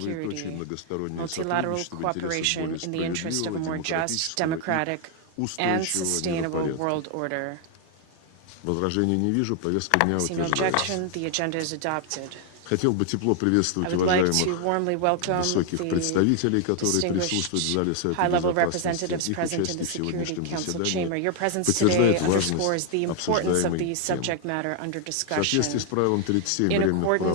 security, multilateral cooperation in the interest of a more just, democratic, and sustainable world order. Возражений не вижу, повестка дня утверждается. The agenda is adopted. Хотел бы тепло приветствовать уважаемых высоких представителей, которые присутствуют в зале Совета Безопасности. Их участие в сегодняшнем заседании подтверждает важность обсуждаемой темы. В соответствии с правилом 37 временных правил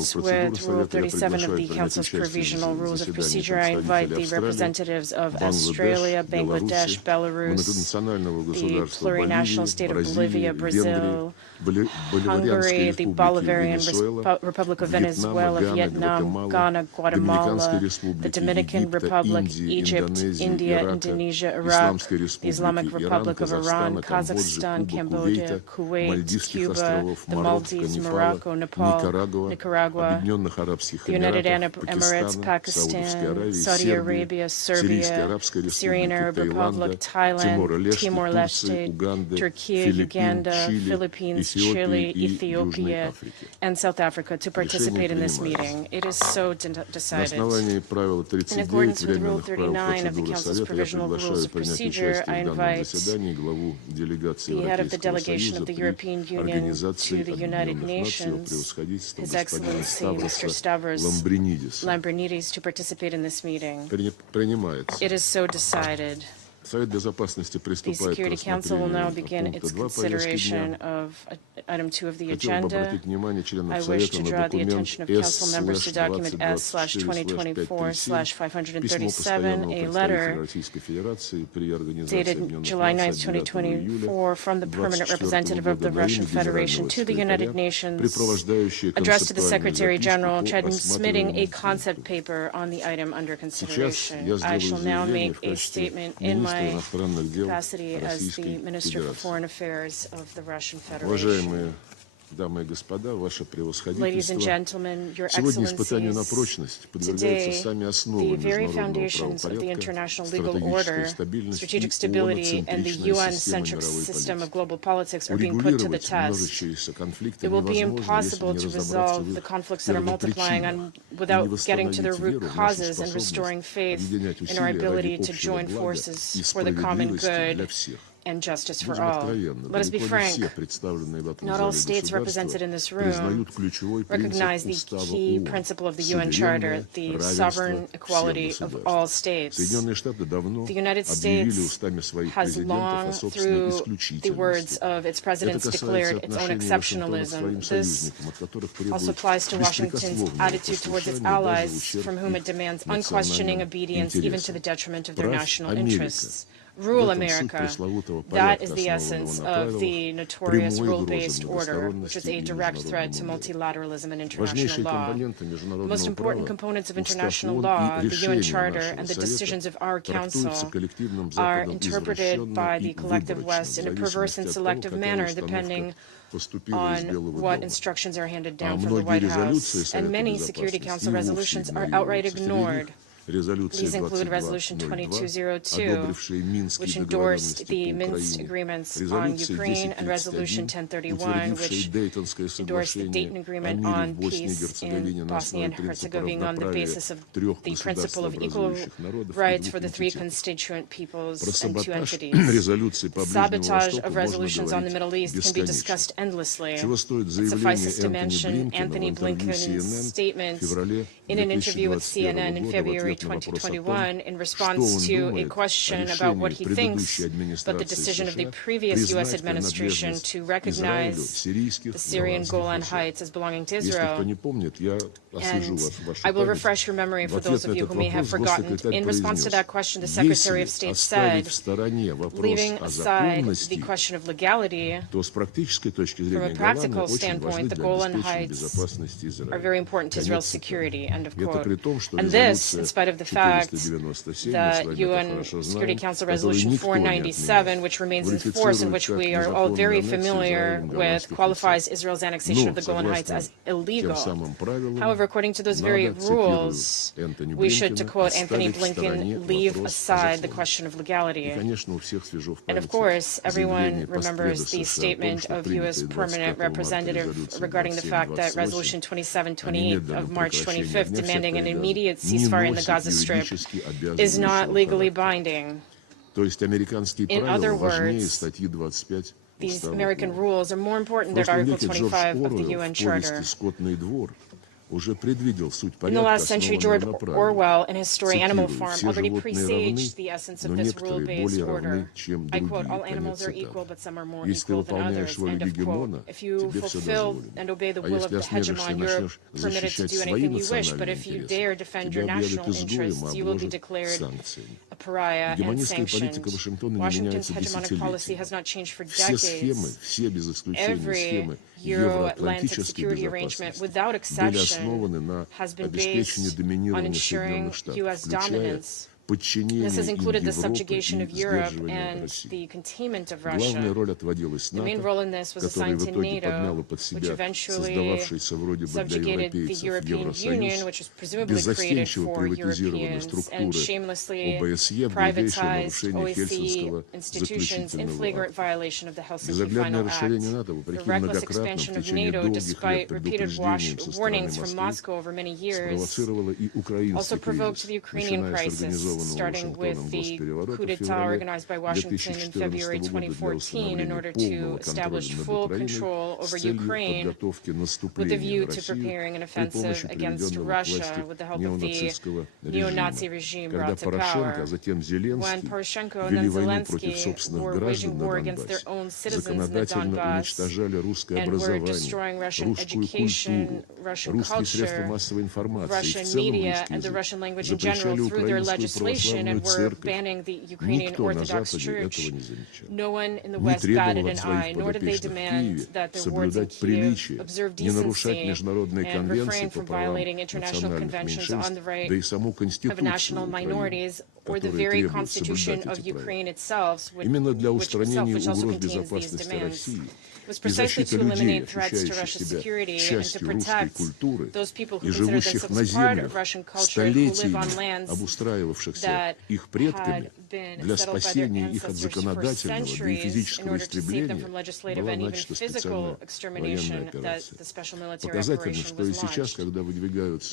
процедуры Совета я приглашаю принять участие в заседании представителей Бангладеш, Беларуси, многонационального государства Боливии, Бразилии, Венгрии, Боливарианской Республики Венесуэла, Vietnam, Ghana, Guatemala, the Dominican Republic, Egypt, India, Indonesia, Iraq, the Islamic Republic of Iran, Kazakhstan, Cambodia, Kuwait, Cuba, the Maldives, Morocco, Nepal, Nicaragua, the United Arab Emirates, Pakistan, Saudi Arabia, Serbia, the Syrian Arab Republic, Thailand, Timor-Leste, Turkey, Uganda, Philippines, Chile, Ethiopia, and South Africa to participate in this meeting. It is so decided. In accordance with Rule 39 of the Council's Provisional Rules of Procedure, I invite the head of the delegation of the European Union to the United Nations, His Excellency Mr. Stavros Lambrinidis, to participate in this meeting. It is so decided. The Security Council will now begin its consideration of item 2 of the agenda. I wish to draw the attention of Council members to document S/2024/537, a letter dated July 9, 2024, from the permanent representative of the Russian Federation to the United Nations, addressed to the Secretary General, transmitting a concept paper on the item under consideration. I shall now make a statement in my capacity as the Minister for Foreign Affairs of the Russian Federation. Ladies and gentlemen, Your Excellencies, today, the very foundations of the international legal order, strategic stability, and the UN-centric system of global politics are being put to the test. It will be impossible to resolve the conflicts that are multiplying without getting to their root causes and restoring faith in our ability to join forces for the common good and justice for all. Let us be frank. Not all states represented in this room recognize the key principle of the UN Charter, the sovereign equality of all states. The United States has long, through the words of its presidents, declared its own exceptionalism. This also applies to Washington's attitude towards its allies, from whom it demands unquestioning obedience, even to the detriment of their national interests. Rule America. That is the essence of the notorious rule-based order, which is a direct threat to multilateralism and international law. The most important components of international law, the UN Charter and the decisions of our Council, are interpreted by the collective West in a perverse and selective manner, depending on what instructions are handed down from the White House. And many Security Council resolutions are outright ignored. These include Resolution 2202, which endorsed the Minsk agreements on Ukraine, and Resolution 1031, which endorsed the Dayton Agreement on peace in Bosnia and Herzegovina on the basis of the principle of equal rights for the three constituent peoples and two entities. Sabotage of resolutions on the Middle East can be discussed endlessly. It suffices to mention Anthony Blinken's statement in an interview with CNN in February 2021 in response to a question about what he thinks about the decision of the previous U.S. administration to recognize the Syrian Golan Heights as belonging to Israel. And I will refresh your memory for those of you who may have forgotten. In response to that question, the Secretary of State said, leaving aside the question of legality, from a practical standpoint, the Golan Heights are very important to Israel's security, end of quote. And this, in spite of the fact that UN Security Council Resolution 497, which remains in force and which we are all very familiar with, qualifies Israel's annexation of the Golan Heights as illegal. However, according to those very rules, we should, to quote Anthony Blinken, leave aside the question of legality. And of course, everyone remembers the statement of U.S. Permanent Representative regarding the fact that Resolution 2728 of March 25th, Swift demanding an immediate ceasefire in the Gaza Strip is not legally binding. In other words, these American rules are more important than Article 25 of the UN Charter. In the last century, George Orwell, in his story Animal Farm, already presaged the essence of this rule-based order. I quote, "All animals are equal, but some are more equal than others," end of quote. If you fulfill and obey the will of the hegemon, you're permitted to do anything you wish, but if you dare defend your national interests, you will be declared a pariah and sanctioned. Washington's hegemonic policy has not changed for decades. Every Euro-Atlantic security arrangement, without exception, has been based on ensuring U.S. dominance. This has included the subjugation of Europe and the containment of Russia. The main role in this was assigned to NATO, which eventually subjugated the European Union, which was presumably created for Europeans, and shamelessly privatized OSCE institutions in flagrant violation of the Helsinki Final Act. The reckless expansion of NATO, despite repeated warnings from Moscow over many years, also provoked the Ukrainian crisis, starting with the coup d'etat organized by Washington in February 2014 in order to establish full control over Ukraine with a view to preparing an offensive against Russia with the help of the neo-Nazi regime brought to power. When Poroshenko and then Zelensky were waging war against their own citizens in the Donbass and were destroying Russian education, Russian culture, Russian media, and the Russian language in general through their legislation, and were banning the Ukrainian Orthodox Church, no one in the West batted an eye, nor did they demand that their wards in Kyiv observe decency and refrain from violating international conventions on the right of national minorities or the very constitution of Ukraine itself, which also contains these demands. It was precisely to eliminate threats to Russia's security and to protect those people who consider themselves part of Russian culture and who live on lands that had been settled by their ancestors for centuries in order to save them from legislative and even physical extermination that the special military operation was launched.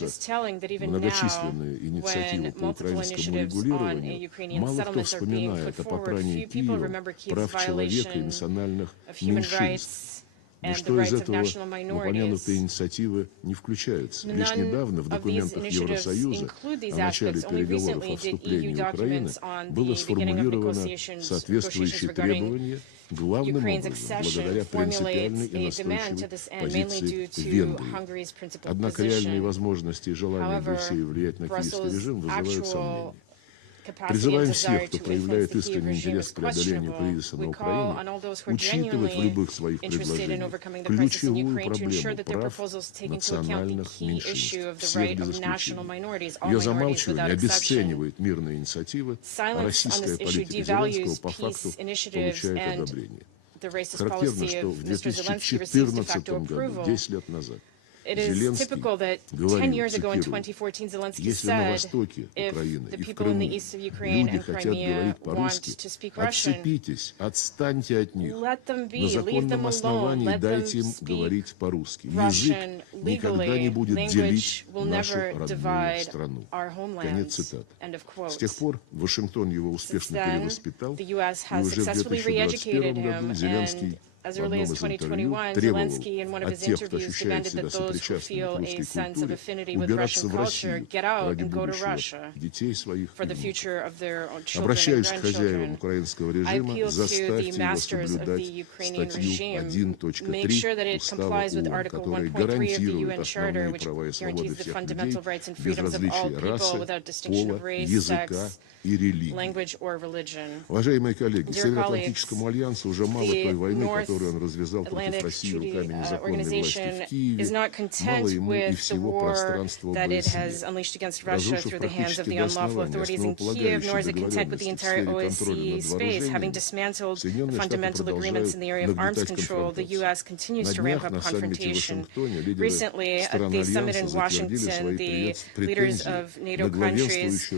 It's telling that even now, when multiple initiatives on Ukrainian settlements are being put forward, few people remember Kyiv's violation of human rights and the rights of national minorities. None of these initiatives include these aspects. Only recently did EU documents on the beginning of negotiations regarding Ukraine's accession formulate a demand to this end, mainly due to Hungary's principal position. However, Brussels' actual capacity and desire to influence the Kyiv regime is questionable. We call on all those who are genuinely interested in overcoming the crisis in Ukraine to ensure that their proposals take into account the key issue of the right of national minorities, all minorities without exception. Silence on this issue devalues peace initiatives, and the racist policy of Mr. Zelensky receives de facto approval. It is typical that 10 years ago in 2014, Zelensky said, if the people in the east of Ukraine and Crimea want to speak Russian, let them be, leave them alone, let them speak Russian legally. Language will never divide our homelands. End of quote. Since then, the U.S. has successfully re-educated him, and as early as 2021, Zelensky, in one of his interviews, demanded that those who feel a sense of affinity with Russian culture get out and go to Russia for the future of their own children and grandchildren. I appeal to the masters of the Ukrainian regime, make sure that it complies with Article 1.3 of the UN Charter, which guarantees the fundamental rights and freedoms of all people without distinction of race, sex, language, or religion. Dear colleagues, the North Atlantic Treaty Organization is not content with the war that it has unleashed against Russia through the hands of the unlawful authorities in Kyiv, nor is it content with the entire OSCE space. Having dismantled the fundamental agreements in the area of arms control, the U.S. continues to ramp up confrontation. Recently, at the summit in Washington, the leaders of NATO countries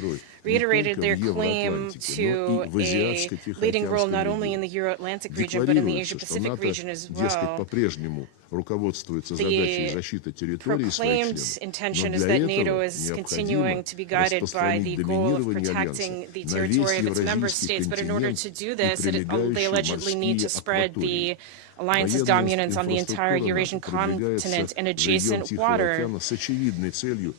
reiterated their claim to a leading role not only in the Euro-Atlantic region, but in the Asia-Pacific region as well. proclaimed intention is that NATO is continuing to be guided by the goal of protecting the territory of its member states, but in order to do this, they allegedly need to spread the alliance's dominance on the entire Eurasian continent and adjacent water.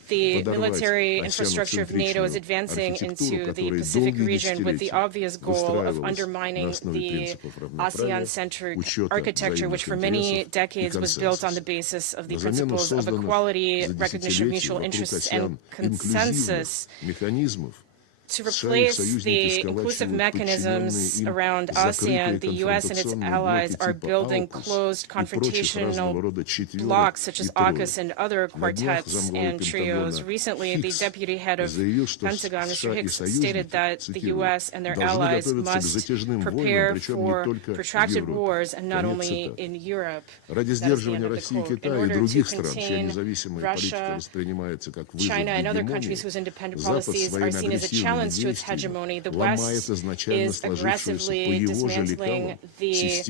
The military infrastructure of NATO is advancing into the Pacific region with the obvious goal of undermining the ASEAN-centric architecture, which for many decades was built on the basis of the principles of equality, recognition of mutual interests, and consensus. To replace the inclusive mechanisms around ASEAN, the U.S. and its allies are building closed confrontational blocs such as AUKUS and other quartets and trios. Recently, the deputy head of Pentagon, Mr. Hicks, stated that the U.S. and their allies must prepare for protracted wars, and not only in Europe. That is the end of the quote. In order to contain Russia, China, and other countries whose independent policies are seen as a challenge to its hegemony, the West is aggressively dismantling the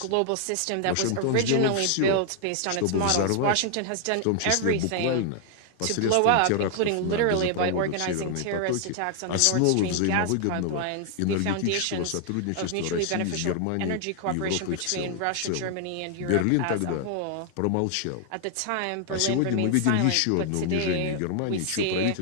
global system that was originally built based on its models. Washington has done everything to blow up, including literally by organizing terrorist attacks on the Nord Stream gas pipelines, the foundations of mutually beneficial energy cooperation between Russia, Germany, and Europe as a whole. At the time, Berlin remained silent, but today we see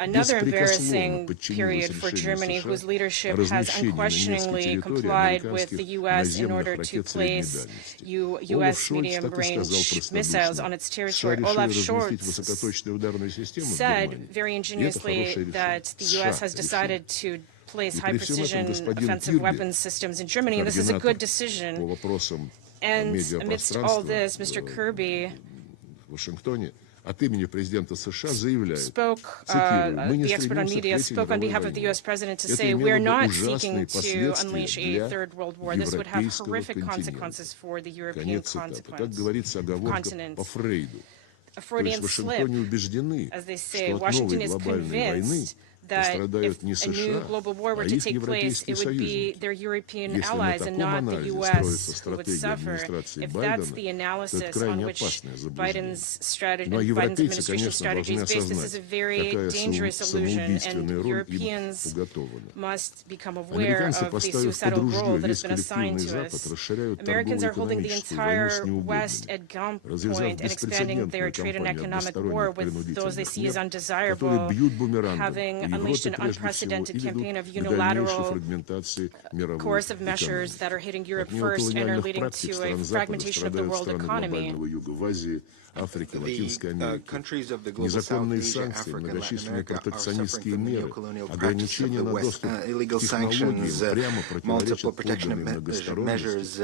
another embarrassing period for Germany, whose leadership has unquestioningly complied with the U.S. in order to place U.S. medium-range missiles on its territory. Olaf Scholz said very ingeniously that the U.S. has decided to place high-precision offensive weapons systems in Germany, and this is a good decision. And amidst all this, Mr. Kirby spoke, the expert on media spoke on behalf of the U.S. president to say, we're not seeking to unleash a third world war. This would have horrific consequences for the European continent. A Freudian slip, as they say. Washington is convinced that if a new global war were to take place, it would be their European allies and not the U.S. who would suffer. If that's the analysis on which Biden's administration strategy is based, this is a very dangerous illusion, and Europeans must become aware of the suicidal role that has been assigned to us. Americans are holding the entire West at gunpoint and expanding their trade and economic war with those they see as undesirable, having unleashed an unprecedented campaign of unilateral coercive measures that are hitting Europe first and are leading to a fragmentation of the world economy. The countries of the global south, Asia, Africa, and Latin America are suffering from the neocolonial practice of the West, illegal sanctions, multiple protection measures,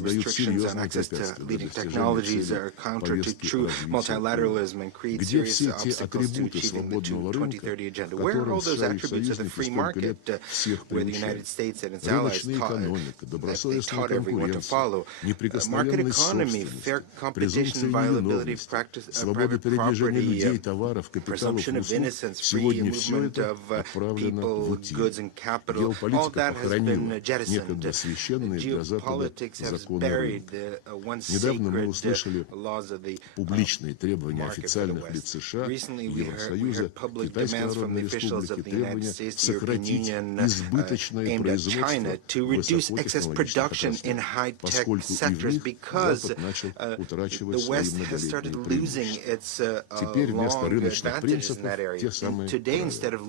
restrictions on access to leading technologies are counter to true multilateralism and create serious obstacles to achieving the 2030 agenda. Where are all those attributes of the free market where the United States and its allies taught everyone to follow? Market economy, fair competition, viability of practice, private property, presumption of innocence, free movement of people, goods, and capital, all that has been jettisoned. Geopolitics has buried the once sacred laws of the market for the West. Recently, we heard public demands from the officials of the United States, the European Union, aimed at China to reduce excess production in high-tech sectors because the West has started losing its long advantages in that area. Today, instead of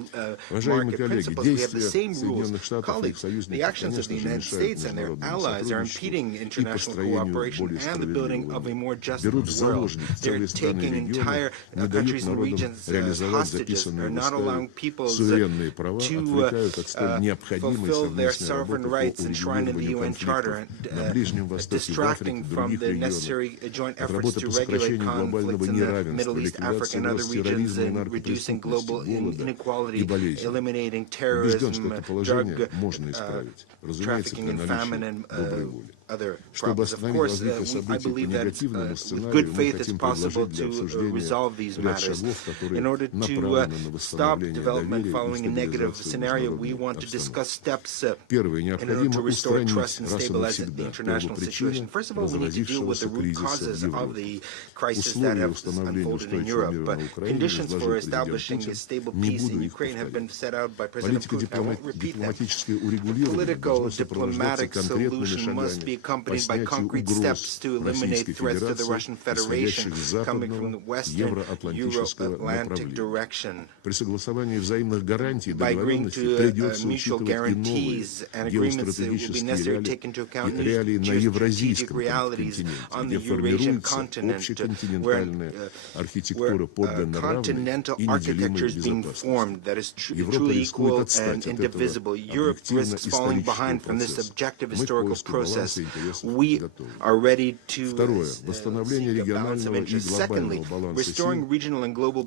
market principles, we have the same rules. Colleagues, the actions of the United States and their allies are impeding international cooperation and the building of a more just world. They're taking entire countries and regions as hostages. They're not allowing peoples to fulfill their sovereign rights enshrined in the UN Charter, and distracting from the necessary joint efforts to regulate conflicts in the Middle East, Africa, and other regions, and reducing global inequality, eliminating terrorism, drug trafficking, and famine, and Чтобы остановить развитие событий по негативному сценарию, мы хотим предложить для обсуждения ряд шагов, которые направлены на восстановление доверия и стабилизацию международной обстановки. Первое. Необходимо устранить раз и навсегда первопричину разразившегося кризиса в Европе. Условия установления устойчивого мира на Украине изложил президент Путин. Не буду их повторять. Политика дипломатическое урегулирование должно сопровождаться конкретными шагами по снятию угроз Российской Федерации, исходящих с западного евроатлантического направления. При согласовании взаимных гарантий и договоренностей придется учитывать и новые геостратегические реалии на евразийском континенте, где формируется общеконтинентальная архитектура подлинно равной и неделимой безопасности. Европа рискует отстать от этого объективно-исторического процесса. Мы к поиску баланса интересов готовы. Второе. Восстановление регионального и глобального баланса сил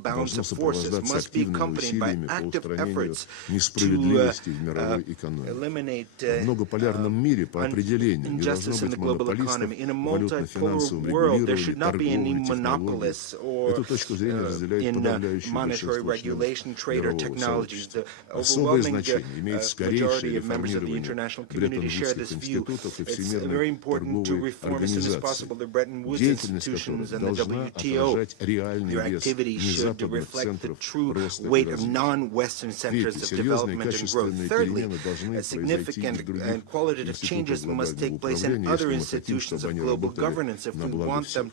должно сопровождаться активными усилиями по устранению несправедливости в мировой экономике. В многополярном мире по определению не должно быть монополистов в валютно-финансовом регулировании, торговле, технологиях. Эту точку зрения разделяет подавляющее большинство членов мирового сообщества. Особое значение имеет скорейшее реформирование бреттон-вудских институтов и Всемирной торговой организации, деятельность которой должна отражать реальный вес незападных центров роста и развития. Третье. Серьезные качественные перемены должны произойти и в других институтах глобального управления, если мы хотим, чтобы они работали на благо всех.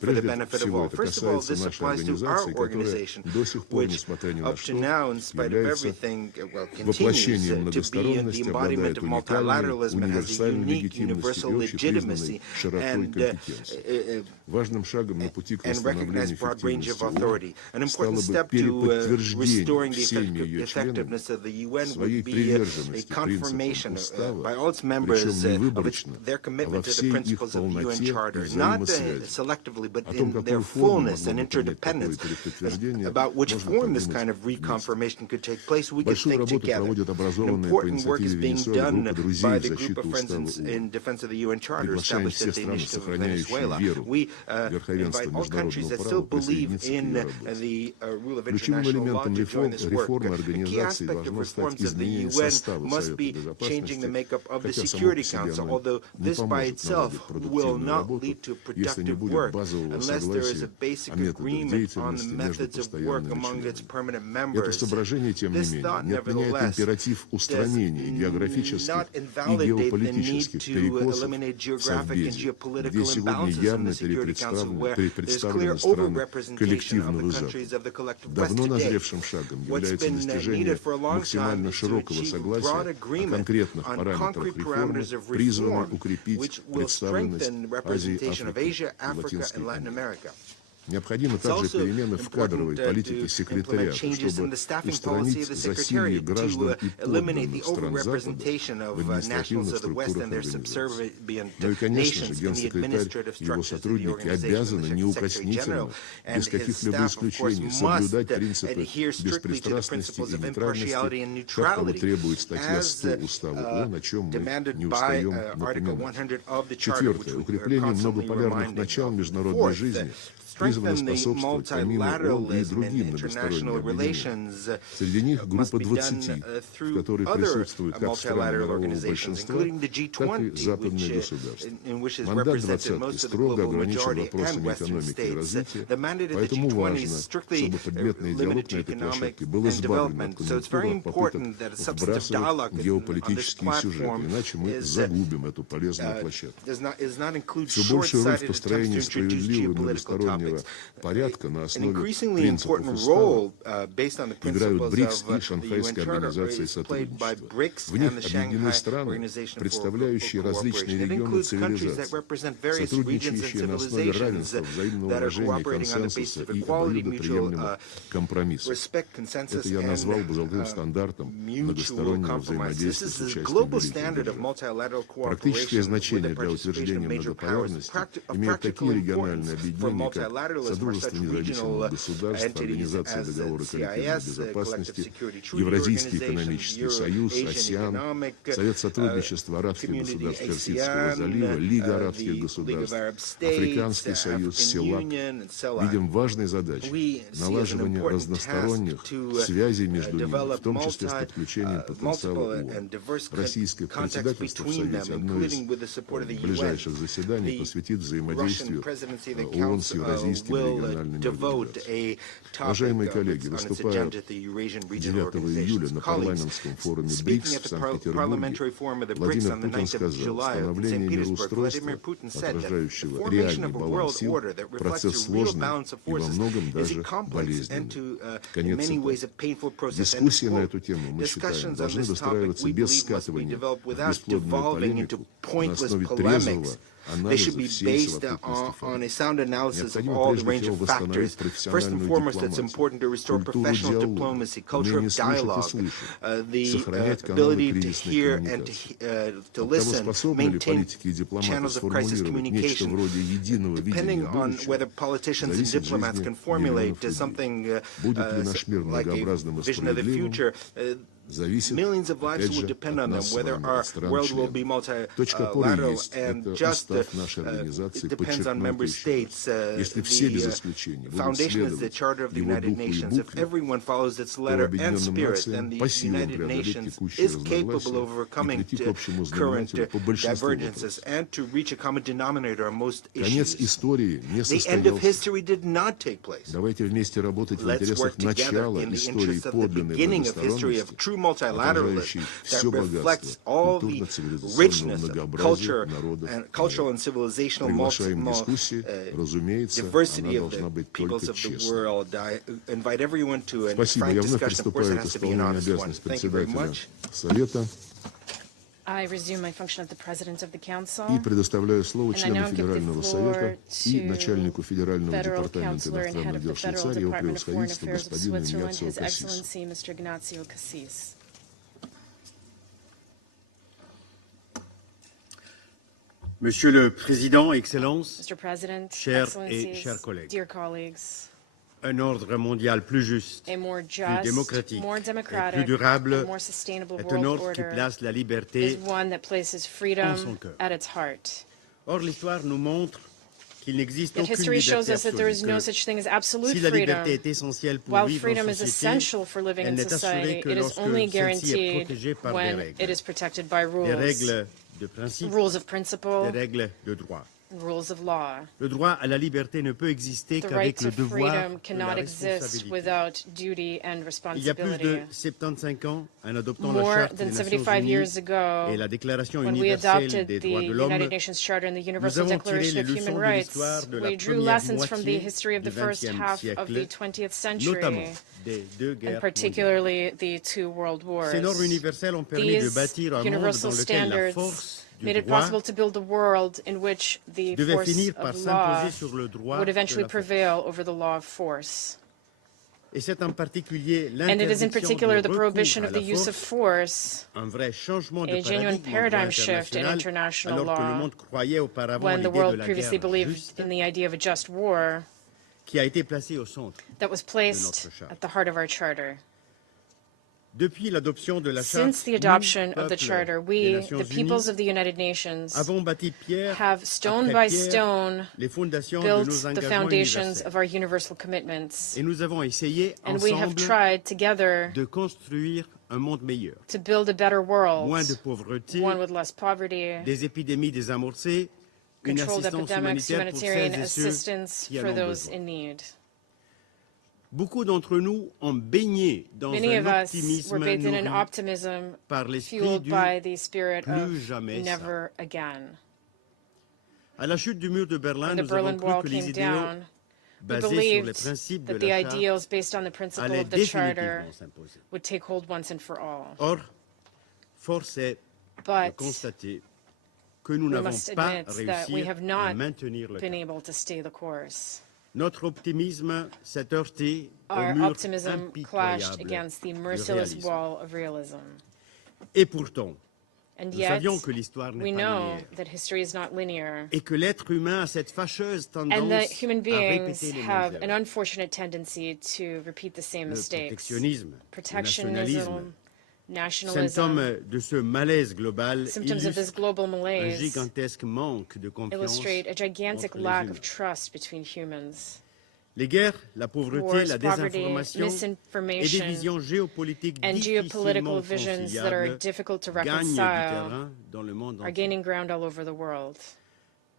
Прежде всего, это касается нашей организации, которая до сих пор, несмотря ни на что, является воплощением многосторонности, обладает уникальной, универсальной легитимностью и общепризнанной широтой компетенции. Важным шагом на пути к восстановлению эффективности ООН стало бы переподтверждение всеми ее членами своей приверженности принципам устава, причем не выборочно, а во всей их полноте и взаимосвязи. О том, какую форму могло бы принять такое переподтверждение, можно подумать. Большую работу проводят образованные по инициативе Венесуэлы группа друзей в защиту устава ООН. Приглашаем все страны, сохраняющие веру в верховенство международного права, присоединиться к ее работе. Ключевым элементом реформы организации должно стать изменение состава Совета Безопасности, хотя само по себе оно не поможет наладить продуктивную работу, если не будет базового согласия о методах деятельности между постоянными членами. Это соображение, тем не менее, не отменяет императив устранения географических и геополитических перекосов в Совбезе, где сегодня явно перепредставлены страны коллективного Запада. Давно назревшим шагом является достижение максимально широкого согласия о конкретных параметрах реформы, призванных укрепить представленность Азии, Африки и Латинской Америки. Необходимы также перемены в кадровой политике секретариата, чтобы устранить засилье граждан и подданных стран Запада в административных структурах организации. Ну и, конечно же, генсекретарь и его сотрудники обязаны неукоснительно, без каких-либо исключений, соблюдать принципы беспристрастности и нейтральности, как того требует статья 100 Устава ООН, о чем мы не устаем напоминать. Четвертое. Укрепление многополярных начал международной жизни призвано способствовать помимо ООН и другим многосторонним объединениям. Среди них группа 20, в которой присутствуют как страны мирового большинства, так и западные государства. Мандат 20 строго ограничен вопросами экономики и развития, поэтому важно, чтобы предметный диалог на этой площадке был избавлен от конъюнктурных попыток вбрасывать геополитические сюжеты, иначе мы загубим эту полезную площадку. Все большую роль в построении справедливого многостороннего порядка на основе принципов устава играют БРИКС и Шанхайская организация сотрудничества. В них объединены страны, представляющие различные регионы цивилизации, сотрудничающие на основе равенства, взаимного уважения, консенсуса и обоюдоприемлемых компромиссов. Это я назвал бы золотым стандартом многостороннего взаимодействия с участием великих держав. Практическое значение для утверждения многополярности имеют такие региональные объединения, как multilateralism are such regional entities as CIS, Collective Security Treaty Organization, Euro-Asian Economic Community, ASEAN, the League of Arab States, African Union, and so on. We see as an important task to develop multiple and diverse contexts between them, including with the support of the UN. The Russian presidency of the Council will devote a topic on its agenda to the Eurasian Regional Organizations. Colleagues, speaking at the Parliamentary Forum of the BRICS on the 9th of July in St. Petersburg, Vladimir Putin said that the formation of a world order that reflects a real balance of forces is a complex and in many ways a painful process. Discussions on this topic, we believe, must be developed without devolving into pointless polemics. They should be based on a sound analysis of all the range of factors. First and foremost, it's important to restore professional diplomacy, culture of dialogue, the ability to hear and to listen, maintain channels of crisis communication. Depending on whether politicians and diplomats can formulate something like a vision of the future, millions of lives will depend on them, whether our world will be multilateral and just. It depends on member states. The foundation is the Charter of the United Nations. If everyone follows its letter and spirit, then the United Nations is capable of overcoming current divergences and to reach a common denominator on most issues. The end of history did not take place. Let's work together in the interest of the beginning of history of true multilateralism that reflects all the richness of cultural and civilizational diversity of the peoples of the world. I invite everyone to a frank discussion. Of course, it has to be an honest one. Thank you very much. I resume my function of the President of the Council. И предоставляю слово члену Федерального совета и начальнику Федерального департамента иностранных дел Швейцарии, его превосходительству господину Игнацио Кассис. Monsieur le Président, Excellences, Mr. President, chers et chers collègues, dear colleagues, un ordre mondial plus juste, plus démocratique, et plus durable est un ordre qui place la liberté en son cœur. Or, l'histoire nous montre qu'il n'existe aucune liberté absolue. Si la liberté est essentielle pour vivre en société, elle n'est assurée que lorsque celle-ci est protégée par des règles de principe, des règles de droit. Le droit à la liberté ne peut exister qu'avec le devoir et la responsabilité. Il y a plus de 75 ans, en adoptant la Charte des Nations Unies et la Déclaration universelle des droits de l'homme, nous avons tiré les leçons de l'histoire de la première moitié du XXe siècle, notamment des deux guerres mondiales. Ces normes universelles ont permis de bâtir un monde dans lequel la force made it possible to build a world in which the force of law would eventually prevail over the law of force. And it is in particular the prohibition of the use of force, a genuine paradigm shift in international law, when the world previously believed in the idea of a just war, that was placed at the heart of our Charter. Since the adoption of the Charter, we, the peoples of the United Nations, have stone by stone built the foundations of our universal commitments. And we have tried together to build a better world, one with less poverty, controlled epidemics, humanitarian assistance for those in need. Beaucoup d'entre nous ont baigné dans un optimisme nourri par l'esprit du plus jamais ça. À la chute du mur de Berlin, nous avons cru que les idéaux basés sur les principes de la Charte allaient définitivement s'imposer. Or, force est de constater que nous n'avons pas réussi à maintenir le cap. Notre optimisme s'est heurté au mur impitoyable du réalisme. Et pourtant, And Nous yet, savions que l'histoire we n'est pas know linéaire that history is not linear, et que l'être humain a cette fâcheuse and tendance that human à beings répéter les mêmes have an erreurs. unfortunate tendency to repeat the same Le mistakes. protectionnisme, le Protectionism, nationalisme, nationalism, symptômes de ce malaise global symptoms of this illustrent global un malaise gigantesque manque de confiance illustrate a gigantic entre les lack humains. of trust between humans. Les guerres, la pauvreté, Wars, la poverty, désinformation et des misinformation, visions géopolitiques and geopolitical difficilement visions that are conciliables difficult to gagnent du reconcile terrain dans le monde are entier. gaining ground all over the world.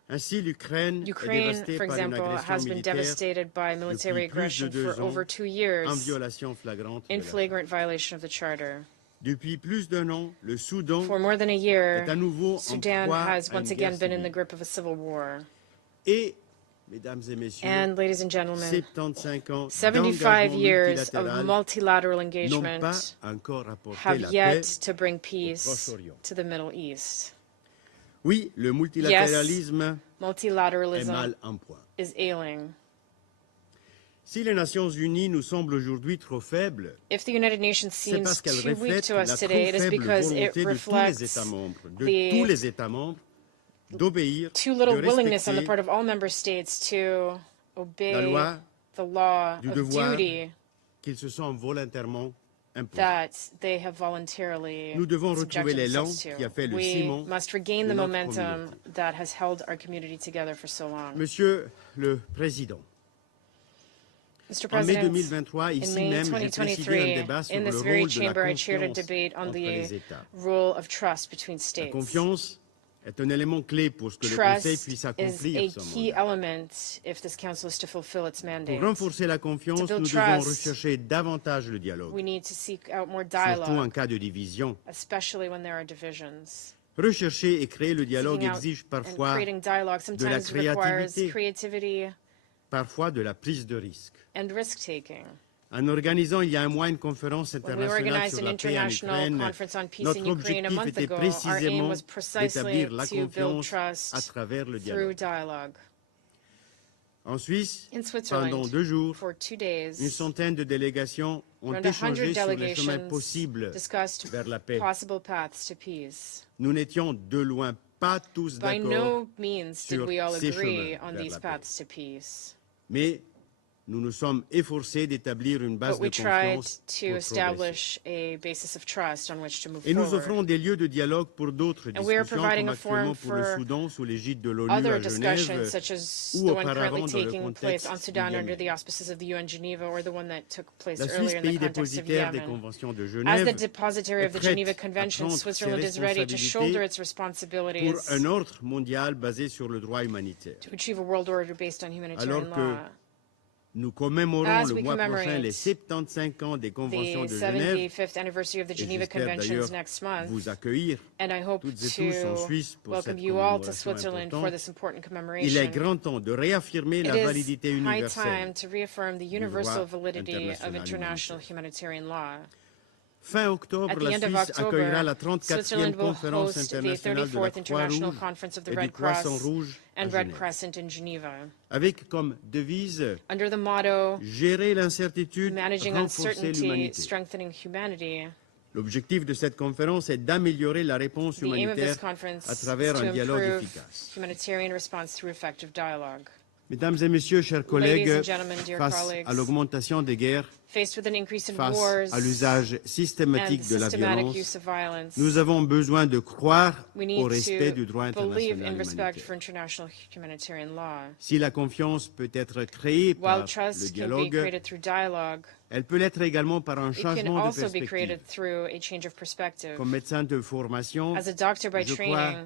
Ainsi, l'Ukraine est Ukraine, dévastée for par une example, agression has been militaire devastated by military depuis plus de aggression 2 for ans, over 2 en years violation flagrante de in la Charte. flagrant violation of the Charter. Depuis plus d'un an, le Soudan For more than a year, est à nouveau en Sudan proie has à une once guerre again been in the civile. grip of a civil war. Et, mesdames et messieurs, And, ladies and gentlemen, 75 ans 75 d'engagement years of multilatéral multilateral n'ont engagement pas encore apporté have la yet paix to bring au peace Proche-Orient. to the Middle East. Oui, le multilatéralisme est Multilateralism mal en point. is ailing. Si les Nations Unies nous semblent aujourd'hui trop faibles, If the United Nations c'est seems parce qu'elles too weak reflètent to la us trop today, it is faible because it volonté de tous les États reflects membres d'obéir, too de little willingness on the respecter part of all member states to la obey loi, the law du of devoir duty qu'ils se sont volontairement imposés. that they have voluntarily Nous devons retrouver subjected l'élan themselves qui a fait to. le We ciment must regain de the notre momentum communauté. that has held our community together for so long. Monsieur le Président, Mr. en mai President, 2023, in ici May même, j'ai présidé un 2023, débat sur in le this very rôle de la chamber, I chaired a confiance debate on entre the les États. role of trust between La states. confiance est un élément clé pour que le Conseil Trust puisse is accomplir a son key mandat. element if this council is to fulfill its Pour mandate. renforcer la confiance, build nous devons trust, rechercher davantage le dialogue, We need to seek out more surtout en dialogue, cas de division. especially when there are divisions. Rechercher et créer le dialogue Seeking out exige and parfois creating dialogue sometimes requires creativity parfois de la prise de risque. and risk-taking. En organisant il y a un mois une conférence When we internationale organized sur an la paix en international Ukraine, conference on peace in notre Ukraine a objectif month était ago, our aim précisément was precisely d'établir la to build confiance à trust travers le through dialogue. dialogue. En Suisse, In pendant Switzerland, 2 jours, for 2 days, une centaine de délégations ont around échangé 100 sur les chemins delegations possibles discussed vers la paix. possible paths to peace. Nous n'étions de loin pas tous By d'accord, no means did sur we all ces agree chemins on vers these la paix. paths to peace. mais nous nous sommes efforcés d'établir une base But we de tried confiance to pour progresser. establish a basis of trust on which to move Et nous forward. offrons des lieux de dialogue pour d'autres And we are discussions, providing comme a forum actuellement pour le for Soudan sous l'égide de l'ONU other à discussions, Genève, such as ou the one auparavant currently dans le taking place contexte on du Sudan under Yémen. the auspices of the UN Geneva, or the one that took place La Suisse, earlier in the pays context of dépositaire des Yemen. conventions de As the Genève, depositary of the est prête Geneva à Convention, prendre Switzerland ses is ready to shoulder its pour responsibilities un ordre mondial basé sur le droit humanitaire. to achieve a world order based on humanitarian Alors que law. nous commémorons As le we mois prochain commemorate les 75 ans des conventions The de Genève, 75th anniversary of the et Geneva j'espère Conventions d'ailleurs next month, vous accueillir and I hope toutes et tous en to Suisse pour welcome cette you all to commémoration Switzerland for importante. this important Il commemoration. est grand temps de réaffirmer la It is validité high universelle. time to reaffirm the droit universal validity international of international humanitarian law. Fin octobre, At the la end of Suisse accueillera October, la 34e Switzerland will conférence host the internationale de la 34th International Croix-Rouge Conference of the et du Red Croissant Cross Rouge à and Red Genève, Crescent in Geneva, avec comme devise under the motto, gérer l'incertitude, managing renforcer uncertainty, l'humanité. strengthening humanity. L'objectif de cette conférence est d'améliorer la réponse The aim of humanitaire this conference à is travers to un dialogue improve efficace. humanitarian response through effective dialogue. Mesdames et messieurs, chers collègues, Ladies and gentlemen, dear face colleagues, à l'augmentation des guerres, faced with an increase in face wars à l'usage and systématique de la systematic violence, use of violence, nous avons besoin de croire we au need respect to du droit believe in international respect for humanitaire. international humanitarian law. Si la confiance peut être créée While par le trust can be dialogue, created through dialogue, elle peut l'être également par un it can changement de also be perspective. created through a change of perspective. Comme médecin de formation, As a doctor by je crois training,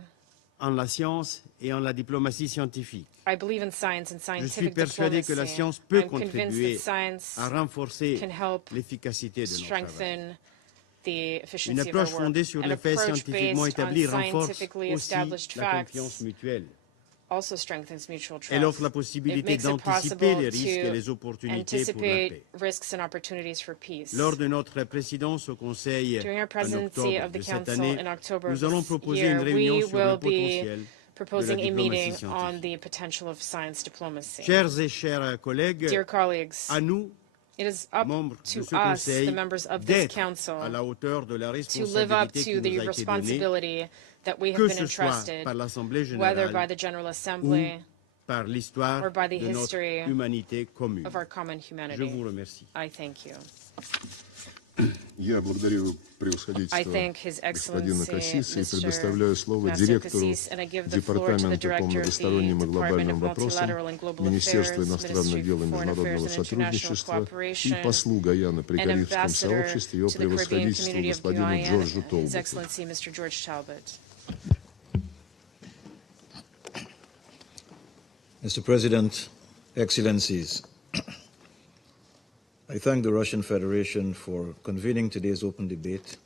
en la science et en la diplomatie scientifique. I believe in science and Je suis scientific persuadé diplomacy. que la science peut I'm convinced contribuer that science à renforcer can help l'efficacité de notre travail. strengthen the Une efficiency of approche our work. fondée sur An les faits approach scientifiquement based on établis renforce scientifically aussi established la confiance facts mutuelle. also strengthens mutual trust. Elle offre la It possibilité makes it d'anticiper les possible risques et les to opportunités pour la anticipate paix. risks and opportunities for peace. Lors de notre présidence au Conseil During our en presidency octobre of the de cette Council année, in October of nous allons this proposer year, une réunion we sur le will be potentiel proposing de la a meeting diplomatie on scientifique. the potential of science diplomacy. Chers et chers collègues, Dear colleagues, à nous It is up to us, the members of this Council, to live up to the responsibility that we have been entrusted, whether by the General Assembly or by the history of our common humanity. I thank you. Я благодарю превосходительство господина Кассиса и предоставляю слово директору Департамента по многосторонним и глобальным вопросам Министерства иностранных дел и международного сотрудничества и послу Гаяны при Карибском сообществе, его превосходительству господину Джорджу Толботу. Mr. President, Excellencies, I thank the Russian Federation for convening today's open debate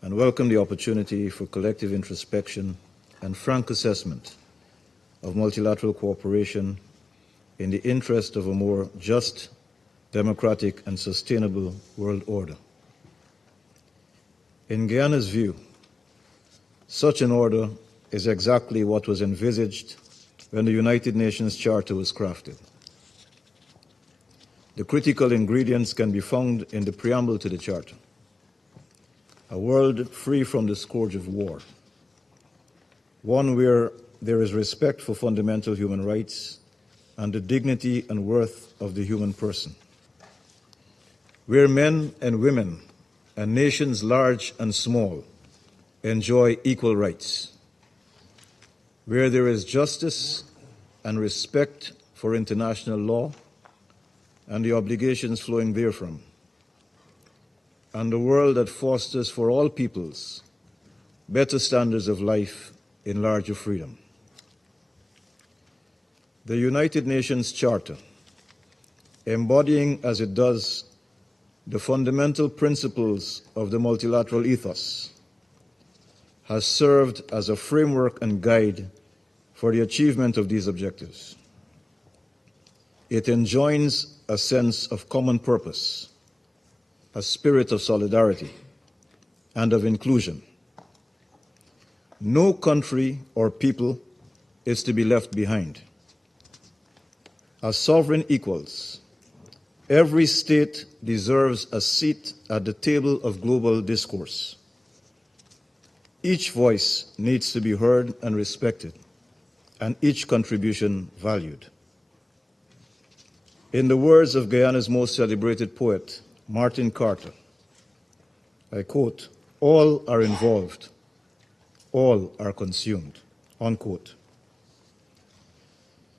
and welcome the opportunity for collective introspection and frank assessment of multilateral cooperation in the interest of a more just, democratic, and sustainable world order. In Guyana's view, such an order is exactly what was envisaged when the United Nations Charter was crafted. The critical ingredients can be found in the preamble to the Charter. A world free from the scourge of war. One where there is respect for fundamental human rights and the dignity and worth of the human person. Where men and women and nations large and small enjoy equal rights. Where there is justice and respect for international law and the obligations flowing therefrom, and a world that fosters for all peoples better standards of life in larger freedom. The United Nations Charter, embodying as it does the fundamental principles of the multilateral ethos, has served as a framework and guide for the achievement of these objectives. It enjoins a sense of common purpose, a spirit of solidarity, and of inclusion. No country or people is to be left behind. As sovereign equals, every state deserves a seat at the table of global discourse. Each voice needs to be heard and respected, and each contribution valued. In the words of Guyana's most celebrated poet, Martin Carter, I quote, "All are involved, all are consumed," unquote.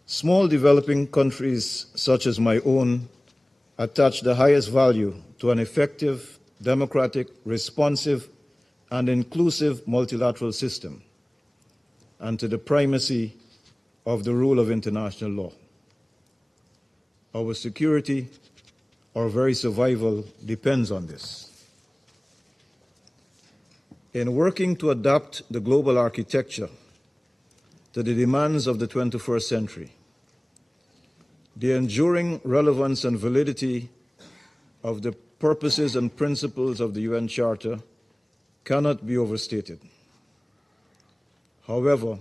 Small developing countries such as my own attach the highest value to an effective, democratic, responsive, and inclusive multilateral system, and to the primacy of the rule of international law. Our security, our very survival depends on this. In working to adapt the global architecture to the demands of the 21st century, the enduring relevance and validity of the purposes and principles of the UN Charter cannot be overstated. However,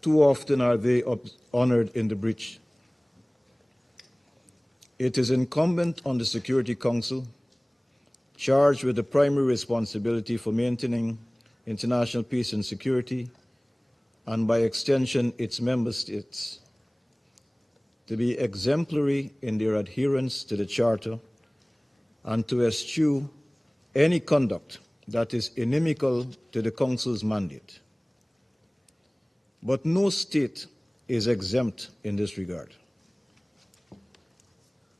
too often are they honored in the breach. It is incumbent on the Security Council, charged with the primary responsibility for maintaining international peace and security, and by extension its member states, to be exemplary in their adherence to the Charter and to eschew any conduct that is inimical to the Council's mandate. But no state is exempt in this regard.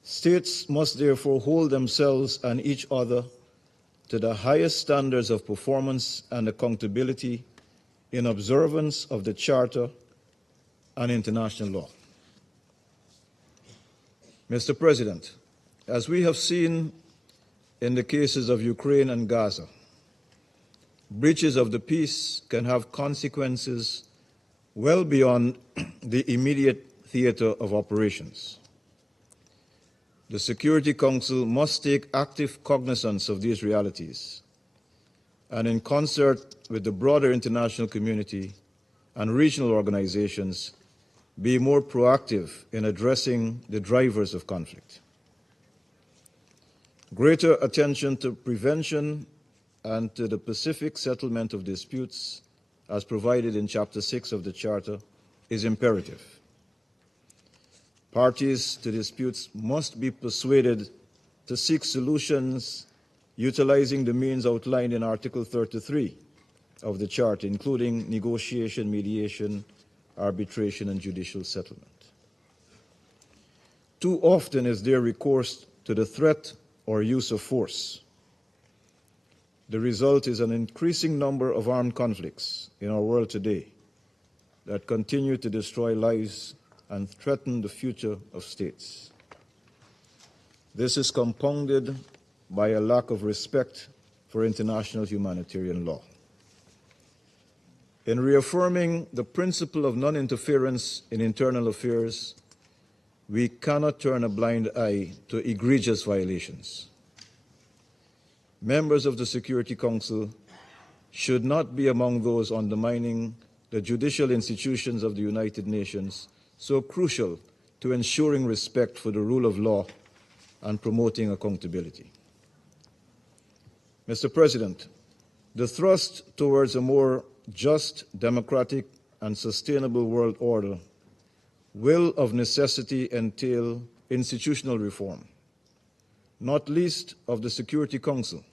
States must therefore hold themselves and each other to the highest standards of performance and accountability in observance of the Charter and international law. Mr. President, as we have seen in the cases of Ukraine and Gaza, breaches of the peace can have consequences well beyond the immediate theater of operations. The Security Council must take active cognizance of these realities and, in concert with the broader international community and regional organizations, be more proactive in addressing the drivers of conflict. Greater attention to prevention and to the pacific settlement of disputes, as provided in Chapter 6 of the Charter, is imperative. Parties to disputes must be persuaded to seek solutions utilizing the means outlined in Article 33 of the Charter, including negotiation, mediation, arbitration, and judicial settlement. Too often is there recourse to the threat or use of force. The result is an increasing number of armed conflicts in our world today that continue to destroy lives and threaten the future of states. This is compounded by a lack of respect for international humanitarian law. In reaffirming the principle of non-interference in internal affairs, we cannot turn a blind eye to egregious violations. Members of the Security Council should not be among those undermining the judicial institutions of the United Nations, so crucial to ensuring respect for the rule of law and promoting accountability. Mr. President, the thrust towards a more just, democratic, and sustainable world order will of necessity entail institutional reform, not least of the Security Council,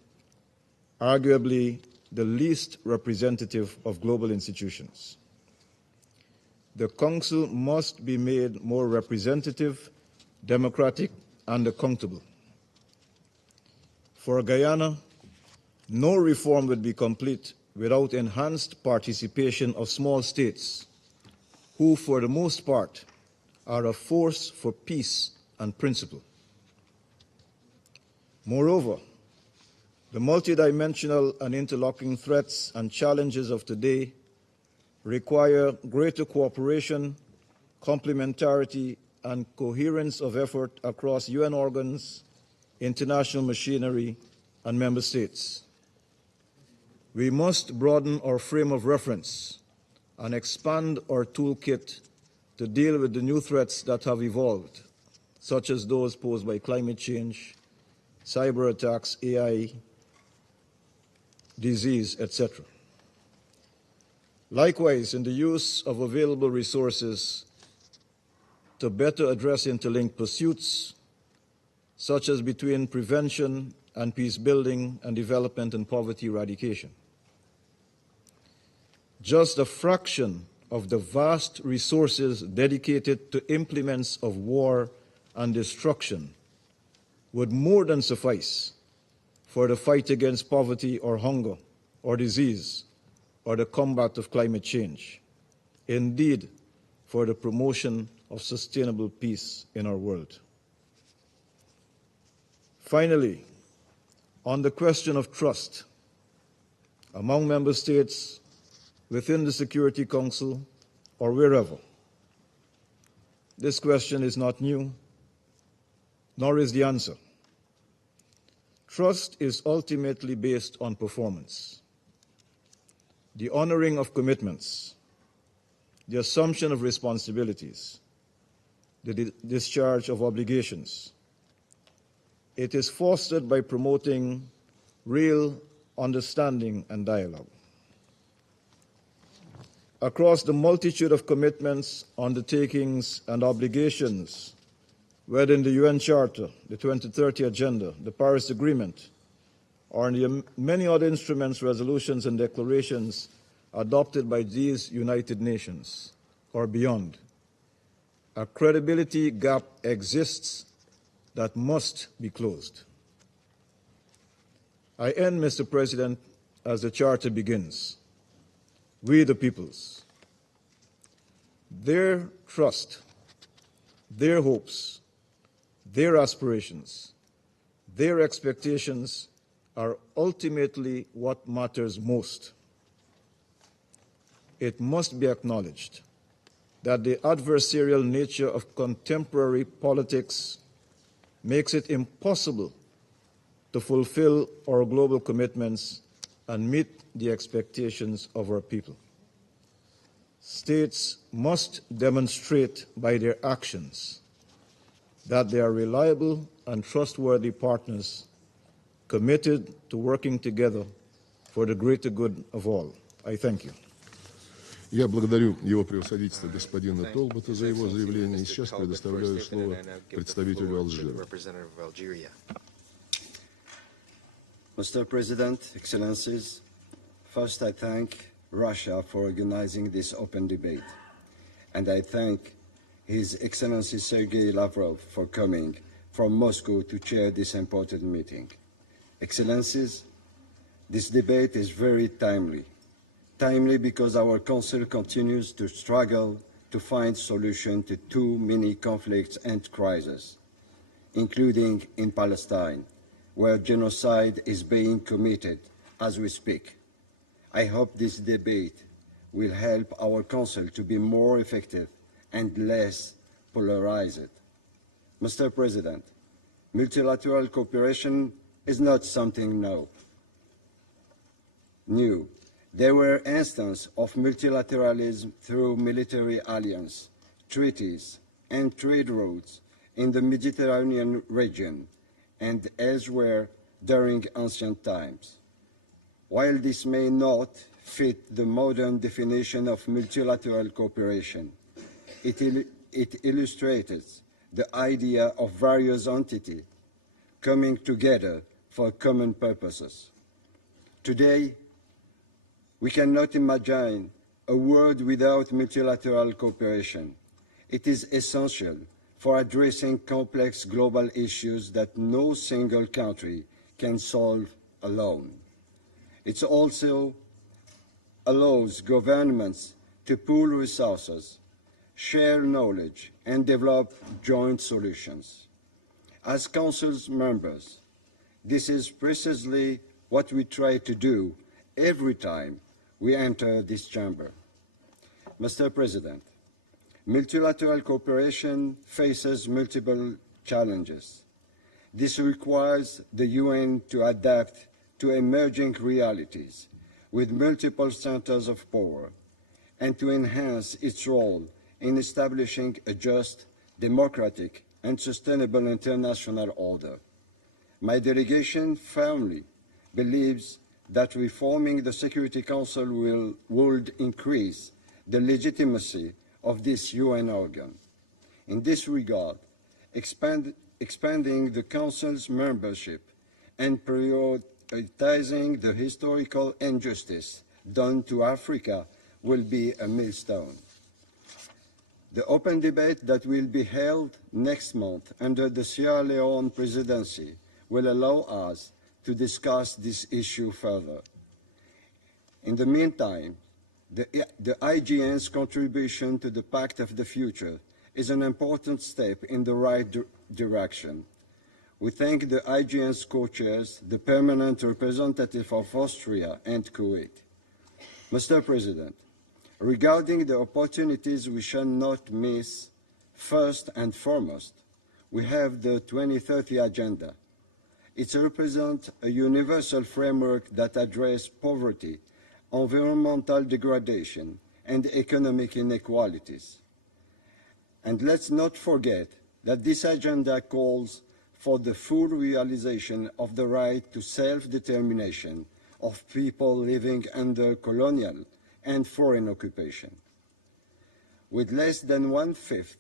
arguably the least representative of global institutions. The Council must be made more representative, democratic, and accountable. For Guyana, no reform would be complete without enhanced participation of small states, who, for the most part, are a force for peace and principle. Moreover, the multidimensional and interlocking threats and challenges of today require greater cooperation, complementarity, and coherence of effort across UN organs, international machinery, and member states. We must broaden our frame of reference and expand our toolkit to deal with the new threats that have evolved, such as those posed by climate change, cyber attacks, AI, disease, etc. Likewise, in the use of available resources to better address interlinked pursuits, such as between prevention and peace building and development and poverty eradication. Just a fraction of the vast resources dedicated to implements of war and destruction would more than suffice for the fight against poverty or hunger or disease or the combat of climate change, indeed for the promotion of sustainable peace in our world. Finally, on the question of trust among member states, within the Security Council, or wherever, this question is not new, nor is the answer. Trust is ultimately based on performance, the honoring of commitments, the assumption of responsibilities, the discharge of obligations. It is fostered by promoting real understanding and dialogue. Across the multitude of commitments, undertakings, and obligations, whether in the UN Charter, the 2030 Agenda, the Paris Agreement, or in the many other instruments, resolutions, and declarations adopted by these United Nations or beyond, a credibility gap exists that must be closed. I end, Mr. President, as the Charter begins. We the peoples. Their trust, their hopes, their aspirations, their expectations are ultimately what matters most. It must be acknowledged that the adversarial nature of contemporary politics makes it impossible to fulfill our global commitments and meet the expectations of our people. States must demonstrate by their actions that they are reliable and trustworthy partners committed to working together for the greater good of all. I thank you. Я благодарю его превосходительство господина Толбота за его заявление и сейчас предоставляю слово представителю Алжира. Mr. President, Excellencies, first I thank Russia for organizing this open debate, and I thank His Excellency Sergei Lavrov for coming from Moscow to chair this important meeting. Excellencies, this debate is very timely. Timely because our Council continues to struggle to find solutions to too many conflicts and crises, including in Palestine, where genocide is being committed as we speak. I hope this debate will help our Council to be more effective and less polarized. Mr. President, multilateral cooperation is not something new. There were instances of multilateralism through military alliance, treaties, and trade routes in the Mediterranean region and elsewhere during ancient times. While this may not fit the modern definition of multilateral cooperation, it illustrates the idea of various entities coming together for common purposes. Today, we cannot imagine a world without multilateral cooperation. It is essential for addressing complex global issues that no single country can solve alone. It also allows governments to pool resources, share knowledge, and develop joint solutions. As Council's members, this is precisely what we try to do every time we enter this chamber. Mr. President, multilateral cooperation faces multiple challenges. This requires the UN to adapt to emerging realities with multiple centers of power and to enhance its role in establishing a just, democratic, and sustainable international order. My delegation firmly believes that reforming the Security Council would increase the legitimacy of this UN organ. In this regard, expanding the Council's membership and prioritizing the historical injustice done to Africa will be a milestone. The open debate that will be held next month under the Sierra Leone presidency will allow us to discuss this issue further. In the meantime, the IGN's contribution to the Pact of the Future is an important step in the right direction. We thank the IGN's co-chairs, the permanent representative of Austria and Kuwait. Mr. President, regarding the opportunities we shall not miss, first and foremost, we have the 2030 Agenda. It represents a universal framework that addresses poverty, environmental degradation, and economic inequalities. And let's not forget that this agenda calls for the full realization of the right to self-determination of people living under colonial and foreign occupation. With less than 1/5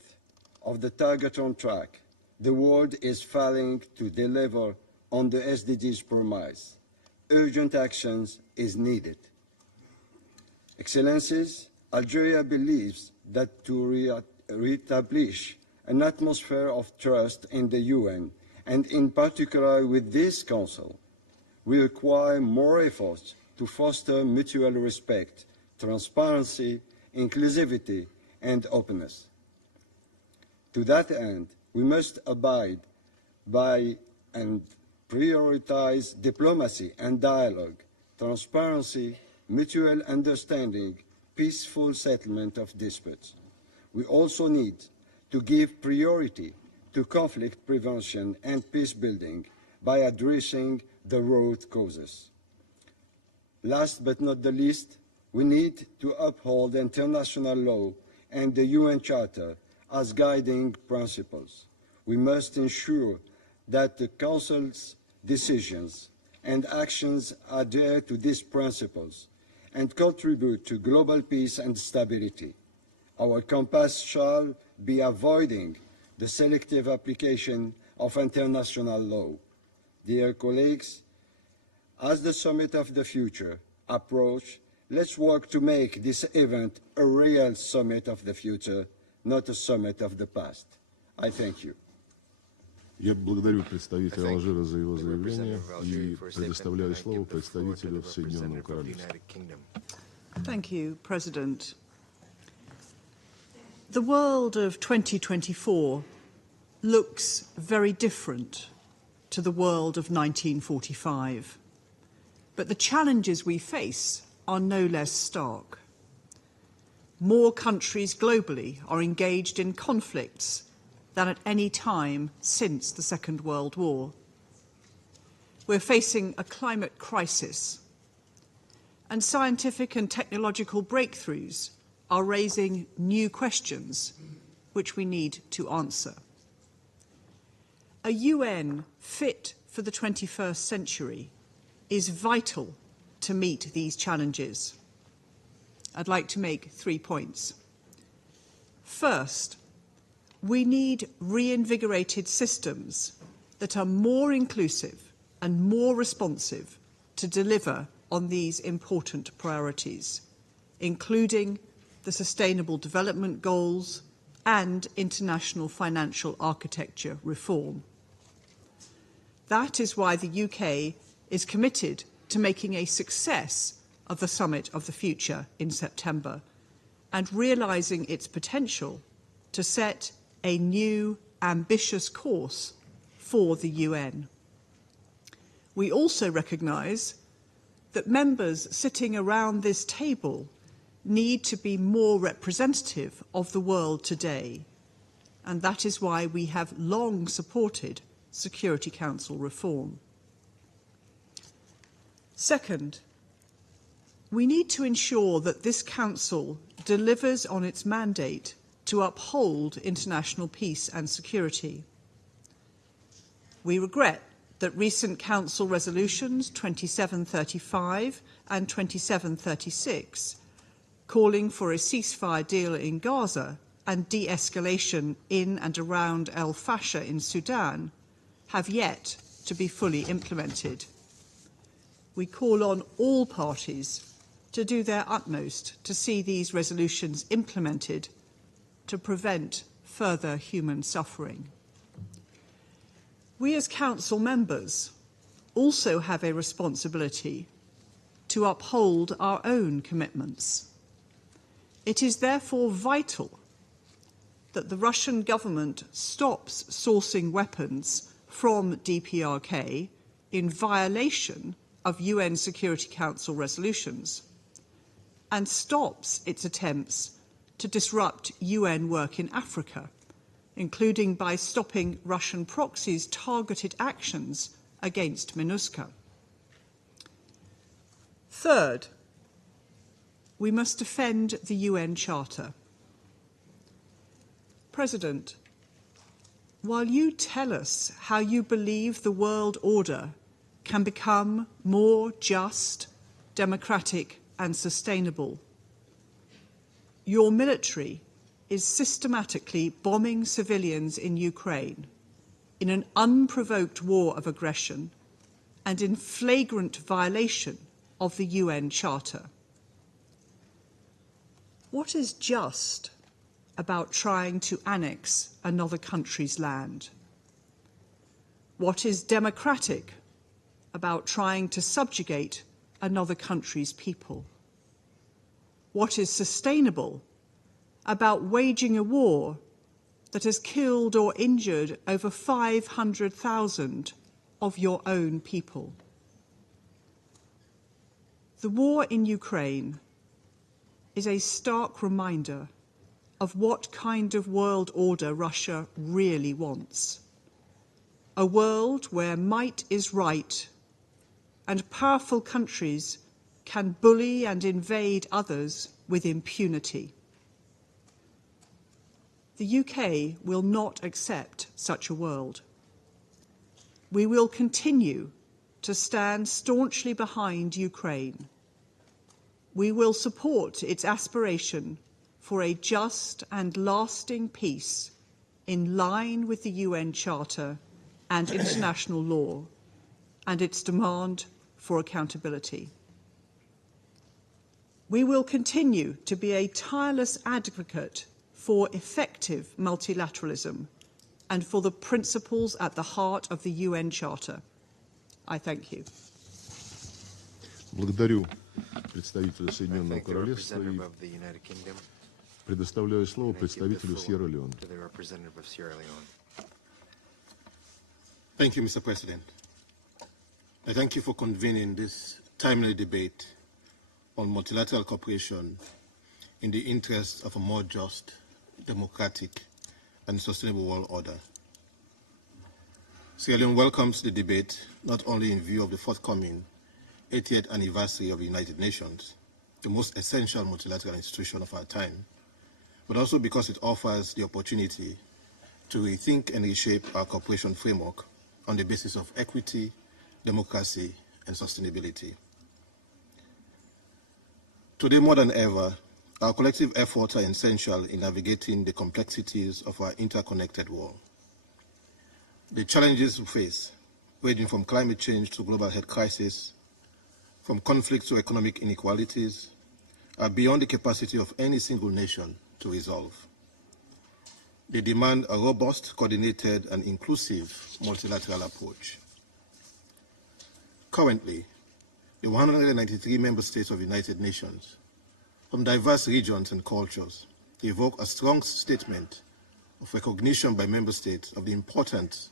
of the target on track, the world is failing to deliver on the SDGs promise. Urgent actions is needed. Excellencies, Algeria believes that to reestablish an atmosphere of trust in the UN, and in particular with this Council, we require more efforts to foster mutual respect, transparency, inclusivity, and openness. To that end, we must abide by and prioritize diplomacy and dialogue, transparency, mutual understanding, peaceful settlement of disputes. We also need to give priority to conflict prevention and peace building by addressing the root causes. Last but not the least, we need to uphold international law and the UN Charter as guiding principles. We must ensure that the Council's decisions and actions adhere to these principles and contribute to global peace and stability. Our compass shall be avoiding the selective application of international law. Dear colleagues, as the Summit of the Future approaches, let's work to make this event a real Summit of the Future, not a Summit of the past. I thank you. Я благодарю представителя Алжира за его заявление и предоставляю слово представителю Соединенного Королевства. Thank you, President. The world of 2024 looks very different to the world of 1945. But the challenges we face are no less stark. More countries globally are engaged in conflicts than at any time since the Second World War. We're facing a climate crisis, and scientific and technological breakthroughs are raising new questions which we need to answer. A UN fit for the 21st century is vital to meet these challenges. I'd like to make 3 points. First, we need reinvigorated systems that are more inclusive and more responsive to deliver on these important priorities, including the Sustainable Development Goals and international financial architecture reform. That is why the UK is committed to making a success of the Summit of the Future in September and realising its potential to set a new, ambitious course for the UN. We also recognise that members sitting around this table need to be more representative of the world today, and that is why we have long supported Security Council reform. Second, we need to ensure that this Council delivers on its mandate to uphold international peace and security. We regret that recent Council resolutions 2735 and 2736, calling for a ceasefire deal in Gaza and de-escalation in and around El Fasher in Sudan, have yet to be fully implemented. We call on all parties to do their utmost to see these resolutions implemented to prevent further human suffering. We as Council members also have a responsibility to uphold our own commitments. It is therefore vital that the Russian government stops sourcing weapons from DPRK in violation of UN Security Council resolutions and stops its attempts to disrupt UN work in Africa, including by stopping Russian proxies' targeted actions against MINUSCA. Third, we must defend the UN Charter. President, while you tell us how you believe the world order can become more just, democratic and sustainable, your military is systematically bombing civilians in Ukraine in an unprovoked war of aggression and in flagrant violation of the UN Charter. What is just about trying to annex another country's land? What is democratic about trying to subjugate another country's people? What is sustainable about waging a war that has killed or injured over 500,000 of your own people? The war in Ukraine is a stark reminder of what kind of world order Russia really wants. A world where might is right and powerful countries can bully and invade others with impunity. The UK will not accept such a world. We will continue to stand staunchly behind Ukraine. We will support its aspiration for a just and lasting peace in line with the UN Charter and international law, and its demand for accountability. We will continue to be a tireless advocate for effective multilateralism and for the principles at the heart of the UN Charter. I thank you. Благодарю представителя Соединенного Королевства и предоставляю слово представителю Сьерра-Леоне. Thank you, Mr. President. I thank you for convening this timely debate on multilateral cooperation in the interest of a more just, democratic, and sustainable world order. Sierra Leone welcomes the debate not only in view of the forthcoming 80th anniversary of the United Nations, the most essential multilateral institution of our time, but also because it offers the opportunity to rethink and reshape our cooperation framework on the basis of equity, democracy, and sustainability. Today, more than ever, our collective efforts are essential in navigating the complexities of our interconnected world. The challenges we face, ranging from climate change to global health crisis, from conflict to economic inequalities, are beyond the capacity of any single nation to resolve. They demand a robust, coordinated, and inclusive multilateral approach. Currently, the 193 member states of the United Nations, from diverse regions and cultures, evoke a strong statement of recognition by member states of the importance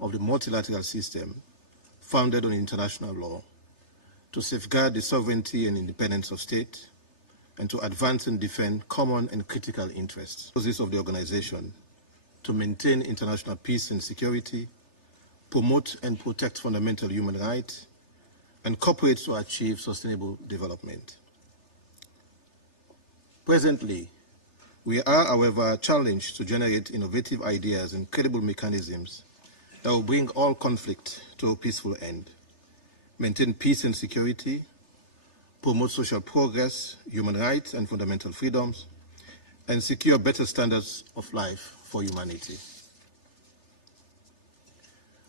of the multilateral system founded on international law to safeguard the sovereignty and independence of states and to advance and defend common and critical interests. The purpose of the organization to maintain international peace and security, promote and protect fundamental human rights, and cooperate to achieve sustainable development. Presently, we are, however, challenged to generate innovative ideas and credible mechanisms that will bring all conflict to a peaceful end, maintain peace and security, promote social progress, human rights and fundamental freedoms, and secure better standards of life for humanity.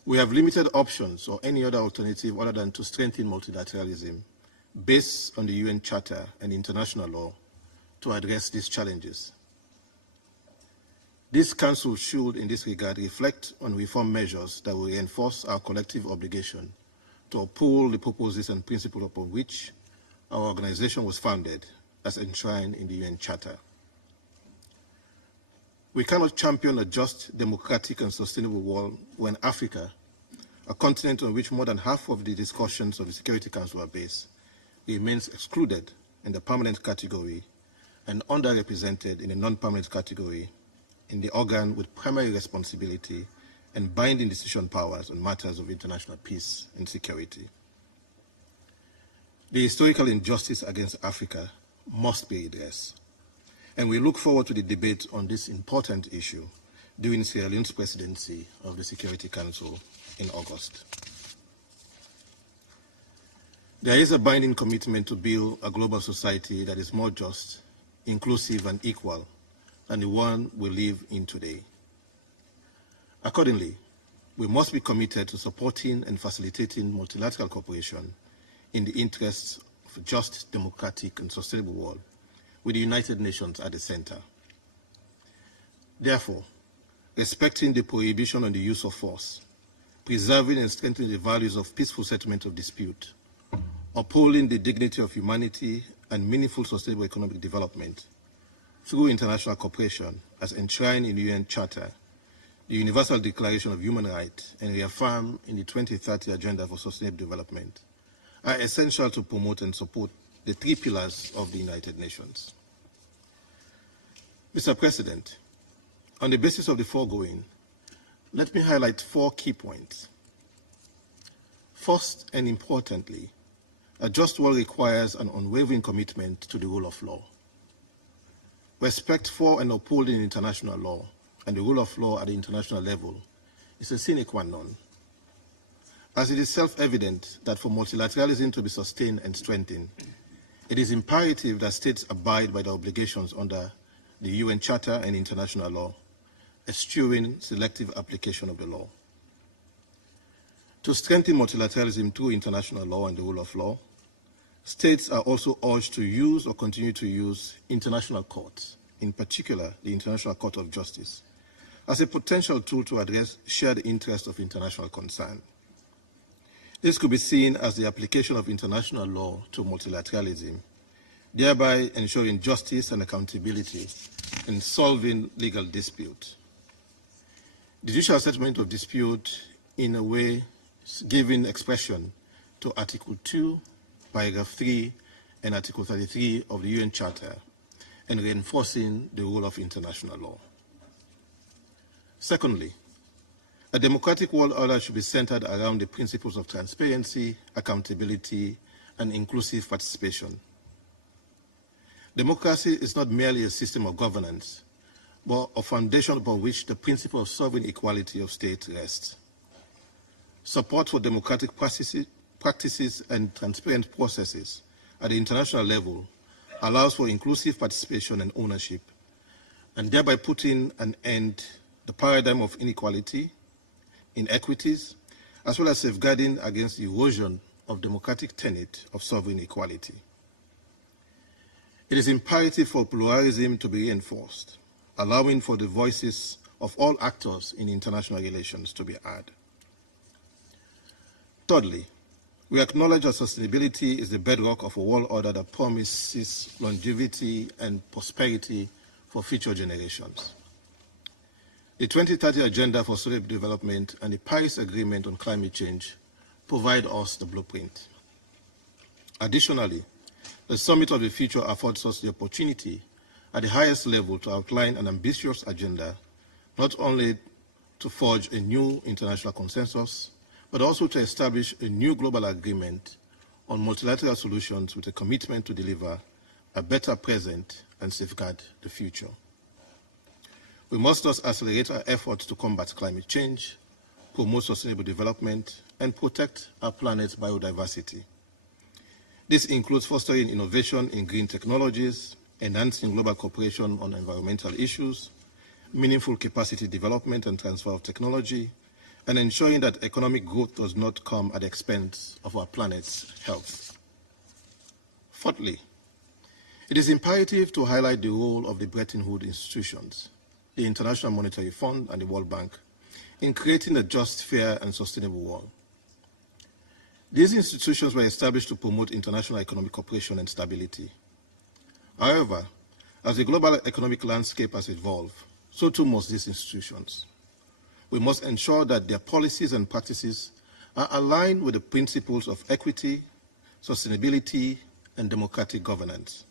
We have limited options or any other alternative other than to strengthen multilateralism based on the UN Charter and international law to address these challenges. This Council should, in this regard, reflect on reform measures that will reinforce our collective obligation to uphold the purposes and principles upon which our organization was founded as enshrined in the UN Charter. We cannot champion a just, democratic, and sustainable world when Africa, a continent on which more than half of the discussions of the Security Council are based, remains excluded in the permanent category and underrepresented in the non-permanent category in the organ with primary responsibility and binding decision powers on matters of international peace and security. The historical injustice against Africa must be addressed, and we look forward to the debate on this important issue during Sierra Leone's presidency of the Security Council in August. There is a binding commitment to build a global society that is more just, inclusive, and equal than the one we live in today. Accordingly, we must be committed to supporting and facilitating multilateral cooperation in the interests of a just, democratic, and sustainable world, with the United Nations at the center. Therefore, respecting the prohibition on the use of force, preserving and strengthening the values of peaceful settlement of dispute, upholding the dignity of humanity and meaningful sustainable economic development through international cooperation as enshrined in the UN Charter, the Universal Declaration of Human Rights, and reaffirmed in the 2030 Agenda for Sustainable Development, are essential to promote and support the three pillars of the United Nations. Mr. President, on the basis of the foregoing, let me highlight 4 key points. First and importantly, a just world requires an unwavering commitment to the rule of law. Respect for and upholding international law and the rule of law at the international level is a sine qua non. As it is self-evident that for multilateralism to be sustained and strengthened, it is imperative that states abide by the obligations under the UN Charter and international law, eschewing selective application of the law. To strengthen multilateralism through international law and the rule of law, states are also urged to use or continue to use international courts, in particular the International Court of Justice, as a potential tool to address shared interests of international concern. This could be seen as the application of international law to multilateralism, thereby ensuring justice and accountability in solving legal disputes. The judicial settlement of dispute in a way giving expression to Article 2, Paragraph 3, and Article 33 of the UN Charter, and reinforcing the rule of international law. Secondly, a democratic world order should be centered around the principles of transparency, accountability, and inclusive participation. Democracy is not merely a system of governance, but a foundation upon which the principle of sovereign equality of states rests. Support for democratic practices and transparent processes at the international level allows for inclusive participation and ownership, and thereby putting an end to the paradigm of inequality, inequities, as well as safeguarding against the erosion of democratic tenet of sovereign equality. It is imperative for pluralism to be reinforced, allowing for the voices of all actors in international relations to be heard. Thirdly, we acknowledge that sustainability is the bedrock of a world order that promises longevity and prosperity for future generations. The 2030 Agenda for Sustainable Development and the Paris Agreement on Climate Change provide us the blueprint. Additionally, the Summit of the Future affords us the opportunity at the highest level to outline an ambitious agenda, not only to forge a new international consensus, but also to establish a new global agreement on multilateral solutions with a commitment to deliver a better present and safeguard the future. We must thus accelerate our efforts to combat climate change, promote sustainable development, and protect our planet's biodiversity. This includes fostering innovation in green technologies, enhancing global cooperation on environmental issues, meaningful capacity development and transfer of technology, and ensuring that economic growth does not come at the expense of our planet's health. Fourthly, it is imperative to highlight the role of the Bretton Woods institutions, the International Monetary Fund and the World Bank, in creating a just, fair, and sustainable world. These institutions were established to promote international economic cooperation and stability. However, as the global economic landscape has evolved, so too must these institutions. We must ensure that their policies and practices are aligned with the principles of equity, sustainability, and democratic governance.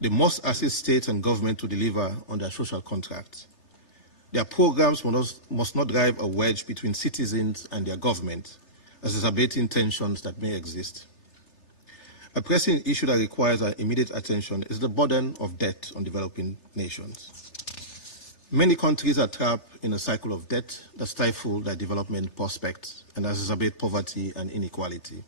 They must assist states and government to deliver on their social contracts. Their programs must not drive a wedge between citizens and their government, exacerbating tensions that may exist. A pressing issue that requires our immediate attention is the burden of debt on developing nations. Many countries are trapped in a cycle of debt that stifle their development prospects and exacerbate poverty and inequality.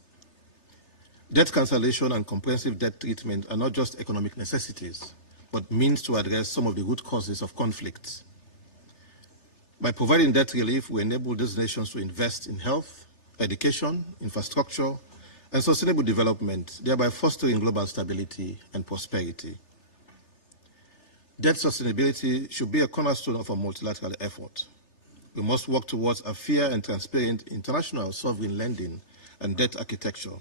Debt cancellation and comprehensive debt treatment are not just economic necessities, but means to address some of the root causes of conflicts. By providing debt relief, we enable these nations to invest in health, education, infrastructure, and sustainable development, thereby fostering global stability and prosperity. Debt sustainability should be a cornerstone of our multilateral effort. We must work towards a fair and transparent international sovereign lending and debt architecture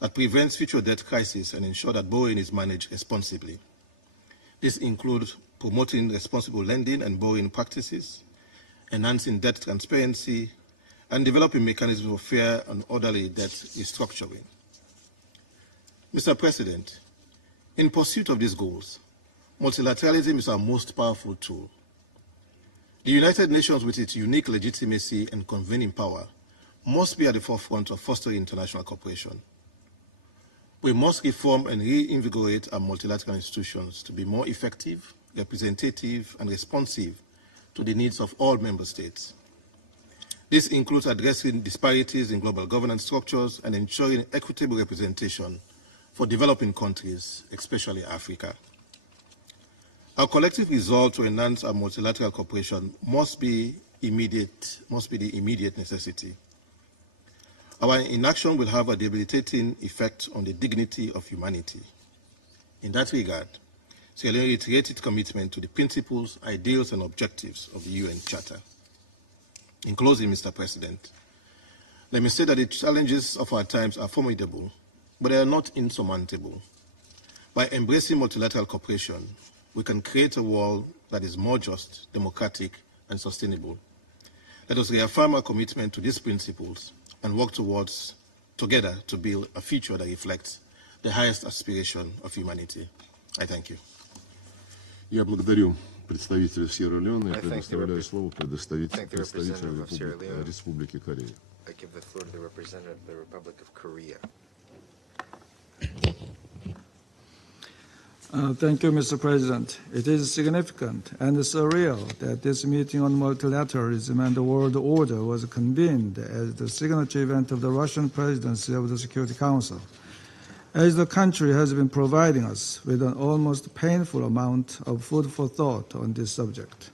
that prevents future debt crises and ensure that borrowing is managed responsibly. This includes promoting responsible lending and borrowing practices, enhancing debt transparency, and developing mechanisms for fair and orderly debt restructuring. Mr. President, in pursuit of these goals, multilateralism is our most powerful tool. The United Nations, with its unique legitimacy and convening power, must be at the forefront of fostering international cooperation. We must reform and reinvigorate our multilateral institutions to be more effective, representative, and responsive to the needs of all member states. This includes addressing disparities in global governance structures and ensuring equitable representation for developing countries, especially Africa. Our collective resolve to enhance our multilateral cooperation must be the immediate necessity. Our inaction will have a debilitating effect on the dignity of humanity. In that regard, Sierra Leone reiterated commitment to the principles, ideals, and objectives of the UN Charter. In closing, Mr. President, let me say that the challenges of our times are formidable, but they are not insurmountable. By embracing multilateral cooperation, we can create a world that is more just, democratic, and sustainable. Let us reaffirm our commitment to these principles and work together to build a future that reflects the highest aspiration of humanity. I thank you. Я благодарю представителя Сьерра-Леоне и предоставляю слово представителю Республики Корея. I give the floor to the representative of the Republic of Korea. Thank you, Mr. President. It is significant and surreal that this meeting on multilateralism and the world order was convened as the signature event of the Russian presidency of the Security Council, as the country has been providing us with an almost painful amount of food for thought on this subject.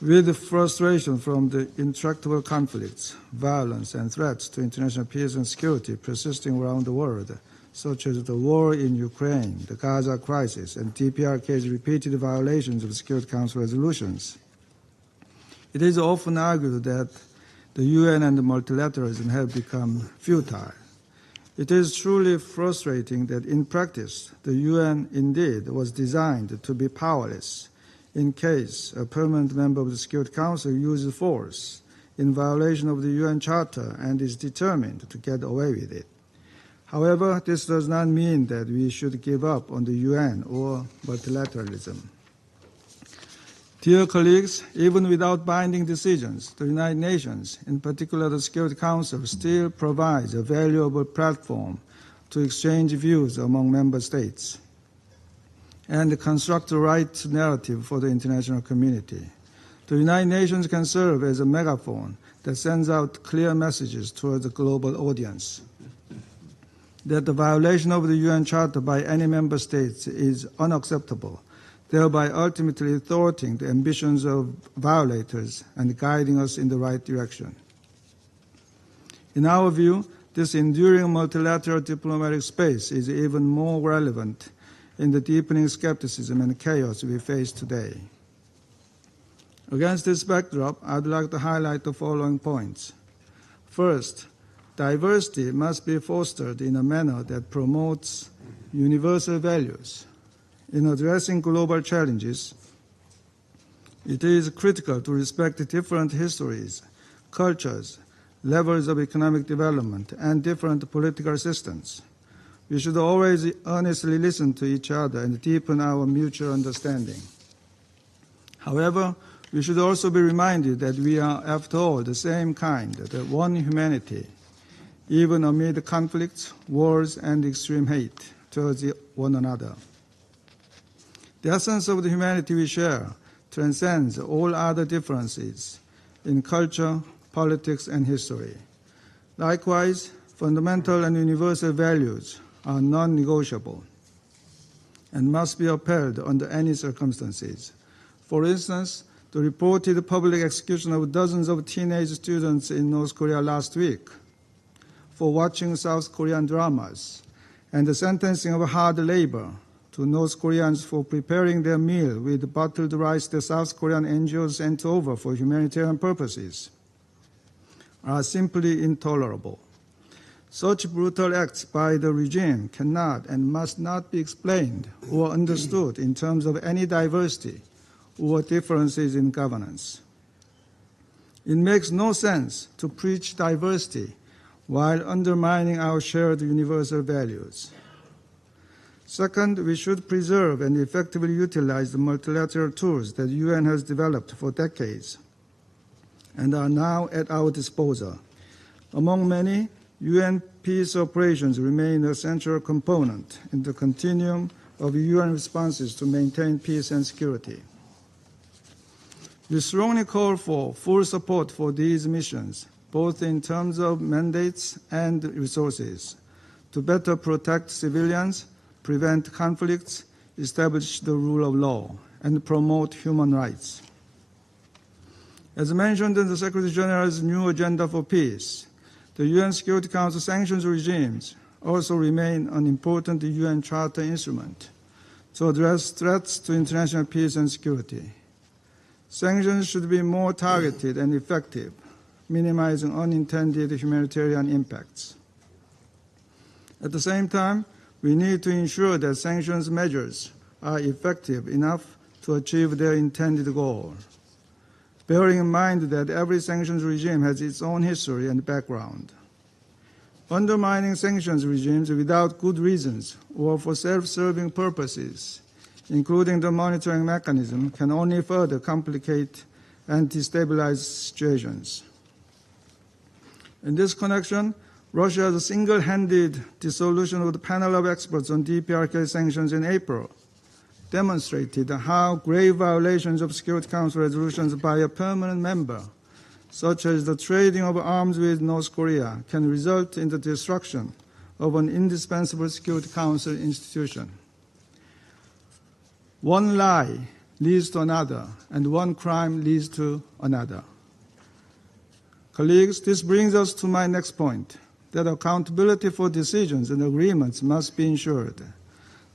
With frustration from the intractable conflicts, violence, and threats to international peace and security persisting around the world, such as the war in Ukraine, the Gaza crisis, and DPRK's repeated violations of Security Council resolutions, it is often argued that the UN and multilateralism have become futile. It is truly frustrating that in practice, the UN indeed was designed to be powerless in case a permanent member of the Security Council uses force in violation of the UN Charter and is determined to get away with it. However, this does not mean that we should give up on the UN or multilateralism. Dear colleagues, even without binding decisions, the United Nations, in particular the Security Council, still provides a valuable platform to exchange views among member states and construct the right narrative for the international community. The United Nations can serve as a megaphone that sends out clear messages towards the global audience that the violation of the UN Charter by any member states is unacceptable, thereby ultimately thwarting the ambitions of violators and guiding us in the right direction. In our view, this enduring multilateral diplomatic space is even more relevant in the deepening skepticism and chaos we face today. Against this backdrop, I'd like to highlight the following points. First, diversity must be fostered in a manner that promotes universal values. In addressing global challenges, it is critical to respect different histories, cultures, levels of economic development, and different political systems. We should always earnestly listen to each other and deepen our mutual understanding. However, we should also be reminded that we are, after all, the same kind, the one humanity, even amid conflicts, wars, and extreme hate towards one another. The essence of the humanity we share transcends all other differences in culture, politics, and history. Likewise, fundamental and universal values are non-negotiable and must be upheld under any circumstances. For instance, the reported public execution of dozens of teenage students in North Korea last week for watching South Korean dramas, and the sentencing of hard labor to North Koreans for preparing their meal with bottled rice the South Korean NGOs sent over for humanitarian purposes, are simply intolerable. Such brutal acts by the regime cannot and must not be explained or understood in terms of any diversity or differences in governance. It makes no sense to preach diversity while undermining our shared universal values. Second, we should preserve and effectively utilize the multilateral tools that the UN has developed for decades and are now at our disposal. Among many, UN peace operations remain a central component in the continuum of UN responses to maintain peace and security. We strongly call for full support for these missions, both in terms of mandates and resources, to better protect civilians, prevent conflicts, establish the rule of law, and promote human rights. As mentioned in the Secretary General's new agenda for peace, the UN Security Council sanctions regimes also remain an important UN Charter instrument to address threats to international peace and security. Sanctions should be more targeted and effective, minimizing unintended humanitarian impacts. At the same time, we need to ensure that sanctions measures are effective enough to achieve their intended goal, bearing in mind that every sanctions regime has its own history and background. Undermining sanctions regimes without good reasons or for self-serving purposes, including the monitoring mechanism, can only further complicate and destabilize situations. In this connection, Russia's single-handed dissolution of the panel of experts on DPRK sanctions in April demonstrated how grave violations of Security Council resolutions by a permanent member, such as the trading of arms with North Korea, can result in the destruction of an indispensable Security Council institution. One lie leads to another, and one crime leads to another. Colleagues, this brings us to my next point, that accountability for decisions and agreements must be ensured.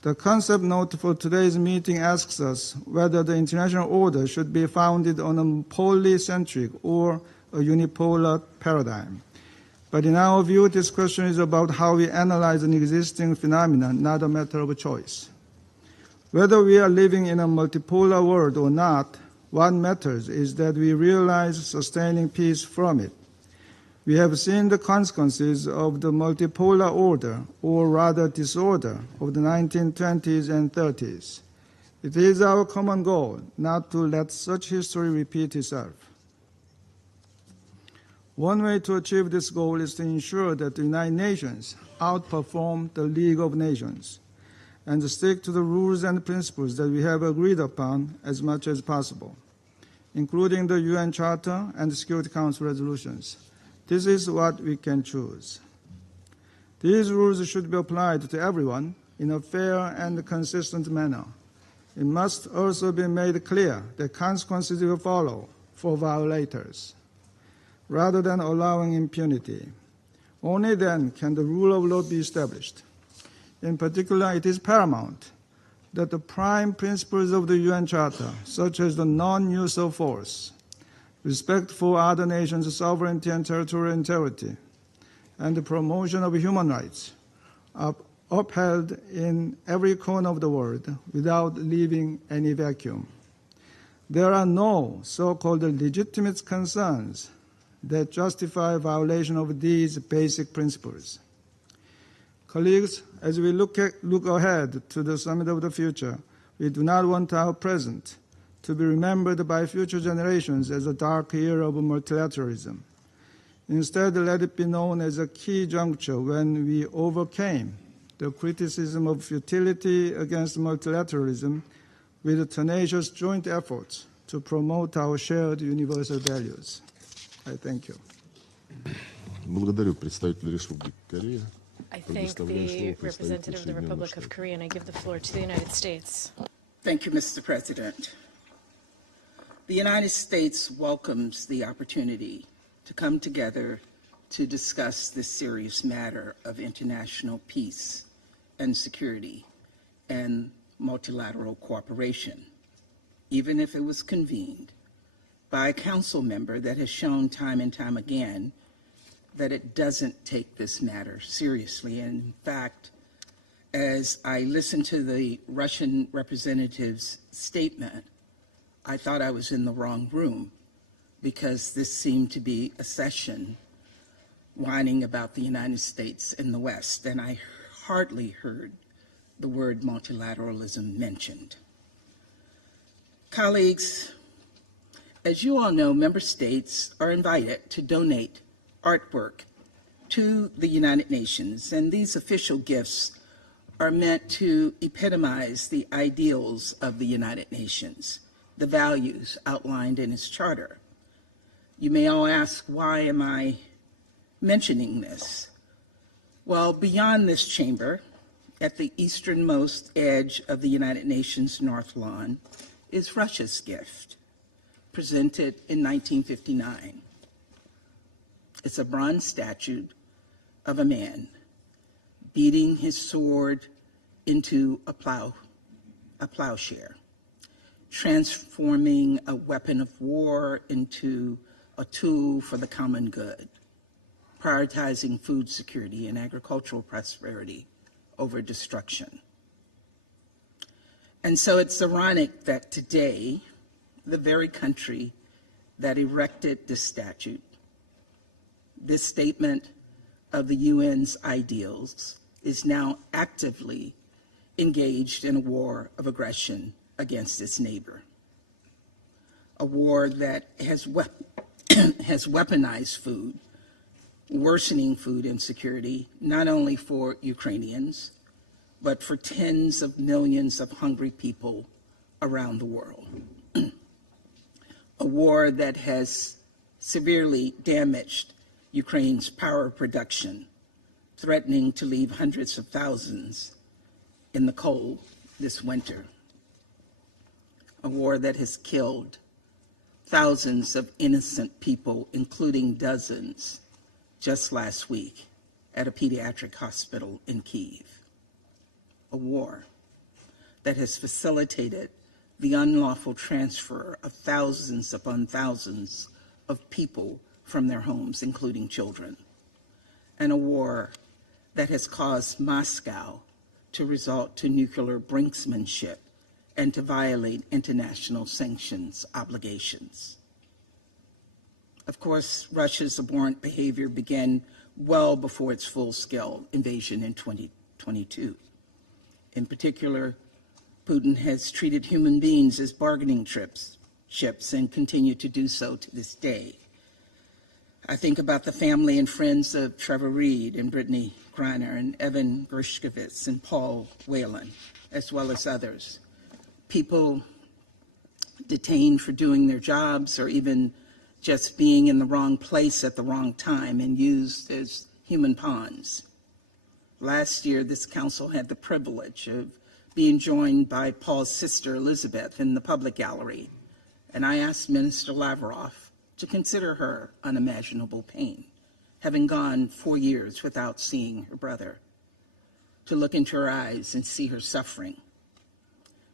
The concept note for today's meeting asks us whether the international order should be founded on a polycentric or a unipolar paradigm. But in our view, this question is about how we analyze an existing phenomenon, not a matter of choice. Whether we are living in a multipolar world or not, what matters is that we realize sustaining peace from it. We have seen the consequences of the multipolar order, or rather disorder, of the 1920s and 30s. It is our common goal not to let such history repeat itself. One way to achieve this goal is to ensure that the United Nations outperform the League of Nations and stick to the rules and principles that we have agreed upon as much as possible, including the UN Charter and the Security Council resolutions. This is what we can choose. These rules should be applied to everyone in a fair and consistent manner. It must also be made clear that consequences will follow for violators, rather than allowing impunity. Only then can the rule of law be established. In particular, it is paramount that the prime principles of the UN Charter, such as the non-use of force, respect for other nations' sovereignty and territorial integrity, and the promotion of human rights, are upheld in every corner of the world without leaving any vacuum. There are no so-called legitimate concerns that justify violation of these basic principles. Colleagues, as we look ahead to the summit of the future, we do not want our present to be remembered by future generations as a dark era of multilateralism. Instead, let it be known as a key juncture when we overcame the criticism of futility against multilateralism with tenacious joint efforts to promote our shared universal values. I thank you. Благодарю представителя Республики Корея. I thank the representative of the Republic of Korea, and I give the floor to the United States. Thank you, Mr. President. The United States welcomes the opportunity to come together to discuss this serious matter of international peace and security and multilateral cooperation, even if it was convened by a council member that has shown time and time again that it doesn't take this matter seriously. And in fact, as I listened to the Russian representative's statement, I thought I was in the wrong room, because this seemed to be a session whining about the United States and the West, and I hardly heard the word multilateralism mentioned. Colleagues, as you all know, member states are invited to donate artwork to the United Nations, and these official gifts are meant to epitomize the ideals of the United Nations, the values outlined in its charter. You may all ask, why am I mentioning this? Well, beyond this chamber, at the easternmost edge of the United Nations North Lawn, is Russia's gift, presented in 1959. It's a bronze statue of a man beating his sword into a plowshare, transforming a weapon of war into a tool for the common good, prioritizing food security and agricultural prosperity over destruction. And so it's ironic that today, the very country that erected this statue, this statement of the UN's ideals, is now actively engaged in a war of aggression against its neighbor. A war that has weaponized food, worsening food insecurity, not only for Ukrainians, but for tens of millions of hungry people around the world. A war that has severely damaged Ukraine's power production, threatening to leave hundreds of thousands in the cold this winter. A war that has killed thousands of innocent people, including dozens, just last week at a pediatric hospital in Kyiv. A war that has facilitated the unlawful transfer of thousands upon thousands of people from their homes, including children. And a war that has caused Moscow to resort to nuclear brinksmanship and to violate international sanctions obligations. Of course, Russia's abhorrent behavior began well before its full-scale invasion in 2022. In particular, Putin has treated human beings as bargaining chips and continued to do so to this day. I think about the family and friends of Trevor Reed and Brittany Griner and Evan Gershkovich and Paul Whelan, as well as others. People detained for doing their jobs or even just being in the wrong place at the wrong time and used as human pawns. Last year, this council had the privilege of being joined by Paul's sister, Elizabeth, in the public gallery, and I asked Minister Lavrov to consider her unimaginable pain, having gone 4 years without seeing her brother, to look into her eyes and see her suffering.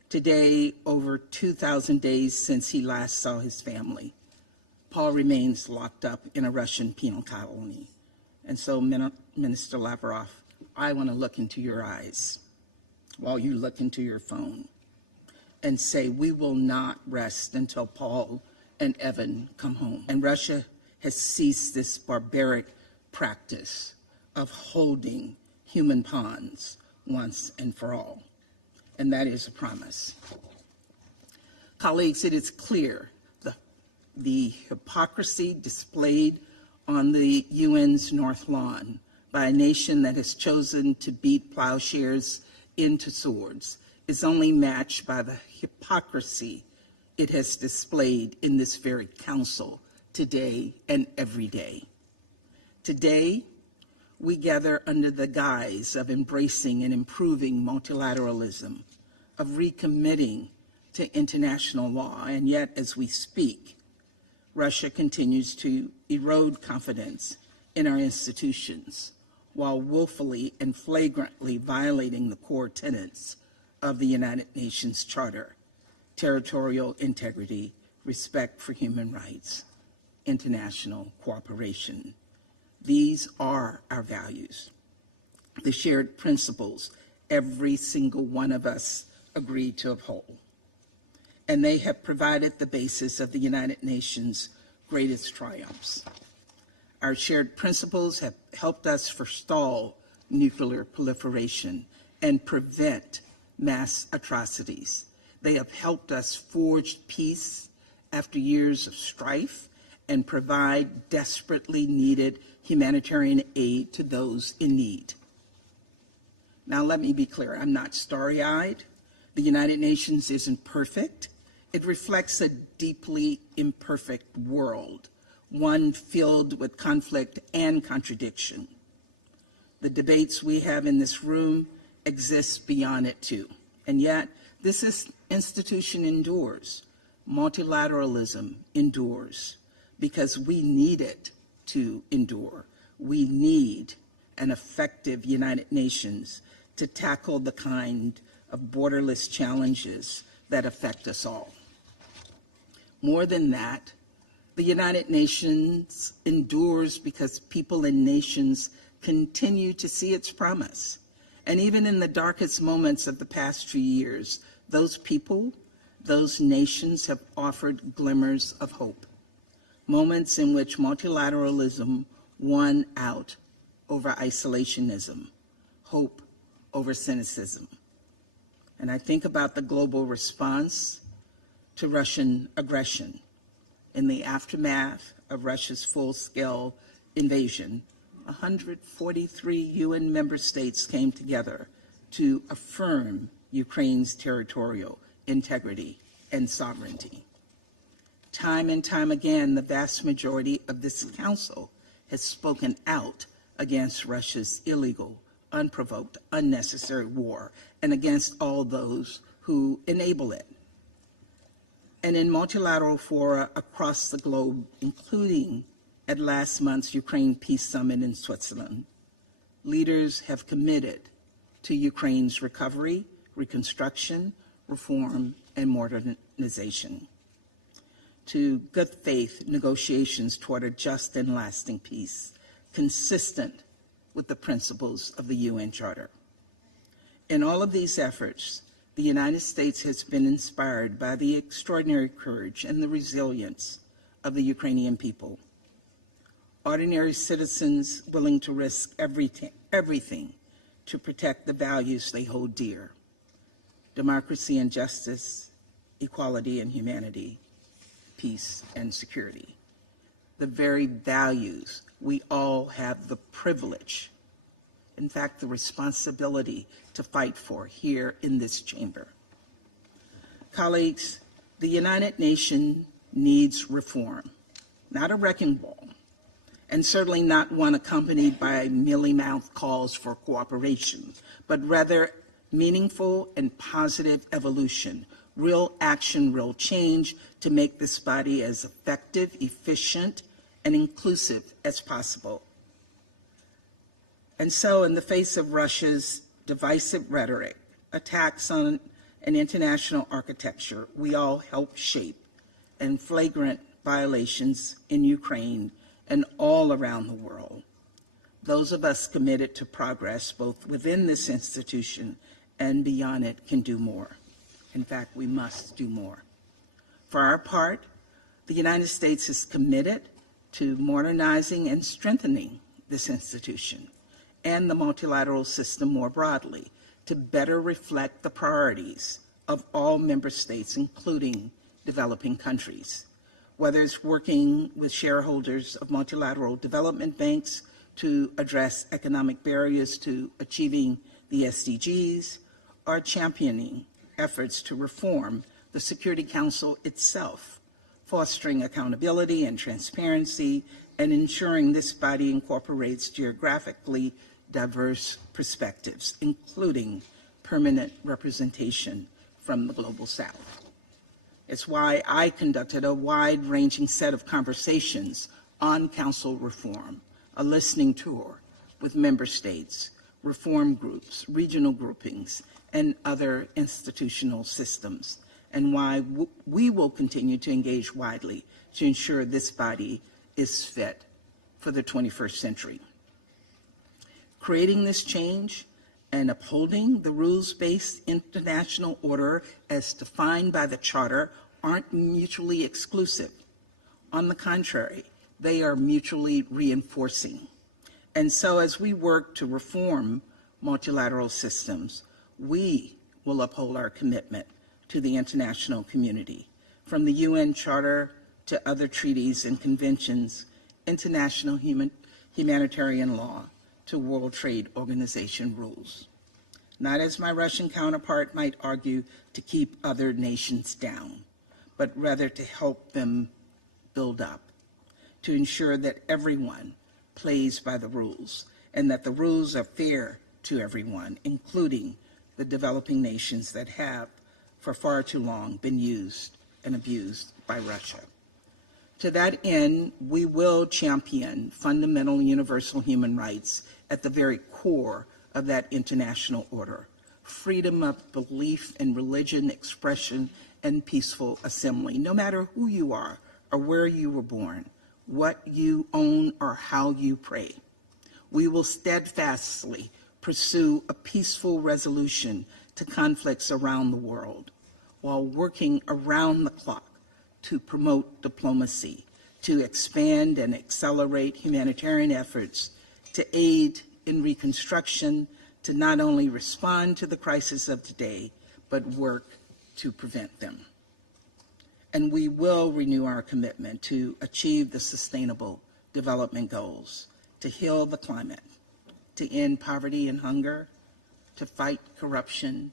Today, over 2,000 days since he last saw his family, Paul remains locked up in a Russian penal colony. And so, Minister Lavrov, I want to look into your eyes while you look into your phone and say, we will not rest until Paul and Evan come home. And Russia has ceased this barbaric practice of holding human pawns once and for all. And that is a promise. Colleagues, it is clear the hypocrisy displayed on the UN's North Lawn by a nation that has chosen to beat plowshares into swords is only matched by the hypocrisy it has displayed in this very council today and every day. Today, we gather under the guise of embracing and improving multilateralism, of recommitting to international law, and yet as we speak, Russia continues to erode confidence in our institutions while willfully and flagrantly violating the core tenets of the United Nations Charter: territorial integrity, respect for human rights, international cooperation. These are our values, the shared principles every single one of us agreed to uphold. And they have provided the basis of the United Nations' greatest triumphs. Our shared principles have helped us forestall nuclear proliferation and prevent mass atrocities. They have helped us forge peace after years of strife and provide desperately needed humanitarian aid to those in need. Now, let me be clear, I'm not starry-eyed. The United Nations isn't perfect. It reflects a deeply imperfect world, one filled with conflict and contradiction. The debates we have in this room exist beyond it too. And yet, this institution endures. Multilateralism endures because we need it to endure. We need an effective United Nations to tackle the kind of borderless challenges that affect us all. More than that, the United Nations endures because people and nations continue to see its promise. And even in the darkest moments of the past few years, those people, those nations have offered glimmers of hope, moments in which multilateralism won out over isolationism, hope over cynicism. And I think about the global response to Russian aggression. In the aftermath of Russia's full-scale invasion, 143 UN member states came together to affirm Ukraine's territorial integrity and sovereignty. Time and time again, the vast majority of this council has spoken out against Russia's illegal, unprovoked, unnecessary war and against all those who enable it. And in multilateral fora across the globe, including at last month's Ukraine Peace Summit in Switzerland, leaders have committed to Ukraine's recovery, reconstruction, reform, and modernization, to good faith negotiations toward a just and lasting peace, consistent with the principles of the UN Charter. In all of these efforts, the United States has been inspired by the extraordinary courage and the resilience of the Ukrainian people. Ordinary citizens willing to risk everything to protect the values they hold dear: democracy and justice, equality and humanity, peace and security. The very values we all have the privilege, in fact, the responsibility to fight for here in this chamber. Colleagues, the United Nations needs reform, not a wrecking ball, and certainly not one accompanied by mealy-mouthed calls for cooperation, but rather meaningful and positive evolution, real action, real change to make this body as effective, efficient, and inclusive as possible. And so, in the face of Russia's divisive rhetoric, attacks on an international architecture we all helped shape, and flagrant violations in Ukraine and all around the world, those of us committed to progress both within this institution and beyond it can do more. In fact, we must do more. For our part, the United States is committed to modernizing and strengthening this institution and the multilateral system more broadly to better reflect the priorities of all member states, including developing countries. Whether it's working with shareholders of multilateral development banks to address economic barriers to achieving the SDGs, or championing efforts to reform the Security Council itself, fostering accountability and transparency, and ensuring this body incorporates geographically diverse perspectives, including permanent representation from the Global South. It's why I conducted a wide-ranging set of conversations on Council reform, a listening tour with member states, reform groups, regional groupings, and other institutional systems, and why we will continue to engage widely to ensure this body is fit for the 21st century. Creating this change and upholding the rules-based international order as defined by the Charter aren't mutually exclusive. On the contrary, they are mutually reinforcing. And so as we work to reform multilateral systems, we will uphold our commitment to the international community, from the UN Charter to other treaties and conventions, international humanitarian law to World Trade Organization rules. Not, as my Russian counterpart might argue, to keep other nations down, but rather to help them build up, to ensure that everyone plays by the rules and that the rules are fair to everyone, including the developing nations that have for far too long been used and abused by Russia. To that end, we will champion fundamental universal human rights at the very core of that international order: freedom of belief and religion, expression, and peaceful assembly, no matter who you are or where you were born, what you own or how you pray. We will steadfastly pursue a peaceful resolution to conflicts around the world while working around the clock to promote diplomacy, to expand and accelerate humanitarian efforts, to aid in reconstruction, to not only respond to the crisis of today, but work to prevent them. And we will renew our commitment to achieve the Sustainable Development Goals, to heal the climate, to end poverty and hunger, to fight corruption,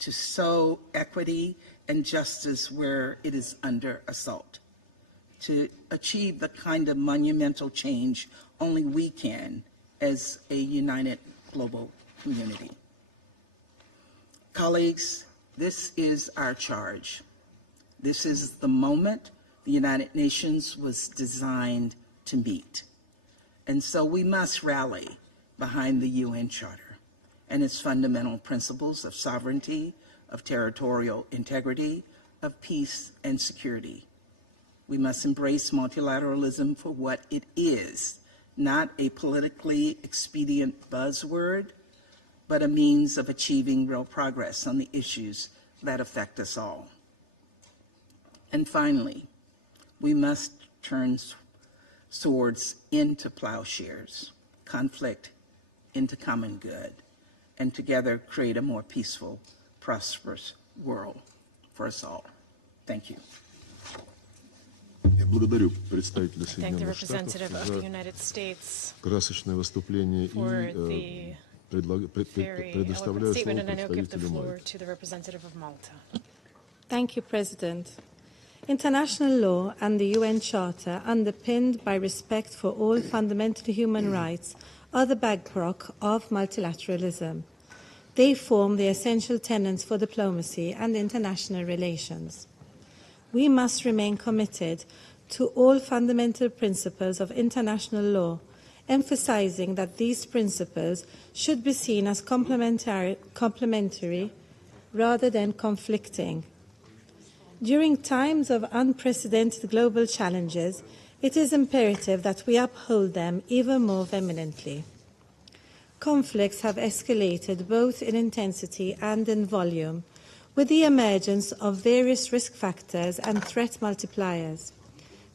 to sow equity and justice where it is under assault, to achieve the kind of monumental change only we can as a united global community. Colleagues, this is our charge. This is the moment the United Nations was designed to meet. And so we must rally behind the UN Charter and its fundamental principles of sovereignty, of territorial integrity, of peace and security. We must embrace multilateralism for what it is, not a politically expedient buzzword, but a means of achieving real progress on the issues that affect us all. And finally, we must turn swords into plowshares, conflict into common good, and together create a more peaceful, prosperous world for us all. Thank you. Я благодарю представителя Thank the Соединенных Штатов representative of the United States за красочное выступление for и the very предоставляю eloquent statement, and I now give the представителю floor Мальты. to the representative of Malta. Thank you, President. International law and the UN Charter, underpinned by respect for all fundamental human rights, are the bedrock of multilateralism. They form the essential tenets for diplomacy and international relations. We must remain committed to all fundamental principles of international law, emphasizing that these principles should be seen as complementary rather than conflicting. During times of unprecedented global challenges, it is imperative that we uphold them even more vehemently. Conflicts have escalated both in intensity and in volume, with the emergence of various risk factors and threat multipliers.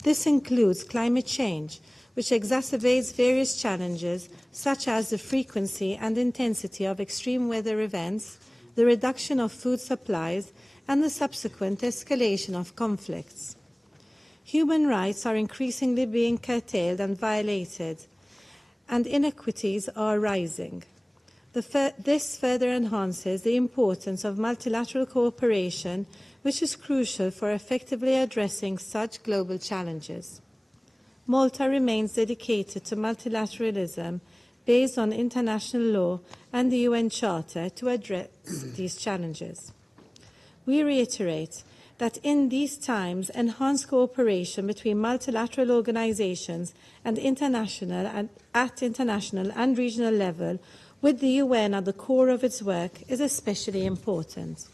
This includes climate change, which exacerbates various challenges such as the frequency and intensity of extreme weather events, the reduction of food supplies, and the subsequent escalation of conflicts. Human rights are increasingly being curtailed and violated, and inequities are rising. This further enhances the importance of multilateral cooperation, which is crucial for effectively addressing such global challenges. Malta remains dedicated to multilateralism based on international law and the UN Charter to address these challenges. We reiterate that in these times, enhanced cooperation between multilateral organizations and at international and regional level, with the UN at the core of its work, is especially important.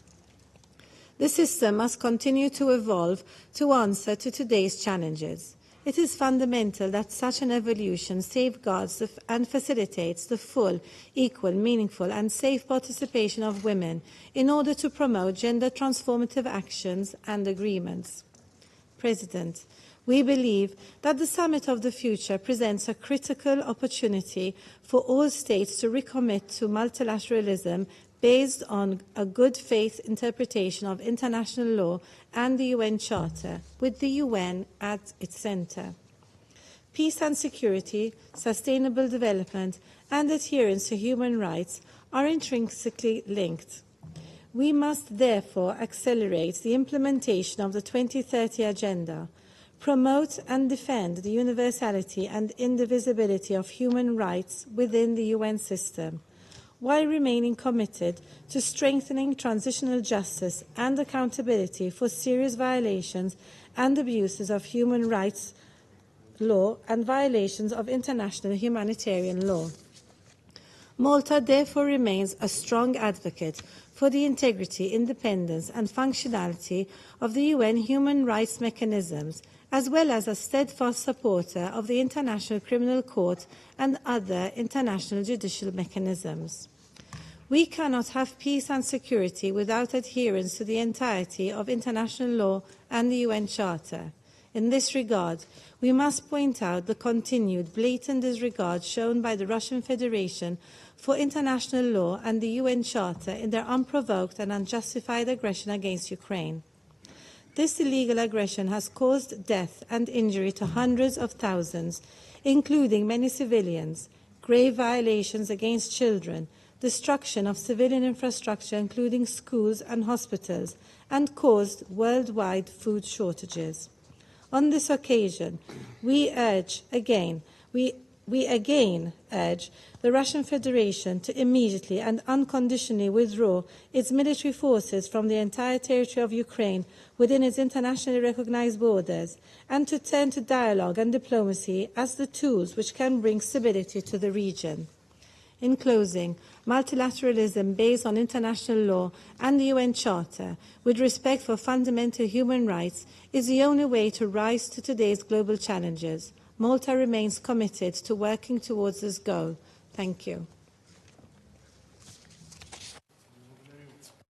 The system must continue to evolve to answer to today's challenges. It is fundamental that such an evolution safeguards and facilitates the full, equal, meaningful and safe participation of women in order to promote gender transformative actions and agreements. President, we believe that the Summit of the Future presents a critical opportunity for all states to recommit to multilateralism based on a good faith interpretation of international law and the UN Charter, with the UN at its centre. Peace and security, sustainable development, and adherence to human rights are intrinsically linked. We must therefore accelerate the implementation of the 2030 Agenda, promote and defend the universality and indivisibility of human rights within the UN system, while remaining committed to strengthening transitional justice and accountability for serious violations and abuses of human rights law and violations of international humanitarian law. Malta therefore remains a strong advocate for the integrity, independence and functionality of the UN human rights mechanisms, as well as a steadfast supporter of the International Criminal Court and other international judicial mechanisms. We cannot have peace and security without adherence to the entirety of international law and the UN Charter. In this regard, we must point out the continued blatant disregard shown by the Russian Federation for international law and the UN Charter in their unprovoked and unjustified aggression against Ukraine. This illegal aggression has caused death and injury to hundreds of thousands, including many civilians, grave violations against children, destruction of civilian infrastructure, including schools and hospitals, and caused worldwide food shortages. On this occasion, we again urge the Russian Federation to immediately and unconditionally withdraw its military forces from the entire territory of Ukraine within its internationally recognized borders, and to turn to dialogue and diplomacy as the tools which can bring stability to the region. In closing, multilateralism based on international law and the UN Charter, with respect for fundamental human rights, is the only way to rise to today's global challenges. Malta remains committed to working towards this goal. Thank you.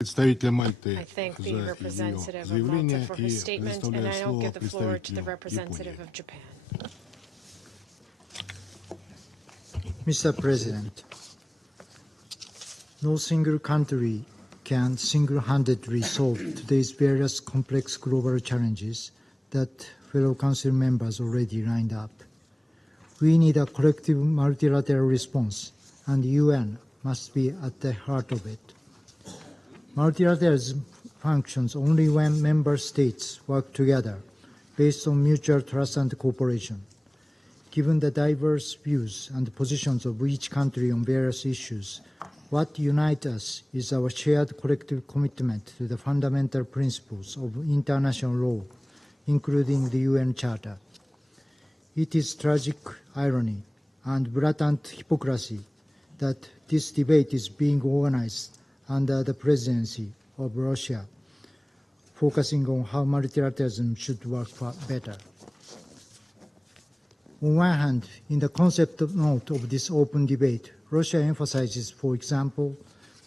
I thank the representative of Malta for her statement, and I now give the floor to the representative of Japan. Mr. President, no single country can single-handedly solve today's various complex global challenges that fellow Council members already lined up. We need a collective multilateral response, and the UN must be at the heart of it. Multilateralism functions only when member states work together based on mutual trust and cooperation. Given the diverse views and positions of each country on various issues, what unites us is our shared collective commitment to the fundamental principles of international law, including the UN Charter. It is tragic irony and blatant hypocrisy that this debate is being organized under the presidency of Russia, focusing on how multilateralism should work better. On one hand, in the concept note of this open debate, Russia emphasizes, for example,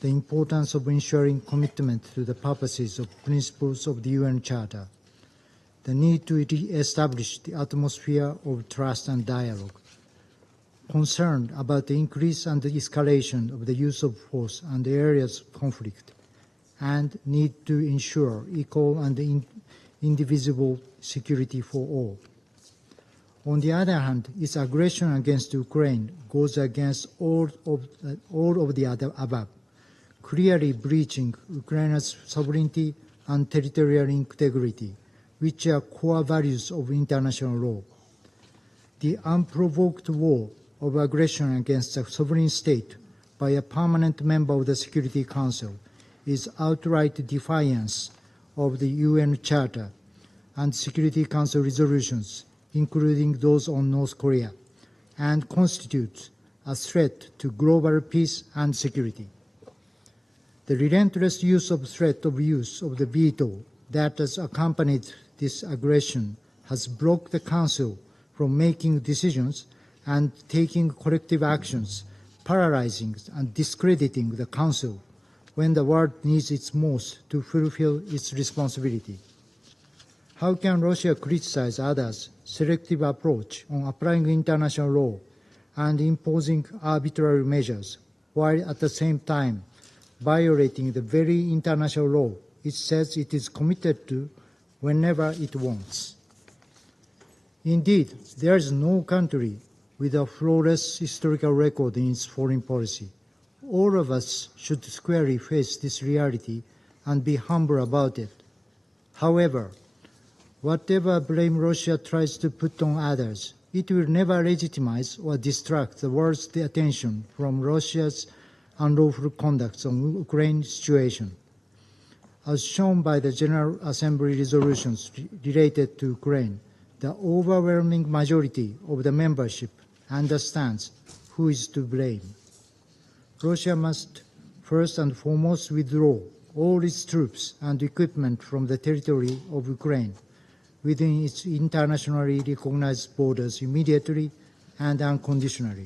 the importance of ensuring commitment to the purposes of principles of the UN Charter, the need to re-establish the atmosphere of trust and dialogue, concern about the increase and the escalation of the use of force and the areas of conflict, and need to ensure equal and indivisible security for all. On the other hand, its aggression against Ukraine goes against all of the above, clearly breaching Ukraine's sovereignty and territorial integrity, which are core values of international law. The unprovoked war of aggression against a sovereign state by a permanent member of the Security Council is outright defiance of the UN Charter and Security Council resolutions, including those on North Korea, and constitutes a threat to global peace and security. The relentless use of the veto that has accompanied this aggression has blocked the Council from making decisions and taking collective actions, paralyzing and discrediting the Council when the world needs it most to fulfill its responsibility. How can Russia criticize others' selective approach on applying international law and imposing arbitrary measures, while at the same time violating the very international law it says it is committed to whenever it wants? Indeed, there is no country with a flawless historical record in its foreign policy. All of us should squarely face this reality and be humble about it. However, whatever blame Russia tries to put on others, it will never legitimize or distract the world's attention from Russia's unlawful conduct on the Ukraine situation. As shown by the General Assembly resolutions related to Ukraine, the overwhelming majority of the membership understands who is to blame. Russia must first and foremost withdraw all its troops and equipment from the territory of Ukraine within its internationally recognized borders immediately and unconditionally.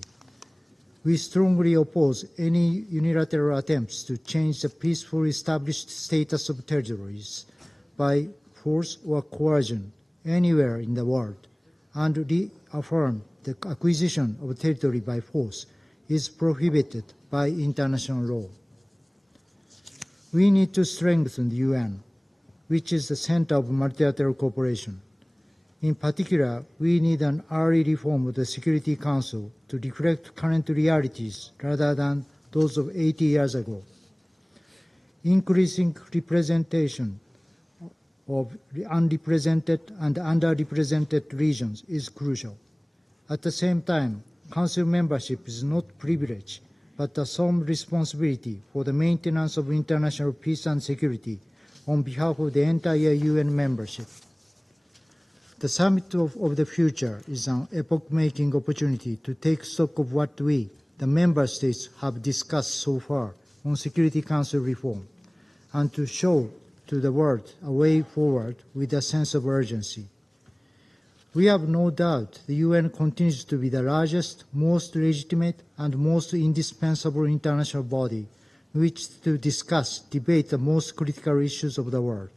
We strongly oppose any unilateral attempts to change the peacefully established status of territories by force or coercion anywhere in the world, and reaffirm the acquisition of territory by force is prohibited by international law. We need to strengthen the UN, which is the center of multilateral cooperation. In particular, we need an early reform of the Security Council to reflect current realities rather than those of 80 years ago. Increasing representation of unrepresented and underrepresented regions is crucial. At the same time, Council membership is not privilege, but a solemn responsibility for the maintenance of international peace and security on behalf of the entire UN membership. The Summit of the Future is an epoch-making opportunity to take stock of what we, the member states, have discussed so far on Security Council reform, and to show to the world a way forward with a sense of urgency. We have no doubt the UN continues to be the largest, most legitimate, and most indispensable international body in which to discuss, debate the most critical issues of the world.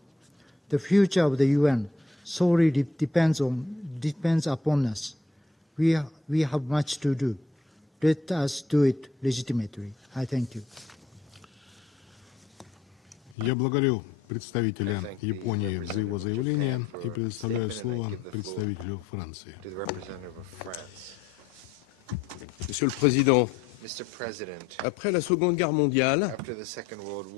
The future of the UN solely depends upon us. We have much to do. Let us do it legitimately. I thank you. Я благодарю представителя Японии за его заявление и предоставляю слово представителю Франции. Monsieur le Président, après la Seconde Guerre mondiale,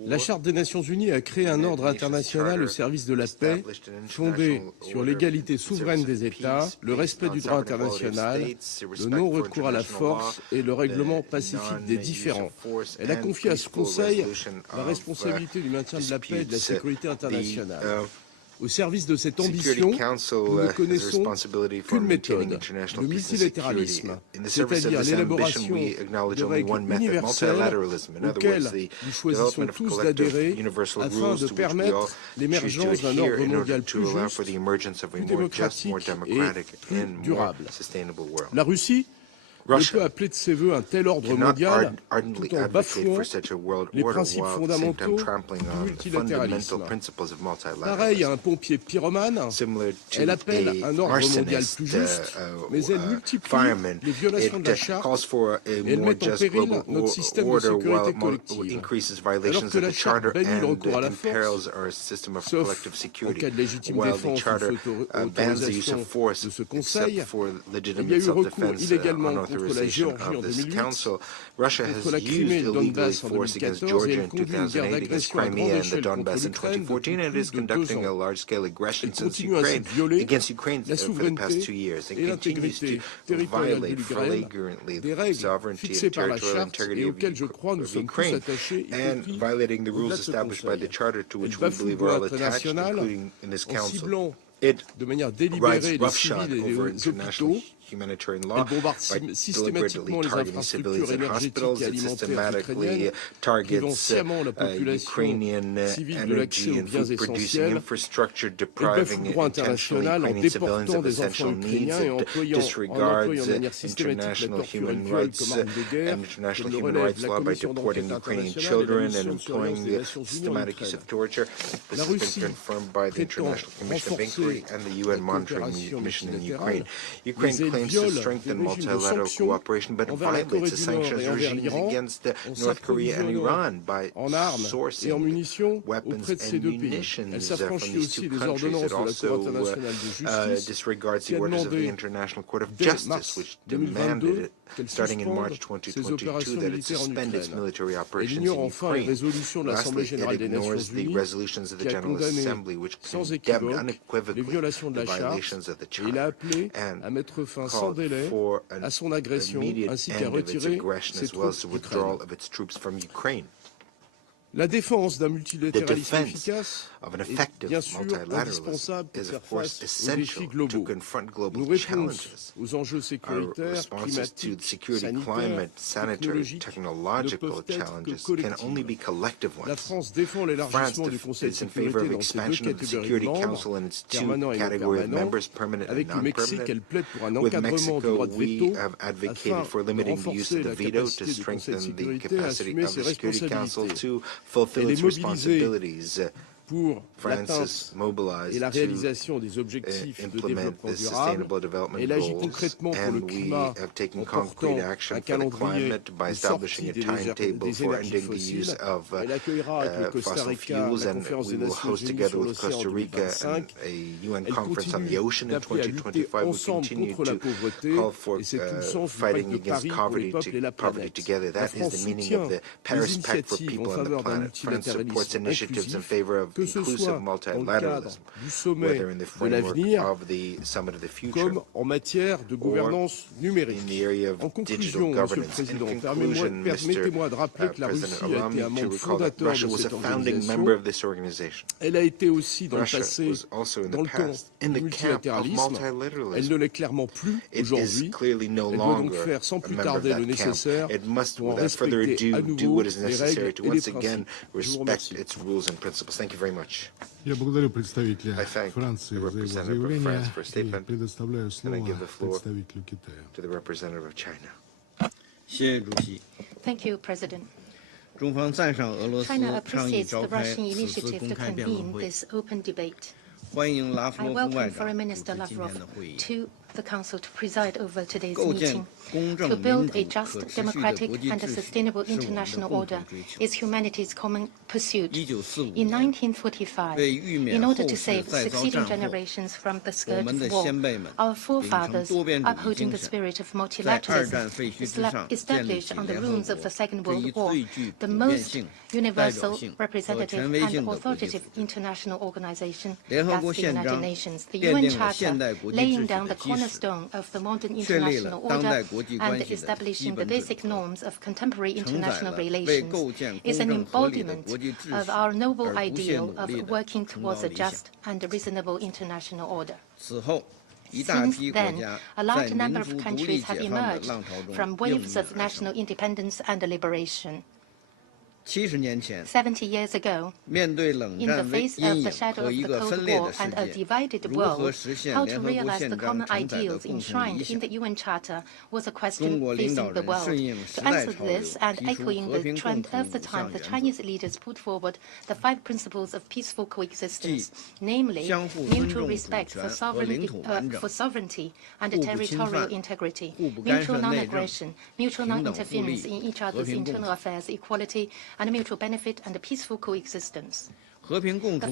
la Charte des Nations Unies a créé un ordre international au service de la paix, fondé sur l'égalité souveraine des États, le respect du droit international, le non-recours à la force et le règlement pacifique des différends. Elle a confié à ce Conseil la responsabilité du maintien de la paix et de la sécurité internationale. Au service de cette ambition, nous ne connaissons qu'une méthode, le multilatéralisme, c'est-à-dire l'élaboration de règles universelles auxquelles nous choisissons tous d'adhérer afin de permettre l'émergence d'un ordre mondial plus juste, plus démocratique et plus durable. La Russie ne peut appeler de ses voeux un tel ordre mondial tout en bafouant les principes fondamentaux du multilatéralisme. Pareil à un pompier pyromane, elle appelle un ordre mondial plus juste, mais elle multiplie les violations de la charte et elle met en péril notre système de sécurité collective. Alors que la charte bannit le recours à la force, sauf en cas de légitime défense ou autorisation de ce Conseil, il y a eu recours illégalement contre la Géorgie en 2008, contre la Crimée et le Donbass en 2014, et elle conduit une guerre d'agression à grande échelle contre l'Ukraine depuis plus de 2 ans. Elle continue ainsi de violer la souveraineté et l'intégrité territoriale de l'Ukraine, des règles fixées par la Charte et auxquelles, je crois, nous sommes tous attachés, y compris au-delà de ce Conseil. Elle bafoue le droit international en ciblant de manière délibérée les civils et les hôpitaux. Elle bombarde systématiquement les infrastructures énergétiques et alimentaires ukrainiennes, privant sciemment la population civile de l'accès aux biens essentiels. Elle bafoue le droit international en déportant des enfants ukrainiens et en employant de manière systématique la torture et le viol comme arme de guerre, comme le relève la Commission d'enquête internationale et la mission sur surveillance des Nations Unies en Ukraine. La Russie prétend renforcer la coopération multilatérale. Les claims to strengthen multilateral cooperation, but violates the sanctions regimes against North Korea and Iran by sourcing weapons and munitions from these two countries. It also disregards the orders of the International Court of Justice, which demanded, starting in March 2022, that it suspend its military operations in Ukraine. Lastly, it ignores the resolutions of the General Assembly, which condemned unequivocally the violations of the Charter and called for an immediate end of its aggression as well as the withdrawal of its troops from Ukraine. La défense d'un The multilatéralisme defense efficace of an est effective bien sûr multilateralism indispensable pour is, faire of course, face aux essential défis globaux. to confront global Nos réponses challenges. aux enjeux Our sécuritaires, responses to climatiques, security, sanitaires, climate, sanitary, technologiques technological ne peuvent être challenges que can only be collectives. collective La ones. France défend France l'élargissement du Conseil de is in favor sécurité of dans ses deux expansion of the catégories de Security membres, Council and its two permanents et non category of permanents. members, permanent and Avec le Mexique, non-permanent. elle plaide pour un With encadrement du Mexico, droit de we veto have afin advocated for de limiting the use renforcer of the la veto to capacité du Conseil de strengthen the sécurité à capacity assumer of ses the Security Council responsabilités. to fulfill Elle est its mobilisée responsibilities. pour France l'atteinte is mobilized et la to réalisation des objectifs de implement développement the durable. sustainable development Elle agit goals, concrètement pour le and we climat have taken en concrete portant action un for the calendrier climate by de establishing sortie a timetable des for énergies ending the use fossiles. of Elle accueillera avec le Costa fossil Rica fuels, la and conférence we des will Nations host Unies together sur with l'océan Costa en Rica 2025. a UN Elle conference on the continue ocean in d'appeler à lutter 2025. We ensemble continue contre la to pauvreté call for et c'est tout le sens du pacte fighting de against Paris pour les peuples et la poverty planète. together. La That is France the meaning soutient of the les Paris Pact for initiatives en people on the faveur d'un planet. France supports multilatéralisme initiatives in inclusif, favor of que ce inclusive soit dans le cadre multilateralism, du sommet whether in the de framework l'avenir of the Summit of the Future comme en matière de gouvernance numérique. in the area of En conclusion, conclusion, Monsieur le Président, permettez-moi de rappeler que la Russie a été un membre fondateur de cette organisation. Elle a été aussi dans le passé, dans le camp du multilatéralisme. Elle ne l'est clairement plus aujourd'hui. Elle doit donc faire sans plus tarder le nécessaire pour en respecter à nouveau les règles et les principes. Je vous remercie. Я благодарю представителя Франции за его заявление и предоставляю слово представителю Китая. Thank you, President. China appreciates the Russian initiative to convene this open debate. I welcome Foreign Minister Lavrov to the Council to preside over today's meeting. To build a just, democratic, and a sustainable international order is humanity's common pursuit. In 1945, in order to save succeeding generations from the scourge of war, our forefathers, upholding the spirit of multilateralism, established on the ruins of the Second World War the most universal, representative, and authoritative international organization, that's the United Nations. The UN Charter, laying down the cornerstone of the modern international order and establishing the basic norms of contemporary international relations, is an embodiment of our noble ideal of working towards a just and reasonable international order. Since then, a large number of countries have emerged from waves of national independence and liberation. 70 years ago, in the face of the shadow of the Cold War and a divided world, how to realize the common ideals enshrined in the UN Charter was a question facing the world. To answer this and echoing the trend of the time, the Chinese leaders put forward the 5 principles of peaceful coexistence, namely mutual respect for sovereignty and territorial integrity, mutual non-aggression, mutual non-interference in each other's internal affairs, equality, and mutual benefit and peaceful coexistence. The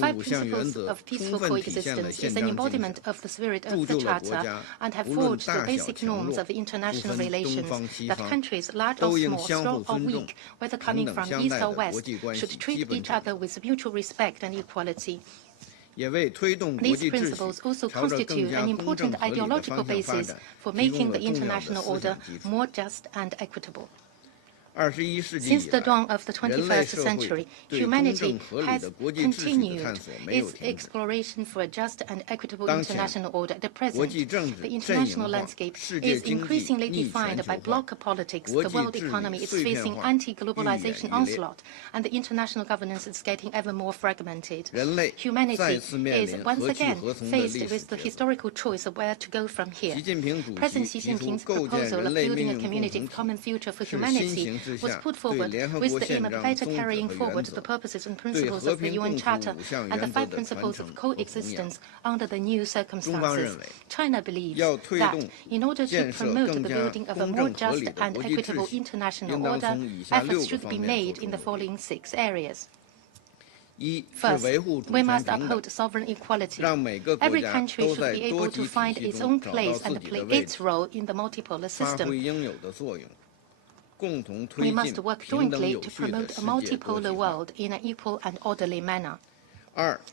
5 principles of peaceful coexistence is an embodiment of the spirit of the Charter and have forged the basic norms of international relations that countries, large or small, strong or weak, whether coming from east or west, should treat each other with mutual respect and equality. These principles also constitute an important ideological basis for making the international order more just and equitable. Since the dawn of the 21st century, humanity has continued its exploration for a just and equitable international order. At the present, the international landscape is increasingly defined by bloc politics, the world economy is facing anti-globalization onslaught, and the international governance is getting ever more fragmented. Humanity is once again faced with the historical choice of where to go from here. President Xi Jinping's proposal of building a community of common future for humanity was put forward with the aim of better carrying forward the purposes and principles of the UN Charter and the 5 principles of coexistence under the new circumstances. China believes that in order to promote the building of a more just and equitable international order, efforts should be made in the following 6 areas. First, we must uphold sovereign equality. Every country should be able to find its own place and play its role in the multipolar system. We must work jointly to promote a multipolar world in an equal and orderly manner.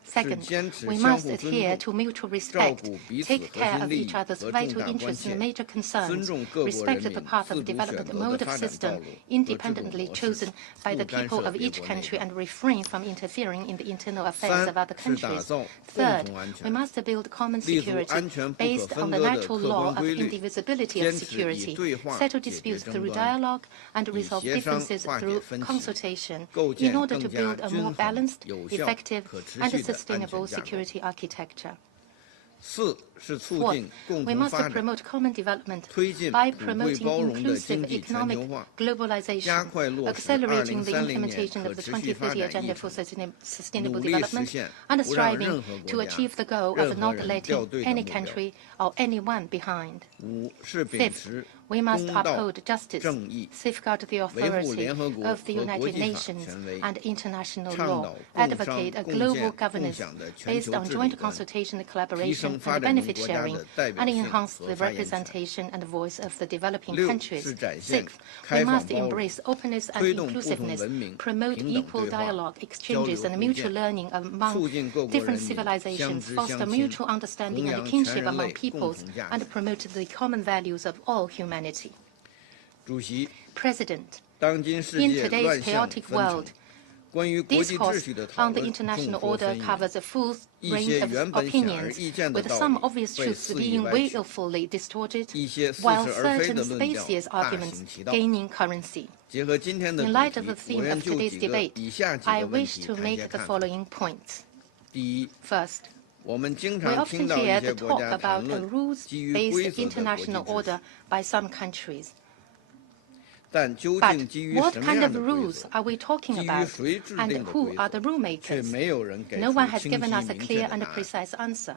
Second, we must adhere to mutual respect, take care of each other's vital interests and major concerns, respect the path of development mode of system independently chosen by the people of each country, and refrain from interfering in the internal affairs of other countries. Third, we must build common security based on the natural law of indivisibility of security, settle disputes through dialogue, and resolve differences through consultation in order to build a more balanced, effective, and a sustainable security architecture. Fourth, we must promote common development by promoting inclusive economic globalization, accelerating the implementation of the 2030 Agenda for Sustainable Development, and striving to achieve the goal of not letting any country or anyone behind. Fifth, we must uphold justice, safeguard the authority of the United Nations and international law, advocate a global governance based on joint consultation and collaboration and benefit sharing, and enhance the representation and voice of the developing countries. Sixth, we must embrace openness and inclusiveness, promote equal dialogue, exchanges, and mutual learning among different civilizations, foster mutual understanding and kinship among peoples, and promote the common values of all humanity. President, in today's chaotic world, discourse on the international order covers a full range of opinions, with some obvious truths being willfully distorted, while certain specious arguments gaining currency. In light of the theme of today's debate, I wish to make the following points. First, we often hear the talk about a rules-based international order by some countries. But what kind of rules are we talking about, and who are the rule makers? No one has given us a clear and precise answer.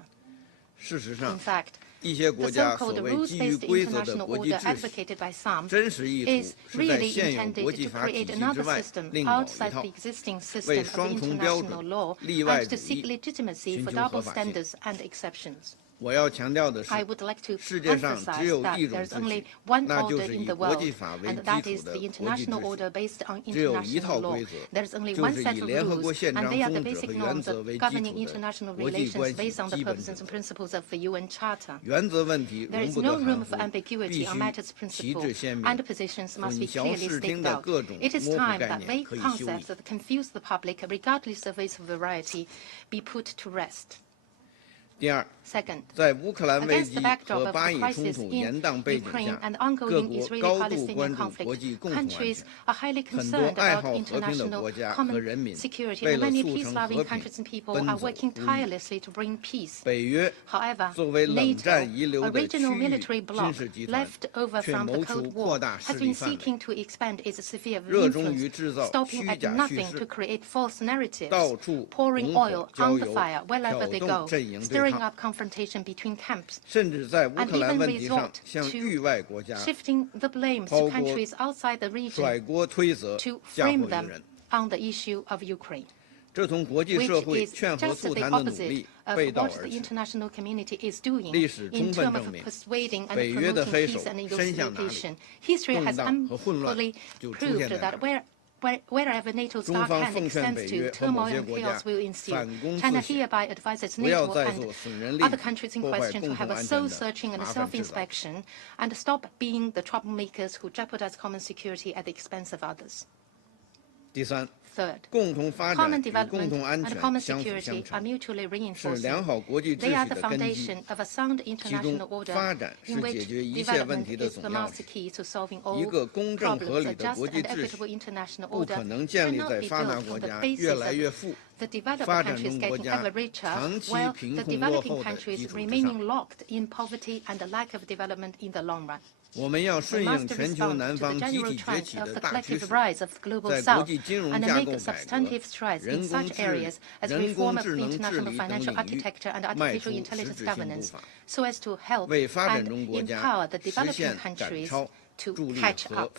In fact, the so-called rules-based international order advocated by some is really intended to create another system outside the existing system of international law and to seek legitimacy for double standards and exceptions. I would like to emphasize that there is only one order in the world, and that is the international order based on international law. There is only one set of rules, and they are the basic norms of governing international relations based on the purposes and principles of the UN Charter. There is no room for ambiguity on matters principle, and positions must be clearly staked out. It is time that vague concepts that confuse the public, regardless of its variety, be put to rest. Second, against the backdrop of the crisis in Ukraine and ongoing Israeli-Palestinian conflict, countries are highly concerned about international common security, and many peace-loving countries and people are working tirelessly to bring peace. However, NATO, a regional military bloc left over from the Cold War, has been seeking to expand its sphere of influence, stopping at nothing to create false narratives, pouring oil on the fire wherever they go, stirring up confrontation between camps, and even resort to shifting the blame to countries outside the region to frame them on the issue of Ukraine, which is just the opposite of what the international community is doing in terms of persuading and promoting peace and negotiation. History has amply proved that wherever NATO's dark hand extends to, turmoil and chaos will ensue. China hereby advises NATO and other countries in question to have a soul-searching and self-inspection and stop being the troublemakers who jeopardize common security at the expense of others. Third, common development and common security are mutually reinforcing. They are the foundation of a sound international order in which development is the master key to solving all problems. A just and equitable international order cannot be built on the basis of the developed countries getting ever richer, while the developing countries remaining locked in poverty and a lack of development in the long run. We must respond to the general trend of the collective rise of the global south and make substantive strides in such areas as reform of the international financial architecture and artificial intelligence governance, so as to help and empower the developing countries to catch up.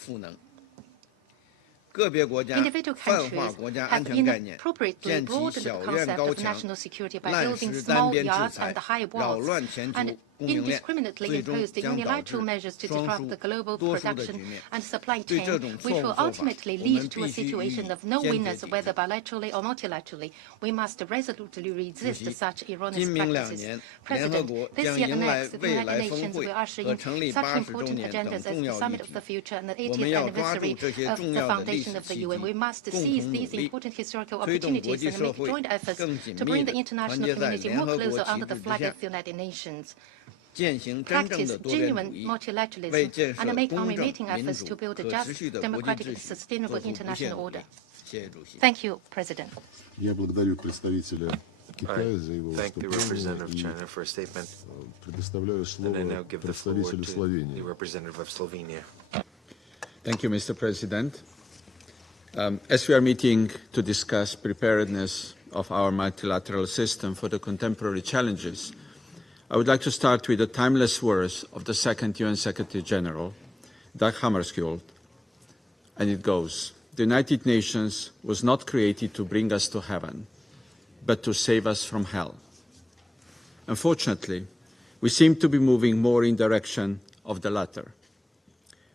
Individual countries have inappropriately broadened the concept of national security by building small yards and high walls, and indiscriminately imposed unilateral measures to disrupt the global production and supply chain, which will ultimately lead to a situation of no winners, whether bilaterally or multilaterally. We must resolutely resist such erroneous practices. President, this year and next, the United Nations will usher in such important agendas as the Summit of the Future and the 80th anniversary of the foundation of the UN. We must seize these important historical opportunities and make joint efforts to bring the international community more closer under the flag of the United Nations. Practice genuine multilateralism and make unremitting efforts to build a just, democratic, and sustainable international order. Thank you, President. I thank the representative of China for a statement, and I now give the floor to the representative of Slovenia. Thank you, Mr. President. As we are meeting to discuss preparedness of our multilateral system for the contemporary challenges, I would like to start with the timeless words of the second UN Secretary General, Dag Hammarskjöld, and it goes, "The United Nations was not created to bring us to heaven, but to save us from hell." Unfortunately, we seem to be moving more in the direction of the latter.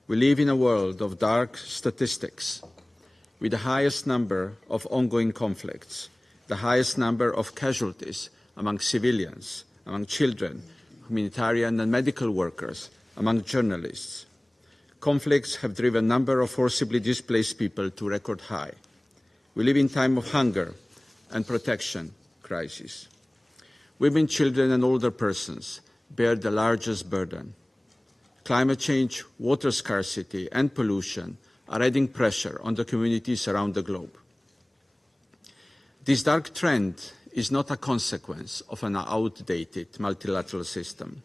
We live in a world of dark statistics, with the highest number of ongoing conflicts, the highest number of casualties among civilians, among children, humanitarian and medical workers, among journalists. Conflicts have driven a number of forcibly displaced people to record high. We live in a time of hunger and protection crisis. Women, children and older persons bear the largest burden. Climate change, water scarcity and pollution are adding pressure on the communities around the globe. This dark trend is not a consequence of an outdated multilateral system,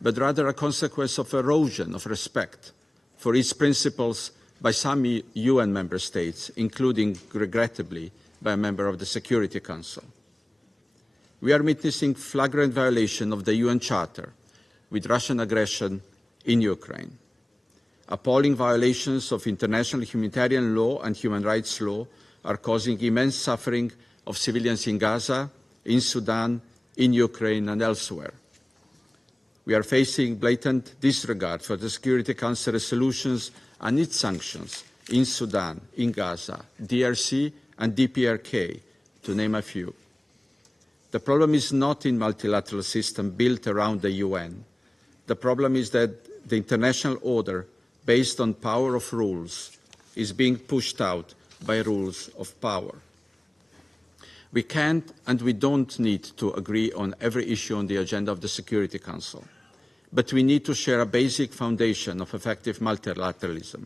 but rather a consequence of erosion of respect for its principles by some UN member states, including, regrettably, by a member of the Security Council. We are witnessing flagrant violation of the UN Charter with Russian aggression in Ukraine. Appalling violations of international humanitarian law and human rights law are causing immense suffering of civilians in Gaza, in Sudan, in Ukraine and elsewhere. We are facing blatant disregard for the Security Council resolutions and its sanctions in Sudan, in Gaza, DRC and DPRK, to name a few. The problem is not in multilateral system built around the UN. The problem is that the international order based on power of rules is being pushed out by rules of power. We can't and we don't need to agree on every issue on the agenda of the Security Council, but we need to share a basic foundation of effective multilateralism,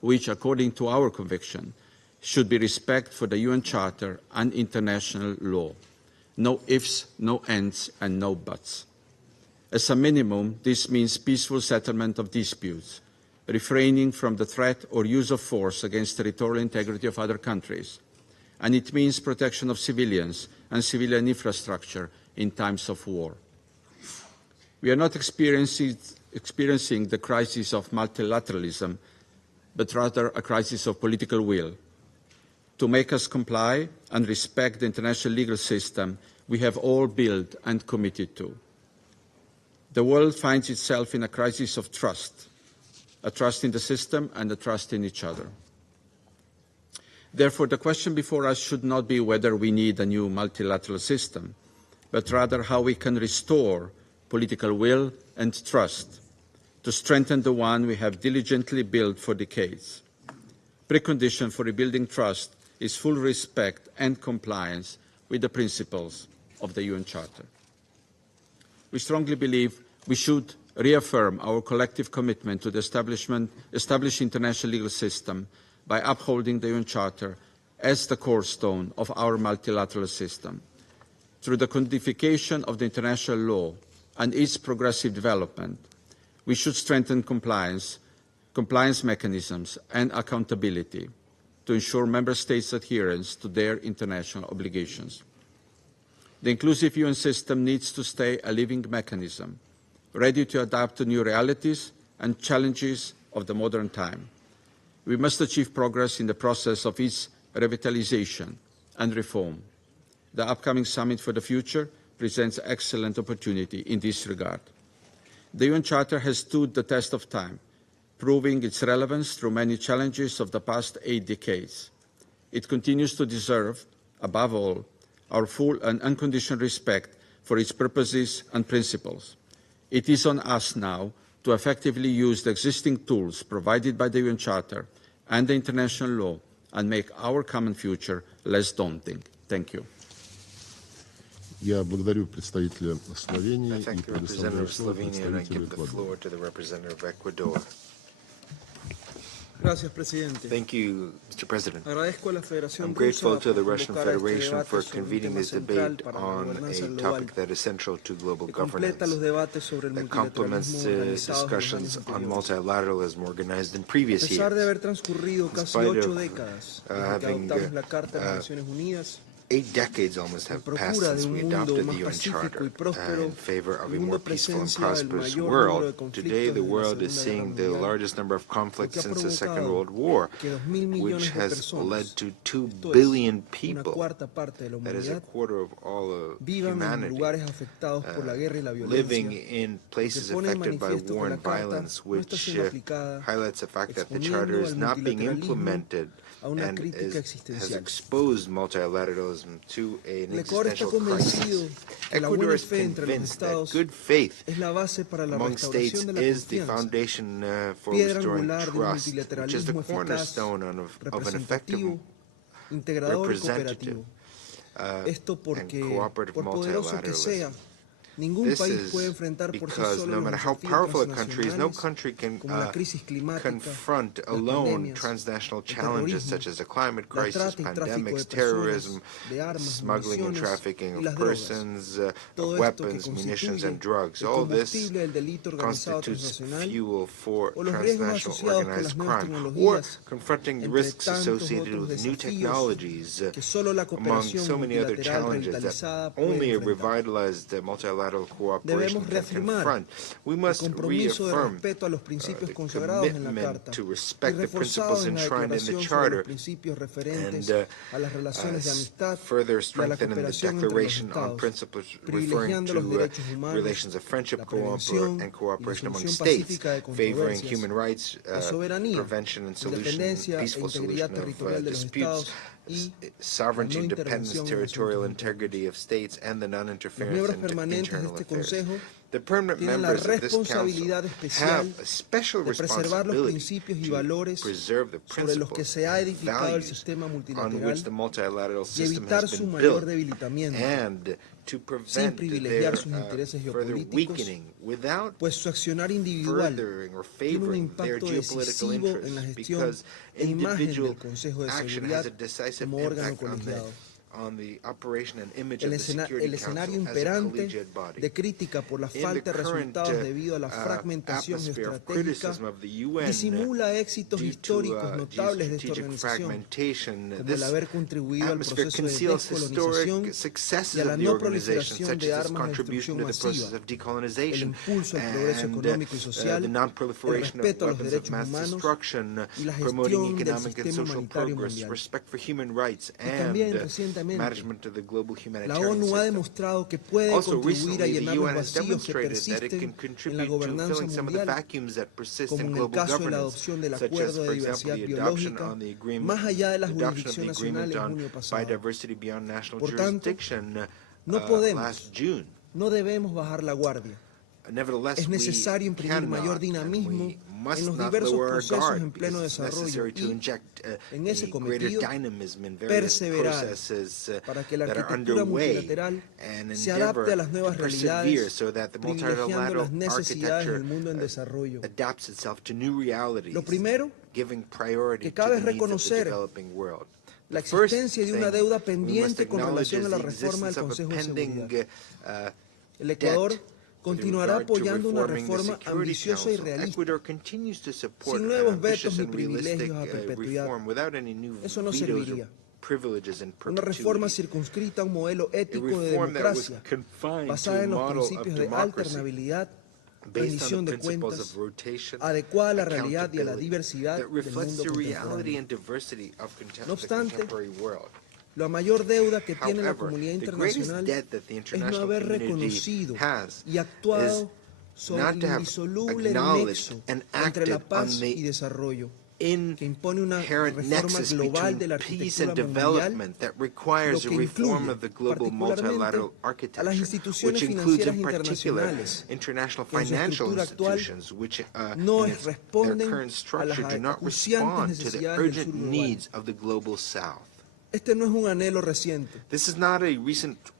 which, according to our conviction, should be respect for the UN Charter and international law. No ifs, no ands, and no buts. As a minimum, this means peaceful settlement of disputes, refraining from the threat or use of force against territorial integrity of other countries, and it means protection of civilians and civilian infrastructure in times of war. We are not experiencing the crisis of multilateralism, but rather a crisis of political will to make us comply and respect the international legal system we have all built and committed to. The world finds itself in a crisis of trust, a trust in the system and a trust in each other. Therefore, the question before us should not be whether we need a new multilateral system, but rather how we can restore political will and trust to strengthen the one we have diligently built for decades. Precondition for rebuilding trust is full respect and compliance with the principles of the UN Charter. We strongly believe we should reaffirm our collective commitment to the established international legal system by upholding the UN Charter as the cornerstone of our multilateral system. Through the codification of the international law and its progressive development, We should strengthen compliance mechanisms and accountability to ensure member states' adherence to their international obligations. The inclusive UN system needs to stay a living mechanism, ready to adapt to new realities and challenges of the modern time. We must achieve progress in the process of its revitalization and reform. The upcoming Summit for the Future presents an excellent opportunity in this regard. The UN Charter has stood the test of time, proving its relevance through many challenges of the past 8 decades. It continues to deserve, above all, our full and unconditional respect for its purposes and principles. It is on us now to effectively use the existing tools provided by the UN Charter and the international law and make our common future less daunting. Thank you. Я благодарю представителя Словении и предоставляю слово представителю Эквадора. Thank you, Mr. President. I'm grateful to the Russian Federation for convening this debate on a topic that is central to global governance, that complements discussions on multilateralism organized in previous years. In spite of having 8 decades almost have passed since we adopted the UN Charter in favor of a more peaceful and prosperous world. Today, the world is seeing the largest number of conflicts since the Second World War, which has led to 2 billion people, that is a quarter of all of humanity, living in places affected by war and violence, which highlights the fact that the Charter is not being implemented and has exposed multilateralism to an existential crisis. Ecuador is convinced that good faith among states is the foundation for restoring trust, which is the cornerstone of an effective, representative, and cooperative multilateralism. This is because no matter how powerful a country is, no country can confront alone transnational challenges such as the climate crisis, pandemics, terrorism, smuggling and trafficking of persons, of weapons, munitions, and drugs. All this constitutes fuel for transnational organized crime, or confronting the risks associated with new technologies, among so many other challenges that only a revitalized multilateral cooperation can confront. We must reaffirm the commitment to respect the principles enshrined in the Charter and further strengthen in the Declaration on Principles referring to relations of friendship and cooperation among states, favoring human rights, prevention and solution, peaceful solution of disputes, sovereignty, independence, territorial integrity of states, and the non-interference in internal affairs. The permanent members of this Council have a special responsibility to preserve the principles and values on which the multilateral system has been built and to prevent their further weakening without furthering or favoring their geopolitical interests, because individual action has a decisive impact on the operation and image of the Security Council as a collegiate body. In the current atmosphere of criticism of the UN due to geostrategic fragmentation, this atmosphere conceals historic successes of the organization, such as its contribution to the process of decolonization and the non-proliferation of weapons of mass destruction, promoting economic and social progress, respect for human rights, and management of the global humanitarian system. Also, recently, the UN has demonstrated that it can contribute to filling some of the vacuums that persist in global governance, such as, for example, the adoption of the agreement on biodiversity beyond national jurisdiction last June. Nevertheless, we cannot and must not lower our guard, because it's necessary to inject a greater dynamism in various processes that are underway and endeavor to persevere so that the multilateral architecture adapts itself to new realities, giving priority to the needs of the developing world. The first thing we must acknowledge is the existence of a pending debt continuará apoyando una reforma ambiciosa y realista, sin nuevos vetos ni privilegios a perpetuidad. Eso no serviría. Una reforma circunscrita a un modelo ético de democracia, basada en los principios de alternabilidad, rendición de cuentas, adecuada a la realidad y a la diversidad del mundo contemporáneo. No obstante, la mayor deuda que tiene la comunidad internacional es no haber reconocido y actuado sobre el indisoluble nexo entre la paz y desarrollo, que impone una reforma global de la arquitectura mundial, lo que incluye particularmente a las instituciones financieras internacionales, que en su estructura actual no responden a las acuciantes necesidades del sur global. Este no es un anhelo reciente.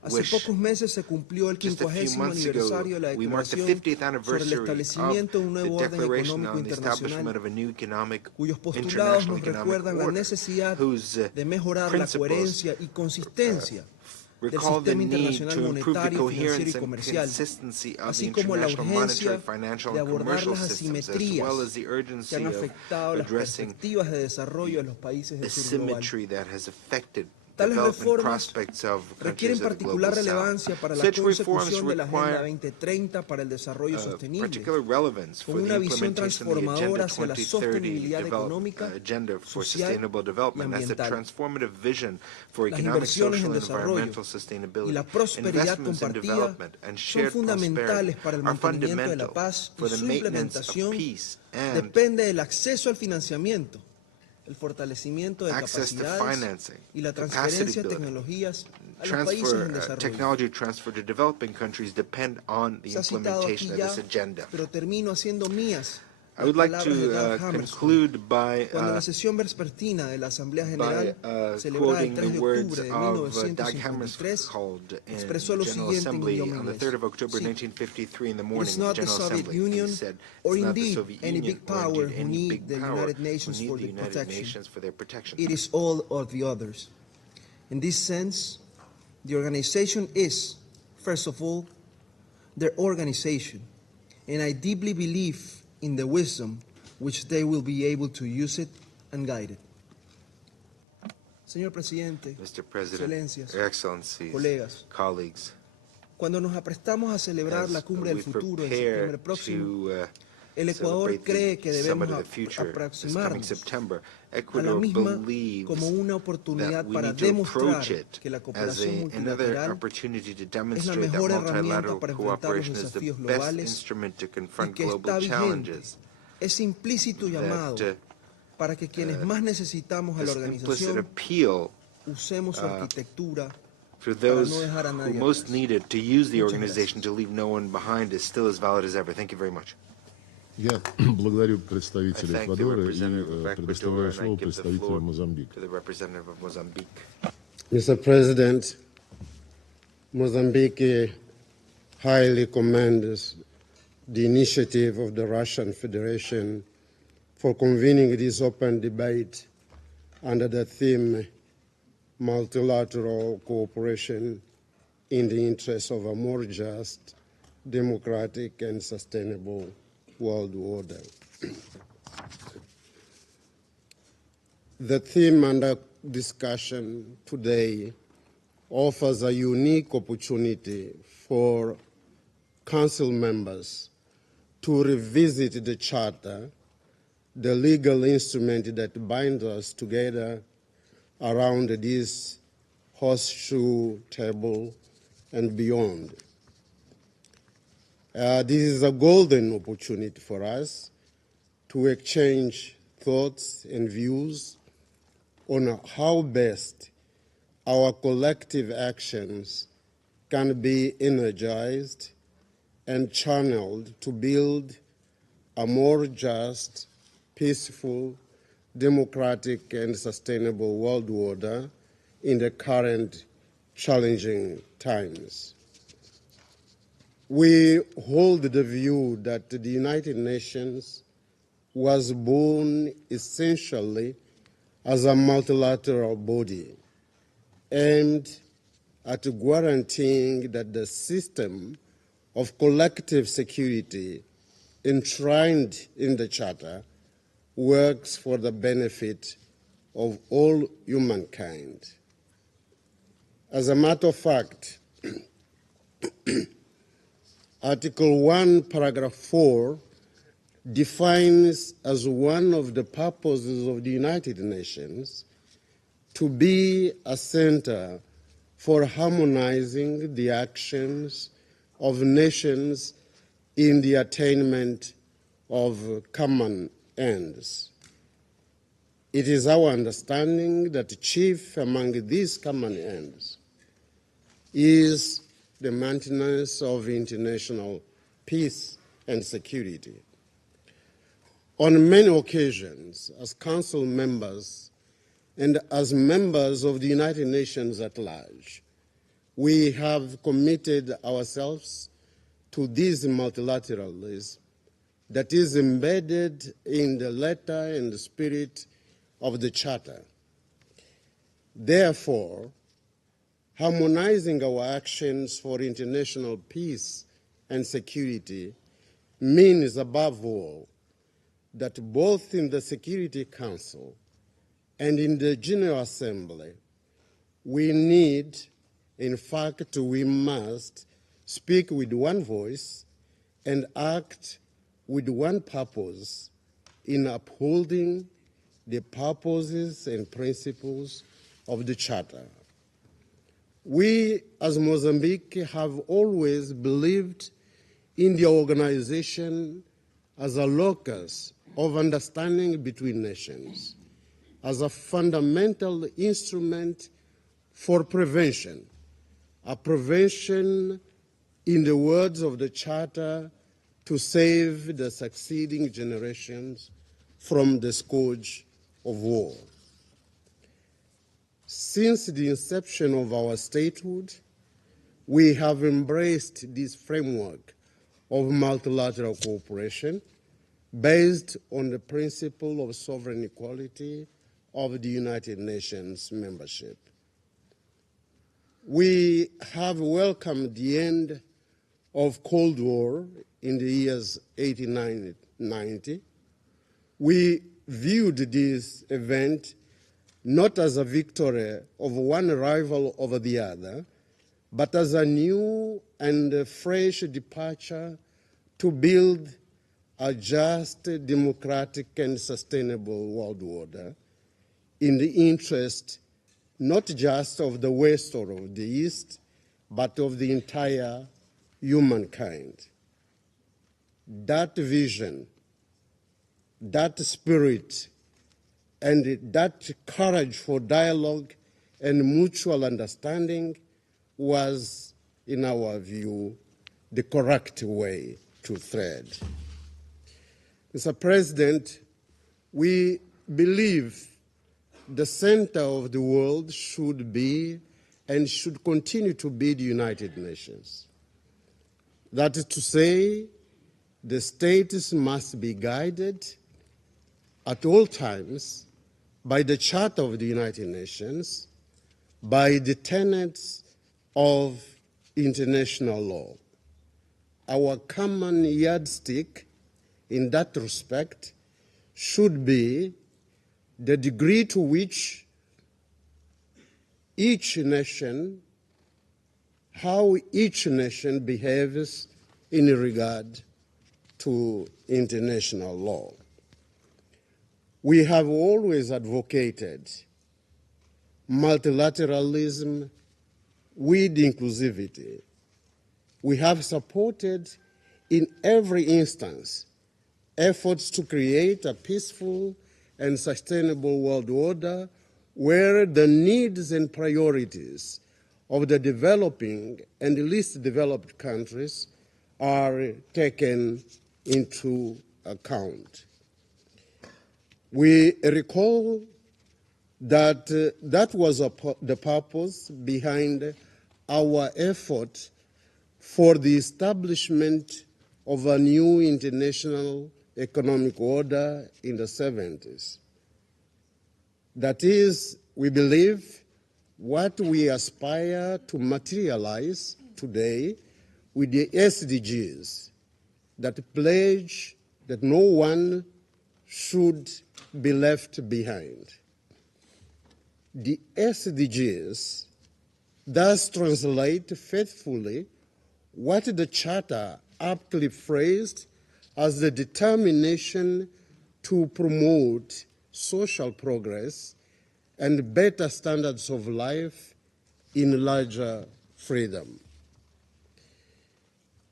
Hace pocos meses se cumplió el 50º aniversario de la Declaración sobre el establecimiento de un nuevo orden económico internacional, cuyos postulados nos recuerdan la necesidad de mejorar la coherencia y consistencia del sistema internacional monetario, financiero y comercial, así como la urgencia de abordar las asimetrías que han afectado las perspectivas de desarrollo de los países del sur global. Tales reformas requieren particular relevancia para la consecución de la Agenda 2030 para el desarrollo sostenible, con una visión transformadora hacia la sostenibilidad económica, social y ambiental. Las inversiones en desarrollo y la prosperidad compartida son fundamentales para el mantenimiento de la paz y su implementación depende del acceso al financiamiento, el fortalecimiento de capacidades y la transferencia de tecnologías a los países en desarrollo. Se ha citado aquí ya, pero termino haciendo mías I would like to conclude by cuando la sesión vespertina de la Asamblea General celebrada el 3 de octubre de 1953 expresó lo siguiente en idioma inglés. It's not the Soviet Union or indeed any big power who need the United Nations for their protection. It is all of the others. In this sense, the organization is, first of all, their organization, and I deeply believe in the wisdom which they will be able to use it and guide it. Señor Presidente, Excelencias, colegas, cuando nos aprestamos a celebrar la Cumbre del Futuro en septiembre próximo, el Ecuador cree que debemos aproximarnos a la misma como una oportunidad para demostrar que la cooperación multilateral es la mejor herramienta para enfrentar los desafíos globales y que está vigente ese implícito llamado para que quienes más necesitamos a la organización usemos su arquitectura for those who most need it to use the organization to leave no one behind is still as valid as ever. Thank you very much. Я благодарю представителя Эквадора и предоставляю слово представителю Мозамбика. Mr. President, Mozambique highly commends the initiative of the Russian Federation for convening this open debate under the theme multilateral cooperation in the interest of a more just, democratic and sustainable world order. The theme under discussion today offers a unique opportunity for Council members to revisit the Charter, the legal instrument that binds us together around this horseshoe table and beyond. This is a golden opportunity for us to exchange thoughts and views on how best our collective actions can be energized and channeled to build a more just, peaceful, democratic and sustainable world order in the current challenging times. We hold the view that the United Nations was born essentially as a multilateral body aimed at guaranteeing that the system of collective security enshrined in the Charter works for the benefit of all humankind. As a matter of fact, Article 1, Paragraph 4 defines as one of the purposes of the United Nations to be a center for harmonizing the actions of nations in the attainment of common ends. It is our understanding that chief among these common ends is the maintenance of international peace and security. On many occasions, as Council members and as members of the United Nations at large, we have committed ourselves to this multilateralism that is embedded in the letter and the spirit of the Charter. Therefore, harmonizing our actions for international peace and security means, above all, that both in the Security Council and in the General Assembly, we need, in fact, we must speak with one voice and act with one purpose in upholding the purposes and principles of the Charter. We, as Mozambique, have always believed in the organization as a locus of understanding between nations, as a fundamental instrument for prevention, a prevention, in the words of the Charter, to save the succeeding generations from the scourge of war. Since the inception of our statehood, we have embraced this framework of multilateral cooperation based on the principle of sovereign equality of the United Nations membership. We have welcomed the end of Cold War in the years 89-90. We viewed this event not as a victory of one rival over the other, but as a new and fresh departure to build a just, democratic, and sustainable world order in the interest not just of the West or of the East, but of the entire humankind. That vision, that spirit, and that courage for dialogue and mutual understanding was, in our view, the correct way to thread. Mr. President, we believe the center of the world should be and should continue to be the United Nations. That is to say, the states must be guided at all times by the Charter of the United Nations, by the tenets of international law. Our common yardstick in that respect should be the degree to which each nation, how each nation behaves in regard to international law. We have always advocated multilateralism with inclusivity. We have supported in every instance efforts to create a peaceful and sustainable world order where the needs and priorities of the developing and least developed countries are taken into account. We recall that that was the purpose behind our effort for the establishment of a new international economic order in the 70s. That is, we believe, what we aspire to materialize today with the SDGs that pledge that no one should be left behind. The SDGs thus translate faithfully what the Charter aptly phrased as the determination to promote social progress and better standards of life in larger freedom.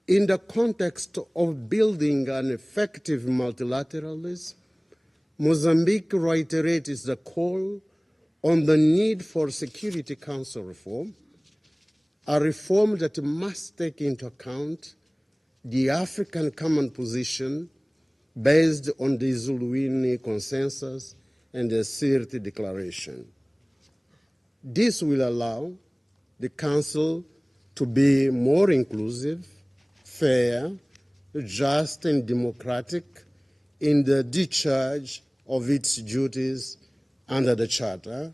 In the context of building an effective multilateralism, Mozambique reiterates the call on the need for Security Council reform, a reform that must take into account the African common position based on the Zuluini Consensus and the Sirte Declaration. This will allow the Council to be more inclusive, fair, just, and democratic in the discharge of its duties under the Charter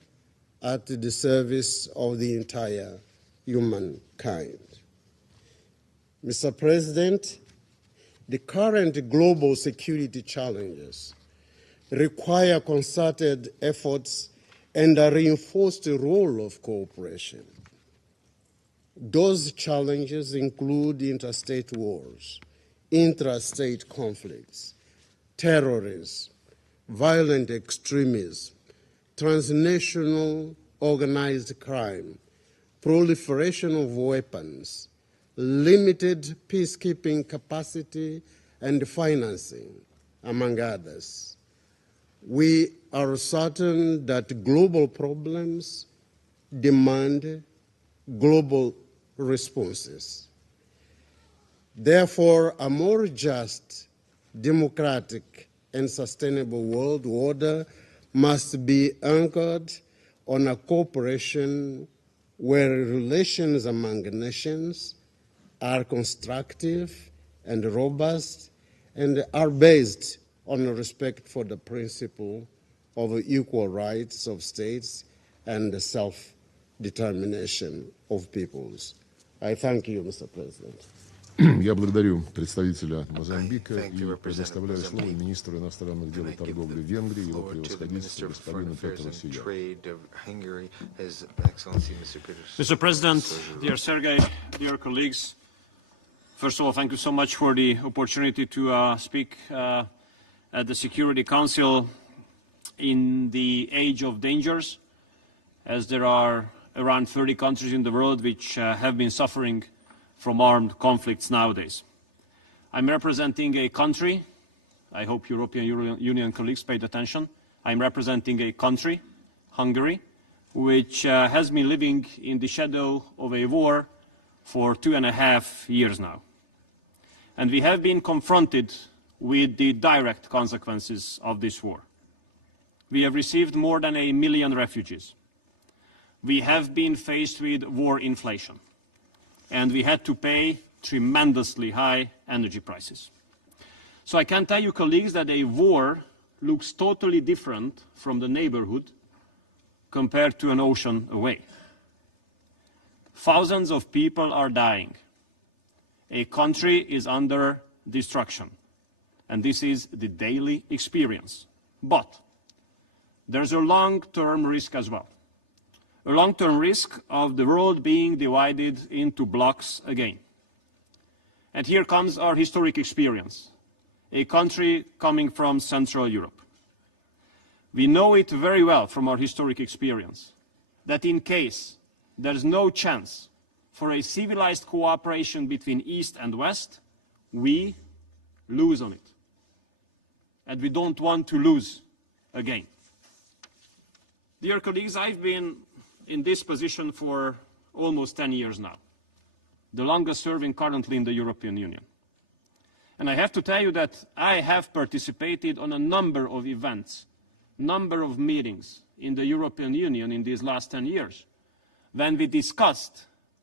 at the service of the entire humankind. Mr. President, the current global security challenges require concerted efforts and a reinforced role of cooperation. Those challenges include interstate wars, intrastate conflicts, terrorism, violent extremism, transnational organized crime, proliferation of weapons, limited peacekeeping capacity and financing, among others. We are certain that global problems demand global responses. Therefore, a more just, democratic, and sustainable world order must be anchored on a cooperation where relations among nations are constructive and robust and are based on a respect for the principle of equal rights of states and the self-determination of peoples. I thank you, Mr. President. Я благодарю представителя Мозамбика и предоставляю слово министру иностранных дел и торговли Венгрии, его превосходительству господину Петру Сию. Mr. President, dear Sergei, dear colleagues, first of all, thank you so much for the opportunity to speak at the Security Council in the age of dangers, as there are around 30 countries in the world which have been suffering from armed conflicts nowadays. I'm representing a country, I hope European Union colleagues paid attention, I'm representing a country, Hungary, which has been living in the shadow of a war for 2.5 years now. And we have been confronted with the direct consequences of this war. We have received more than 1 million refugees. We have been faced with war inflation. And we had to pay tremendously high energy prices. So I can tell you, colleagues, that a war looks totally different from the neighborhood compared to an ocean away. Thousands of people are dying. A country is under destruction. And this is the daily experience. But there's a long-term risk as well. A long-term risk of the world being divided into blocks again. And here comes our historic experience, a country coming from Central Europe. We know it very well from our historic experience that in case there's no chance for a civilized cooperation between East and West, we lose on it. And we don't want to lose again. Dear colleagues, I've been in this position for almost 10 years now, the longest serving currently in the European Union. And I have to tell you that I have participated on a number of events, number of meetings in the European Union in these last 10 years, when we discussed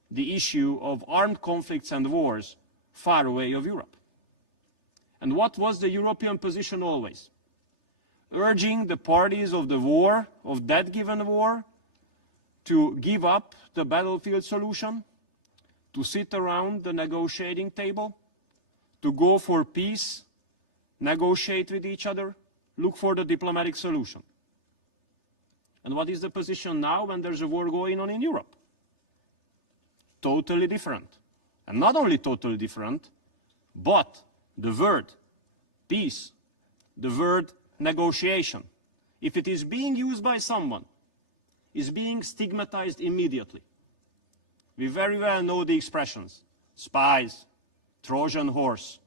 the issue of armed conflicts and wars far away of Europe. And what was the European position always? Urging the parties of the war, of that given war, to give up the battlefield solution, to sit around the negotiating table, to go for peace, negotiate with each other, look for the diplomatic solution. And what is the position now when there's a war going on in Europe? Totally different. And not only totally different, but the word peace, the word negotiation, if it is being used by someone, is being stigmatized immediately. We very well know the expressions: spies, Trojan horse,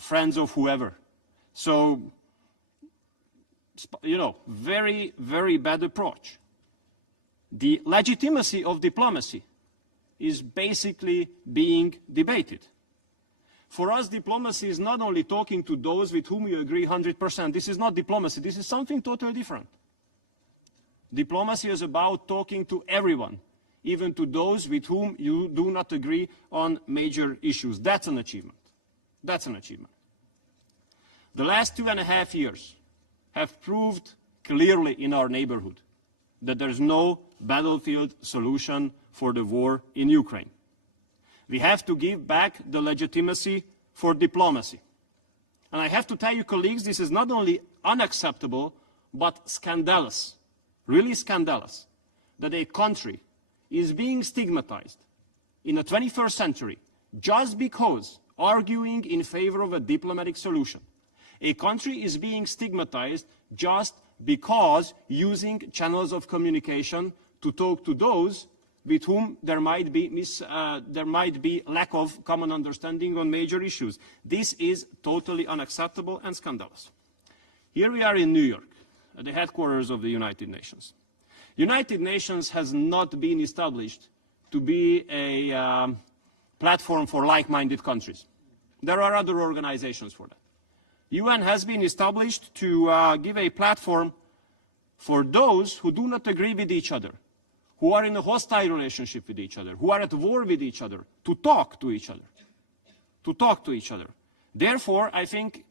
friends of whoever. So, you know, very, very bad approach. The legitimacy of diplomacy is basically being debated. For us, diplomacy is not only talking to those with whom you agree 100%. This is not diplomacy. This is something totally different. Diplomacy is about talking to everyone, even to those with whom you do not agree on major issues. That's an achievement. That's an achievement. The last 2.5 years have proved clearly in our neighborhood that there's no battlefield solution for the war in Ukraine. We have to give back the legitimacy for diplomacy. And I have to tell you, colleagues, this is not only unacceptable, but scandalous, really scandalous, that a country is being stigmatized in the 21st century just because arguing in favor of a diplomatic solution. A country is being stigmatized just because using channels of communication to talk to those with whom there might be lack of common understanding on major issues. This is totally unacceptable and scandalous. Here we are in New York, at the headquarters of the United Nations. United Nations has not been established to be a platform for like-minded countries. There are other organizations for that. UN has been established to give a platform for those who do not agree with each other, who are in a hostile relationship with each other, who are at war with each other, to talk to each other. Therefore, I think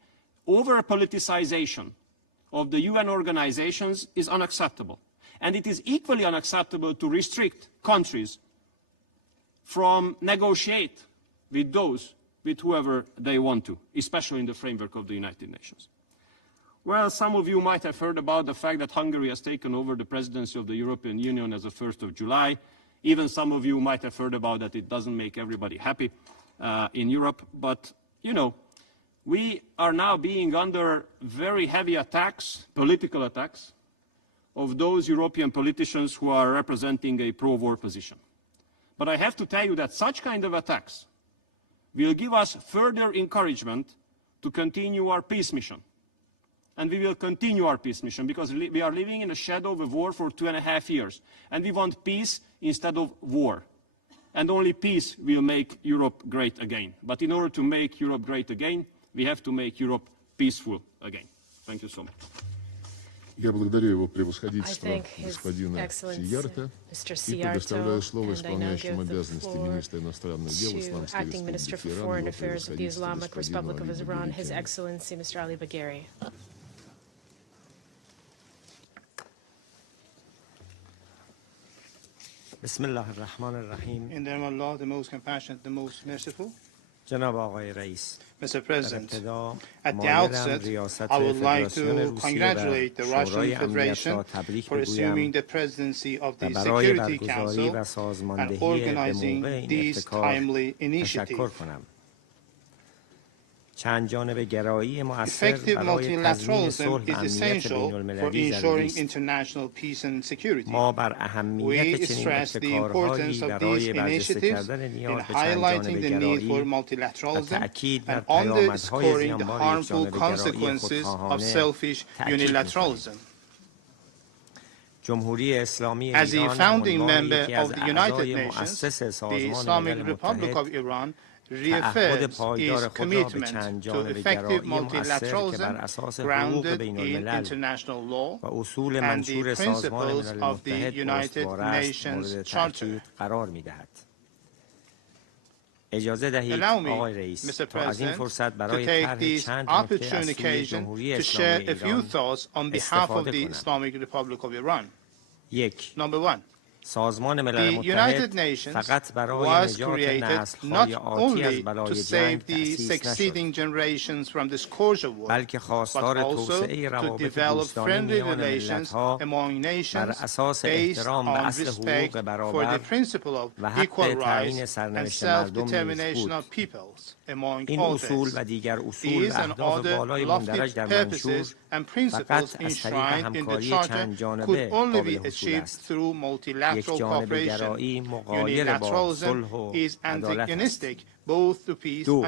over-politicization of the UN organizations is unacceptable. And it is equally unacceptable to restrict countries from negotiate with those with whoever they want to, especially in the framework of the United Nations. Well, some of you might have heard about the fact that Hungary has taken over the presidency of the European Union as of 1st of July. Even some of you might have heard about that. It doesn't make everybody happy in Europe. But, you know, we are now being under very heavy attacks, political attacks, of those European politicians who are representing a pro-war position. But I have to tell you that such kind of attacks will give us further encouragement to continue our peace mission. And we will continue our peace mission because we are living in the shadow of a war for 2.5 years. And we want peace instead of war. And only peace will make Europe great again. But in order to make Europe great again, we have to make Europe peaceful again. Thank you so much. Я благодарю его превосходительство господина Сиярта и предоставляю слово исполняющему обязанности министра иностранных дел Исламской Республики Иран, его превосходительству господину Али Багери. Bismillah ar-Rahman ar-Rahim. In the name of Allah, the most compassionate, the most merciful. Mr. President, at the outset, I would like to congratulate the Russian Federation for assuming the presidency of the Security Council and organizing these timely initiatives. Effective multilateralism is essential for ensuring international peace and security. We stress the importance of these initiatives in highlighting the need for multilateralism and underscoring the harmful consequences of selfish unilateralism. As a founding member of the United Nations, the Islamic Republic of Iran reaffirms its commitment to effective multilateralism grounded in international law and the principles of the United Nations Charter. Allow me, Mr. President, to take this opportune occasion to share a few thoughts on behalf of the Islamic Republic of Iran. Number one, سازمان ملل متحد فقط برای نجات نسل‌های آتی از بلای جنگ تأسیس نشد، بلکه خواستار توسعه روابط دوستانه میان ملت‌ها بر اساس احترام به اصل حقوق برابر و حق تعیین سرنوشت مردم نیز بود. این اصول و دیگر اصول و اهداف بالای مندرج در منشور فقط از طریق همکاری چند جانبه قابل حصول است. یک جانبه گرایی مغایر با صلح و عدالت است. دو،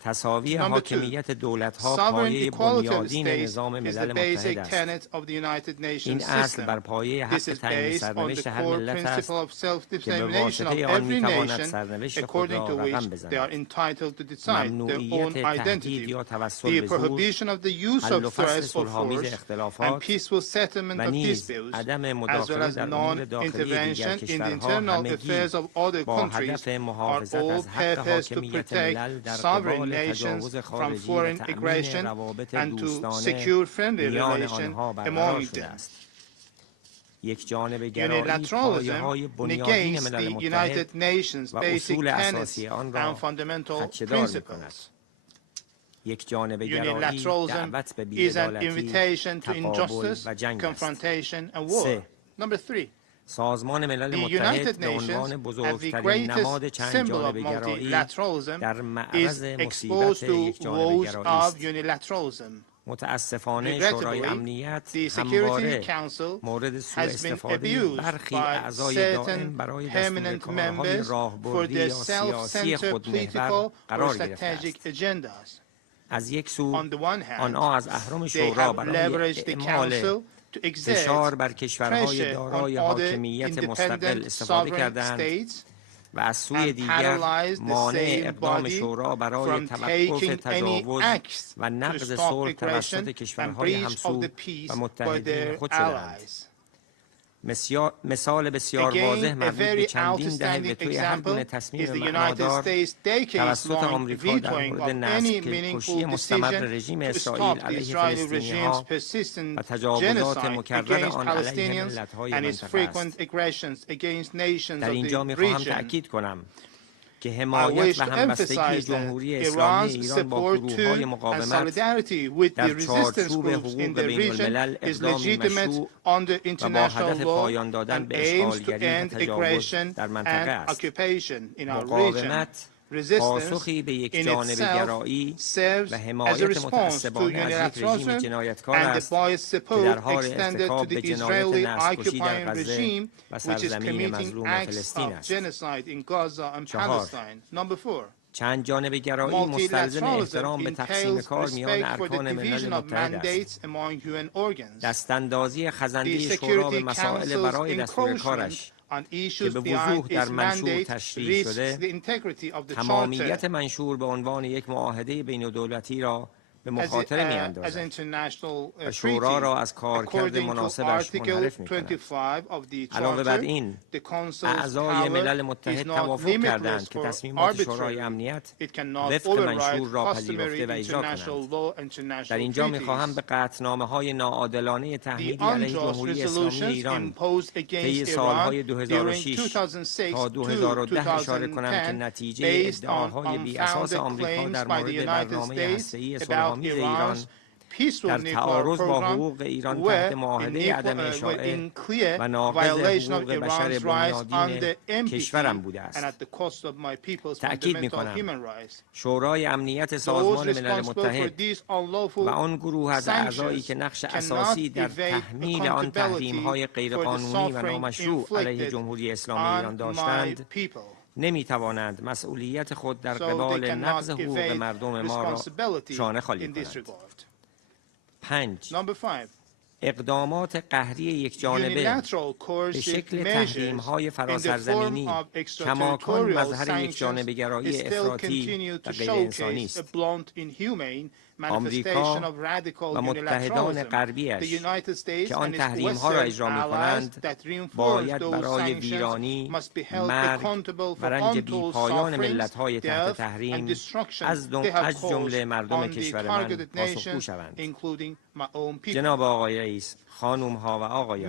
تساوی حاکمیت دولت‌ها پایه بنیادین نظام ملل متحد است. این اصل بر پایه حق تعیین سرنوشت هر ملت است که به واسطه آن می‌تواند سرنوشت خود را رقم بزند. ممنوعیت تهدید یا توسل به زور، حل و فصل صلح‌آمیز اختلافات و نیز عدم مداخله در امور داخلی دیگر کشورها همگی با هدف محافظت از حق حاکمیت ملل در قبال تجاوز خارجی و تأمین روابط دوستانه میان آنها برقرار شده است. یک جانبه گرایی پایه‌های بنیادین ملل متحد و اصول اساسی آن را خدشه‌دار می‌کند. یک جانبه گرایی دعوت به بی‌عدالتی، تقابل و جنگ است. 3. سازمان ملل متحد به عنوان بزرگترین نماد چند جانبه گرایی در معرض مصیبت یک جانبه گرایی است. متاسفانه شورای امنیت همواره مورد سوء استفاده برخی اعضای دائم برای دستور کارهای راهبردی یا سیاسی خودمحور قرار گرفته است. از یک سو آنها از اهرم شورا برای اعمال فشار بر کشورهای دارای حاکمیت مستقل استفاده کردند و از سوی دیگر مانع اقدام شورا برای توقف تجاوز و نقض صلح توسط کشورهای همسو و متحدین خود شدند. مثال بسیار واضح مربوط به چندین دهه به توی هر گونه تصمیم معنادار توسط آمریکا در مورد نسل‌کشی مستمر رژیم اسرائیل علیه فلسطینی‌ها و تجاوزات مکرر آن علیه ملت‌های منطقه است. در اینجا می‌خواهم تأکید کنم که حمایت و همبستگی جمهوری اسلامی ایران با گروه‌های مقاومت در چارچوب حقوق بین‌الملل اقدامی مشروع و با هدف پایان دادن به اشغالگری و تجاوز در منطقه است. مقاومت پاسخی به یک جانبه گرایی و حمایت متعصبانه از یک رژیم جنایتکار است که در حال ارتکاب به جنایت نسل‌کشی در غزه و سرزمین مظلوم فلسطین است. 4. چند جانبه گرایی مستلزم احترام به تقسیم کار میان ارکان ملل متحد است. دستاندازی خزنده شورا به مسائل برای دستور کارش که به وضوح در منشور تشریح شده، تمامیت منشور به عنوان یک معاهده بین‌الدولتی را به مخاطره می‌اندازد و شورا را از کارکرد مناسبش منحرف می‌کند. علاوه بر این، اعضای ملل متحد توافق کردند که تصمیمات شورای امنیت وفق منشور را پذیرفته و اجرا کنند. در اینجا می‌خواهم به قطعنامه‌های ناعادلانه تحمیلی علیه جمهوری اسلامی ایران طی سال‌های 2006 تا 2010 اشاره کنم که نتیجه ادعاهای بی‌اساس آمریکا در مورد برنامه هسته‌ای صلح‌آمیز ایران در تعارض با حقوق ایران تحت معاهده عدم اشاعه و ناقض حقوق بشر بنیادین کشورم بوده است. تأکید می‌کنم شورای امنیت سازمان ملل متحد و آن گروه از اعضایی که نقش اساسی در تحمیل آن تحریم‌های غیرقانونی و نامشروع علیه جمهوری اسلامی ایران داشتند نمی‌توانند مسئولیت خود در قبال نقض حقوق مردم ما را شانه خالی کنند. 5. اقدامات قهری یکجانبه به شکل تحریم‌های فراسرزمینی کماکان مظهر یکجانبه‌گرایی افراطی و غیرانسانی است. manifestation of radical unilateralism. The United States and its Western allies that reinforce those sanctions must be held accountable for untold sufferings, death, and destruction they have caused on the targeted nations, including my own people.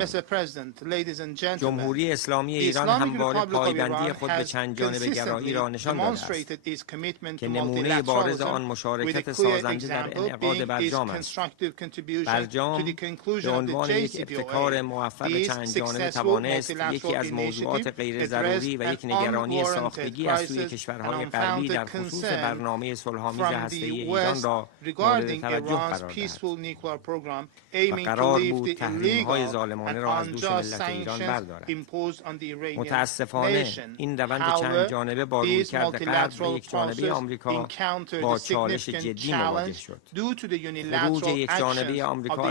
Mr. President, ladies and gentlemen, the Islamic Republic of Iran has consistently demonstrated its commitment to multilateralism, with a clear example being its constructive contribution to the conclusion of the JCPOA. These successful multilateral initiatives address an unwarranted crisis and unfounded concern from the West regarding Iran's peaceful nuclear program, aiming to lift the illegal and unjust sanctions imposed on the Iranian nation. However, these multilateral processes encountered a significant challenge due to the unilateral actions of the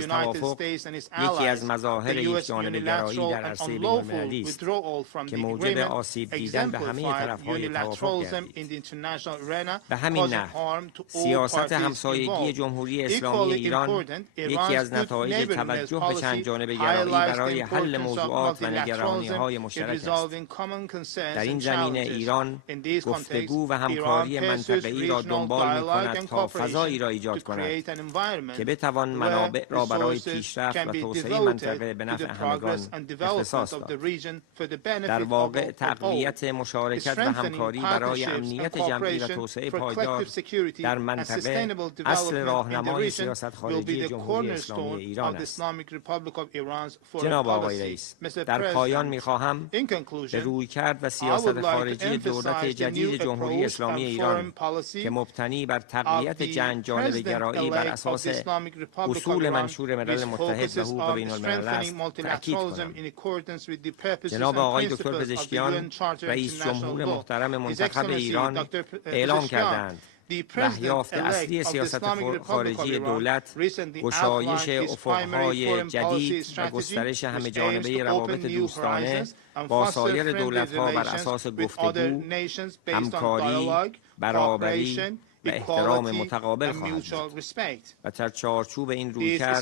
United States and its allies. The U.S. unilateral and unlawful withdrawal from the agreement exemplified unilateralism in the international arena, causing harm to all parties involved. Equally important, Iran's good neighboring policy highlights the importance of multilateralism in resolving common concerns and challenges. In these contexts, Iran pursues regional dialogue and cooperation to create an environment where resources can be devoted to the progress and development of the region for the benefit of all. Strengthening partnerships and cooperation for collective security and sustainable development in the region will be the cornerstone of the Islamic Republic of Iran's foreign policy. Mr. President, in conclusion, I would like to emphasize the new approach and foreign policy of the President-elect of the Islamic Republic of Iran, which focuses on strengthening multilateralism in accordance with the purposes and principles of the UN Charter of International Law. His Excellency Dr. Pezeshkian, the President-elect of the Islamic Republic of Iran, recently outlined his primary foreign policy strategy, which aims to open new horizons and foster friendly relations with other nations based on dialogue, cooperation, equality, and mutual respect. This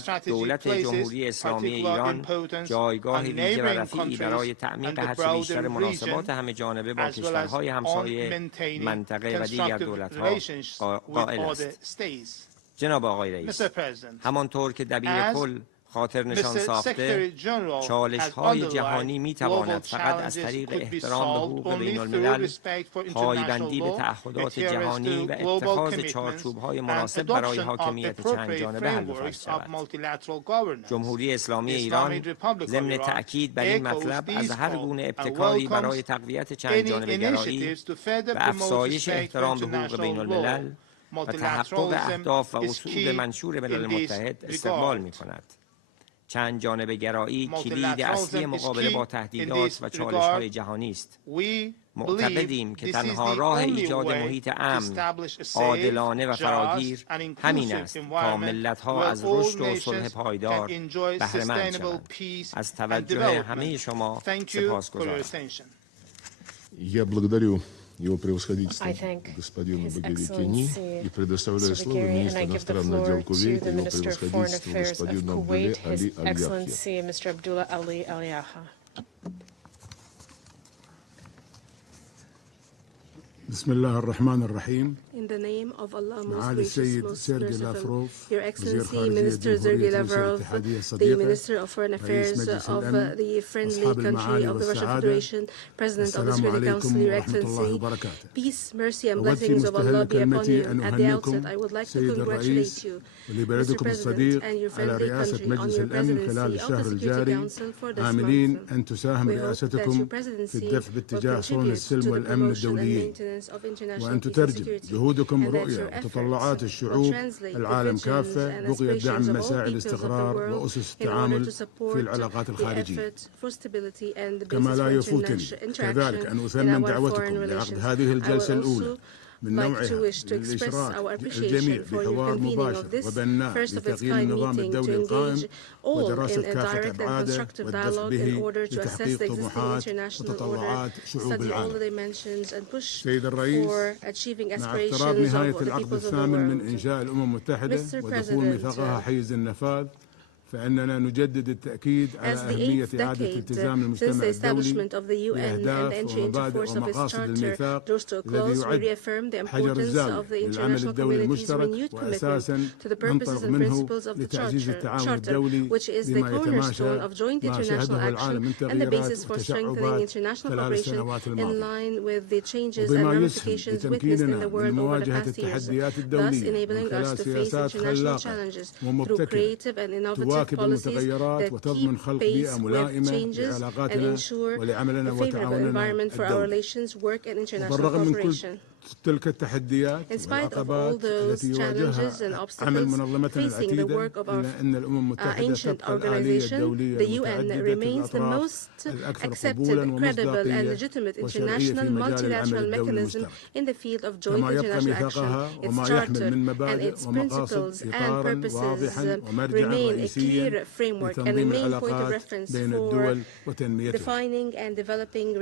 strategy places particular importance on neighboring countries and the broader region, as well as on maintaining constructive relations with other states. Mr. President, as خاطر نشان ساخته چالش‌های جهانی می‌تواند فقط از طریق احترام به حقوق بین‌الملل، پایبندی به تعهدات جهانی و اتخاذ چارچوب‌های مناسب برای حاکمیت چند جانبه حل و فصل شود. جمهوری اسلامی ایران ضمن تأکید بر این مطلب از هر گونه ابتکاری برای تقویت چند جانبه گرایی و افزایش احترام به حقوق بین‌الملل و تحقق اهداف و اصول منشور ملل متحد استقبال می‌کند. چند جانبه گرایی کلید اصلی مقابله با تهدیدات و چالش‌های جهانی است. معتقدیم که تنها راه ایجاد محیط امن، عادلانه و فراگیر همین است تا ملت‌ها از رشد و صلح پایدار بهره‌مند شوند. از توجه همه شما سپاسگزارم. Его превосходительство господину Багирикяни и предоставляю слово министру иностранных дел Кувейта, его превосходительству господину Абдулле Али Аль-Яхья. بسم الله الرحمن الرحيم. In the name of Allah, most gracious, most merciful, Your Excellency, Minister Sergei Lavrov, the Minister of Foreign Affairs of the friendly country of the Russian Federation, President of the Security Council, Your Excellency, peace, mercy, and blessings of Allah be upon you. At the outset, I would like to congratulate you, Mr. President, and your friendly country on your presidency of the Security Council for this month. We hope that your presidency will contribute to the promotion and maintenance of international peace and security. جهودكم رؤية وتطلعات الشعوب العالم كافة بقية دعم مساعي الاستقرار وأسس التعامل في العلاقات الخارجية. كما لا يفوتني كذلك أن أثمن دعوتكم لعقد هذه الجلسة الأولى like to wish to express our appreciation for your convening of this first of its kind meeting to engage all in a direct and constructive dialogue in order to assess the existing international order, study all the dimensions, and push for achieving aspirations of the peoples of the world. Mr. President, فإننا نجدد التأكيد على أهمية إعادة التزام المجتمع الدولي بأهداف ومقاصد الميثاق الذي يعد حجر الزاوية للعمل الدولي المشترك وأساساً ننطلق منه لتعزيز التعاون الدولي بما يتماشى مع شهده العالم من تغييرات وتشعبات خلال السنوات الماضية وبما يسهم لتمكيننا من مواجهة التحديات الدولية من خلال سياسات خلاقة ومبتكرة تواكب المتغيرات وتضمن خلق بيئة ملائمة لعلاقاتنا ولعملنا وتعاوننا الدولي. وبالرغم من كل تلك التحديات والعقبات التي يواجهها عمل منظمتنا العتيدة إلا أن الأمم المتحدة تبقى الآلية الدولية المتعددة الأطراف الأكثر قبولا ومصداقية وشرعية في مجال العمل الدولي المشترك كما يبقى ميثاقها وما يحمل من مبادئ ومقاصد إطارا واضحا ومرجعا رئيسيا لتنظيم العلاقات بين الدول وتنميتها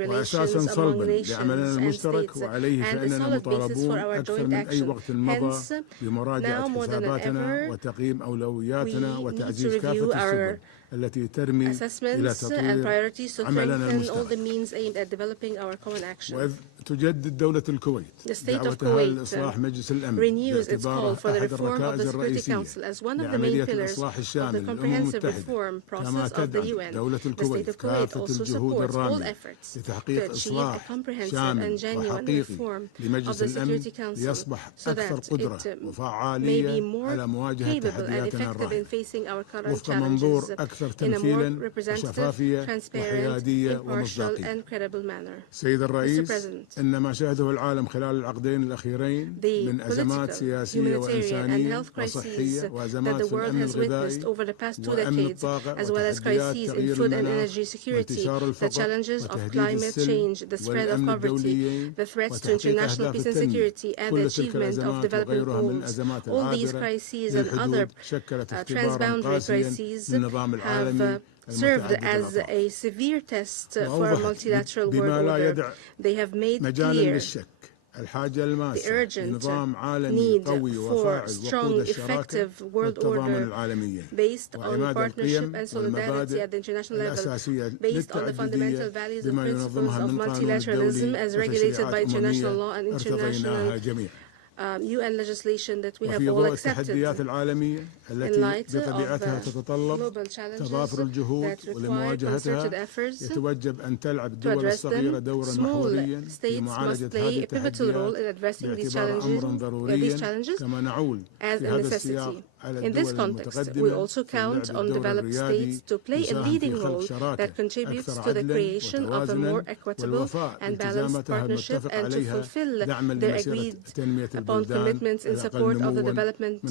وأساسا صلبا لعملنا المشترك وعليه فإننا مطالبون أكثر من أي وقت مضى بمراجعة حساباتنا وتقييم أولوياتنا وتعزيز كافة السبل التي ترمي إلى تطوير عملنا المشترك. تجدد دولة الكويت دعوتها لإصلاح مجلس الأمن باعتباره أحد الركائز الرئيسية لعملية الإصلاح الشامل للأمم المتحدة كما تدعم دولة الكويت كافة الجهود الرامية لتحقيق إصلاح شامل وحقيقي لمجلس الأمن ليصبح أكثر قدرة وفعالية على مواجهة تحدياتنا الراهنة وفق منظور أكثر تمثيلا وشفافية وحيادية ومصداقية. سيد الرئيس، إن ما شاهده العالم خلال العقدين الأخيرين من أزمات سياسية وإنسانية وصحية وأزمات في الأمن الغذائي وأمن الطاقة وتحديات تغيير المناخ وانتشار الفقر وتهديد السلم والأمن الدوليين وتحقيق أهداف التنمية كل تلك الأزمات وغيرها من الأزمات العابرة للحدود شكلت اختبارا قاسيا للنظام العالمي served as a severe test for a multilateral world order. They have made clear the urgent need for strong, effective world order based on partnership and solidarity at the international level, based on the fundamental values and principles of multilateralism as regulated by international law and international UN legislation that we have all accepted. In light of global challenges that require concerted efforts to address them, small states must play a pivotal role in addressing these challenges as a necessity. In this context, we also count on developed states to play a leading role that contributes to the creation of a more equitable and balanced partnership and to fulfill their agreed upon commitments in support of the development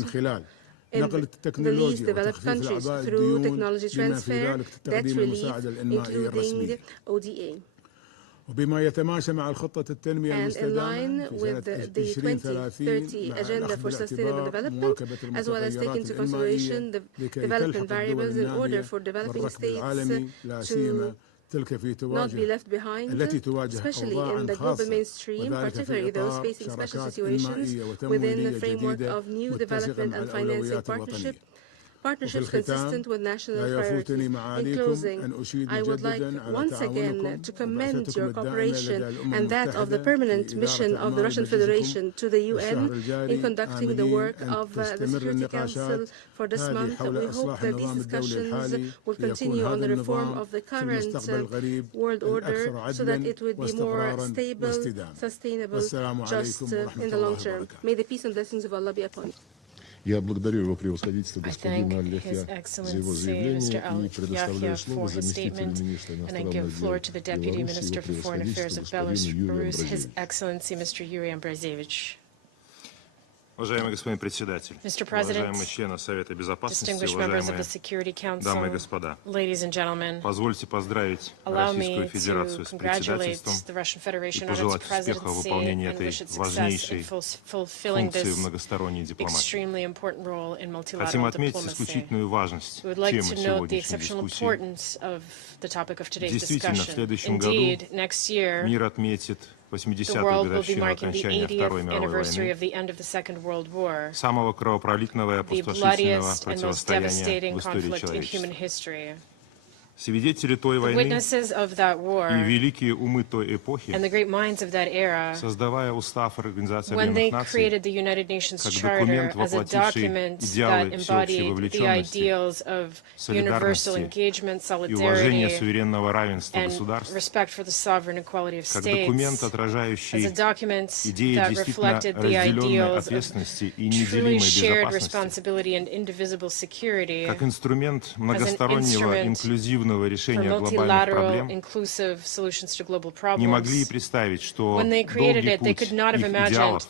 in the least developed countries through technology transfer, debt relief, including ODA. وبما يتماشى مع الخطة التنمية المستدامة في سنة 2030 agenda for sustainable development, as well as take into consideration the development variables in order for developing states to not be left behind, especially in the global mainstream, particularly those facing special situations within the framework of new development and financing partnerships consistent with national priorities. In closing, I would like once again to commend your cooperation and that of the permanent mission of the Russian Federation to the UN in conducting the work of the Security Council for this month. We hope that these discussions will continue on the reform of the current world order so that it would be more stable, sustainable, just in the long term. May the peace and blessings of Allah be upon you. Я благодарю его превосходительство господина Аль-Яхья за его заявление и предоставляю слово заместителю министра иностранных дел Беларуси, его превосходительству господину Юрию Амбразевичу. Уважаемый господин председатель, уважаемые члены Совета Безопасности, уважаемые дамы и господа, позвольте поздравить Российскую Федерацию с председательством и пожелать успеха в выполнении этой важнейшей функции в многосторонней дипломатии. Хотим отметить исключительную важность темы сегодняшней дискуссии. Действительно, в следующем году мир отметит 80-ю годовщину окончания Второй мировой войны, самого кровопролитного и опустошительного противостояния в истории человечества. Свидетели той войны и великие умы той эпохи, создавая устав Организации Объединенных Наций как документ, воплотивший идеалы всеобщей вовлеченности, солидарности и уважения суверенного равенства государств, как документ, отражающий идеи действительно разделенной ответственности и неделимой безопасности, как инструмент многостороннего инклюзивного решения глобальных проблем, не могли и представить, что долгий путь их идеалов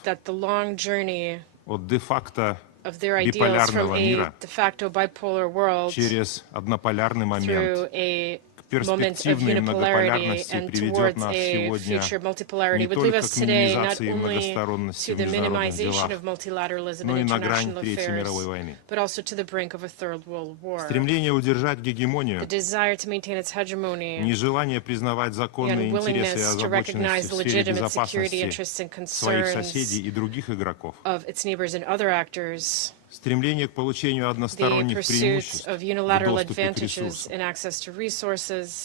от де-факто биполярного мира через однополярный момент к перспективной многополярности приведет нас сегодня не только к минимизации многосторонности в международных делах, но и на грань Третьей мировой войны. Стремление удержать гегемонию, нежелание признавать законные интересы и озабоченности в сфере безопасности своих соседей и других игроков, стремление к получению односторонних преимуществ в доступе к ресурсам,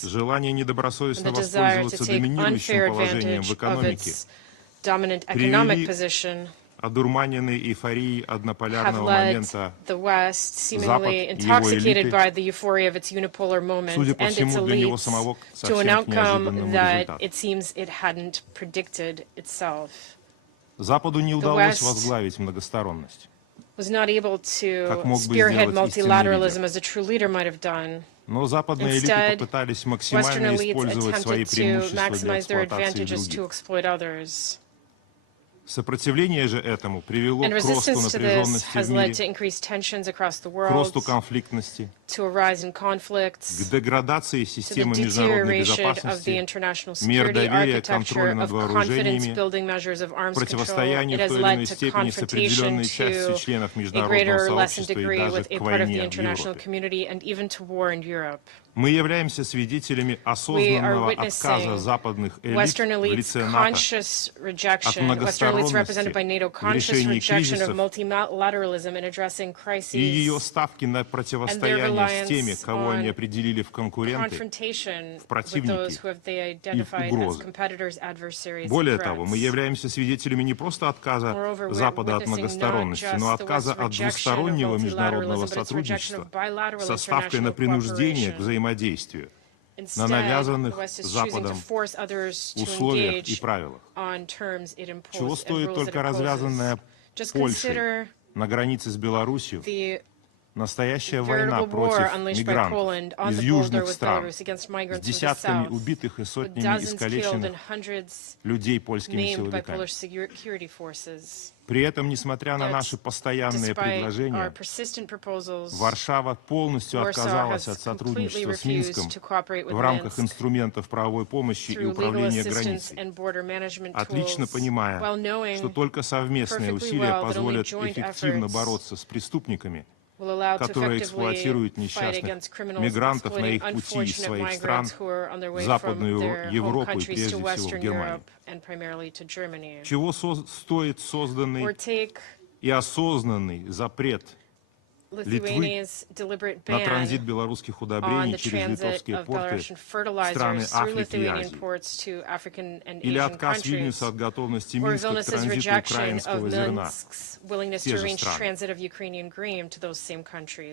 желание недобросовестно воспользоваться доминирующим положением в экономике привели одурманенный эйфорией однополярного момента Запад и его элиты, судя по всему, для него самого совсем к неожиданному результату. Западу не удалось возглавить многосторонность, как мог бы сделать истинный лидер. Но западные элиты попытались максимально использовать свои преимущества для эксплуатации других. Сопротивление же этому привело к росту напряженности в мире, к росту конфликтности, к деградации системы международной безопасности, мер доверия, контроля над вооружениями, противостоянию в той или иной степени с определенной частью членов международного сообщества и даже к войне в Европе. Мы являемся свидетелями осознанного отказа западных элит в лице НАТО от многосторонности в решении кризисов и ее ставки на противостояние с теми, кого они определили в конкуренты, в противники и в угрозы. Более того, мы являемся свидетелями не просто отказа Запада от многосторонности, но отказа от двустороннего международного сотрудничества со ставкой на принуждение к взаимодействию, на навязанных Западом условиях и правилах. Чего стоит только развязанная Польшей на границе с Белоруссией настоящая война против мигрантов из южных стран с десятками убитых и сотнями искалеченных людей польскими силовиками. При этом, несмотря на наши постоянные предложения, Варшава полностью отказалась от сотрудничества с Минском в рамках инструментов правовой помощи и управления границей, отлично понимая, что только совместные усилия позволят эффективно бороться с преступниками, которые эксплуатируют несчастных мигрантов на их пути из своих стран в Западную Европу и прежде всего в Германию. Чего стоит созданный и осознанный запрет Литвы на транзит белорусских удобрений через литовские порты в страны Африки и Азии. Или отказ Вильнюса от готовности Минска к транзиту украинского зерна в те же страны.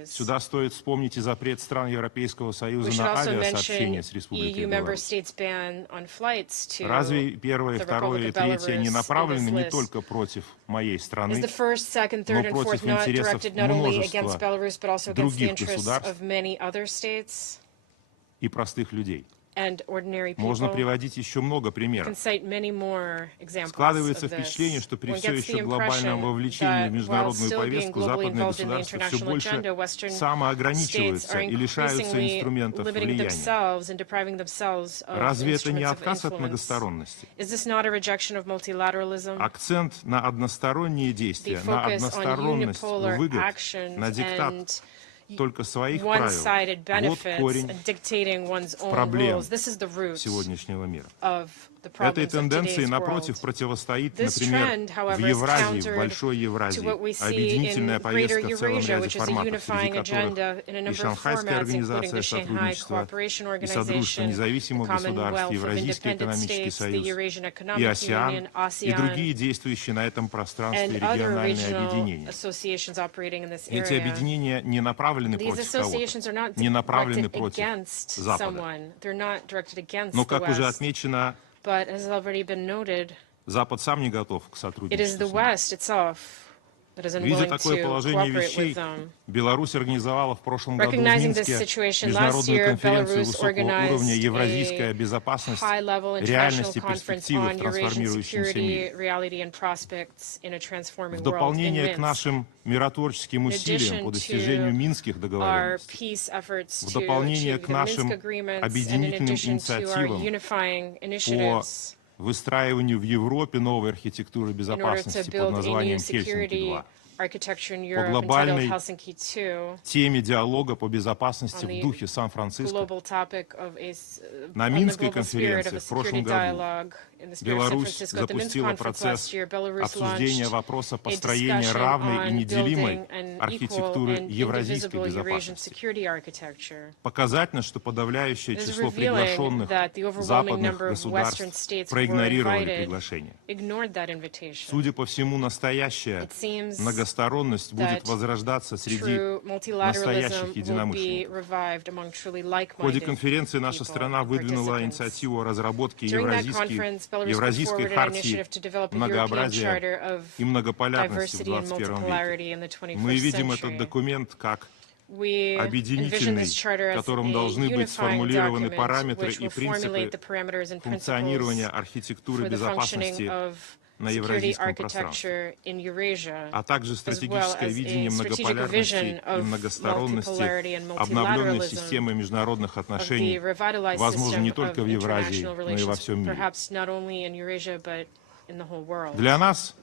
Сюда стоит вспомнить и запрет стран Европейского Союза на авиасообщение с Республикой Беларусь. Разве первое, второе и третье не направлены не только против моей страны, но против интересов множества других государств и простых людей? and ordinary Можно people. приводить еще много You примеров. can cite many more examples Складывается of this. впечатление, что при One все gets the еще глобальном impression вовлечении that в while международную still being повестку globally западные involved in the государства все international больше agenda, Western states самоограничиваются are и лишаются increasingly инструментов limiting влияния. themselves and depriving themselves of Разве это не instruments of отказ от influence? многосторонности? Is this not a rejection of multilateralism? Акцент на односторонние действия, на односторонность выгод, на диктат только своих правил. Вот корень проблем сегодняшнего мира. Этой тенденции, напротив, противостоит, например, в Евразии, в Большой Евразии, объединительная повестка в целом ряде форматов, среди которых и Шанхайская организация сотрудничества, и Содружество независимых государств, Евразийский экономический союз, и АСЕАН, и другие действующие на этом пространстве региональные объединения. Эти объединения не направлены против кого-то, не направлены против Запада. Но, как уже отмечено, But as has already been noted, Запад сам не готов к it is сотрудничеству the с нами. West itself that is Видя unwilling такое to положение cooperate вещей, with them. Беларусь организовала в прошлом году в Recognizing this Минске situation, last международную year конференцию Belarus высокого organized уровня «Евразийская a безопасность. high-level international Реальность и conference перспективы в on Eurasian трансформирующемся мире». security, reality and prospects in a transforming В world in дополнение к Minsk. нашим миротворческим усилиям по достижению минских Our договоренностей, peace efforts в to дополнение achieve к the Minsk нашим agreements, and in объединительным addition to our инициативам unifying по initiatives выстраиванию в Европе новой архитектуры in order to безопасности под build a new названием security Хельсинки-2, architecture in по Europe entitled глобальной Helsinki II, теме диалога по безопасности on the в духе Сан-Франциско. global topic of На on the Минской global spirit of конференции a в прошлом security году dialogue in the spirit of San Беларусь Francisco. At the Minsk запустила conference процесс last year, Belarus обсуждения launched вопроса a построения discussion равной и on неделимой building an equal архитектуры and евразийской indivisible Eurasian безопасности. security architecture. Показательно, что подавляющее It is число revealing приглашенных that the overwhelming западных number of Western государств states who were проигнорировали invited приглашение. ignored that invitation. Судя по всему, настоящая It seems многосторонность будет that возрождаться среди true multilateralism настоящих will be единомышленников. revived among truly В ходе like-minded конференции наша people страна and выдвинула participants. инициативу о разработке During that conference, Belarus put Евразийской forward an хартии initiative to develop a European многообразия charter of и многополярности в diversity and 21 multipolarity веке. in the 21st Мы видим этот century. документ как We envision объединительный, this charter в as котором a должны быть unifying сформулированы document параметры which и will formulate the принципы parameters and функционирования principles архитектуры for the functioning безопасности of на security евразийском пространстве, architecture in Eurasia, а также as well стратегическое as видение a strategic многополярности vision и of многосторонности, multipolarity and обновленной multilateralism системы международных of the отношений, revitalized возможно, не system только of в Евразии, international но и во relations, всем мире. perhaps not only in Eurasia, but in the whole world. Для нас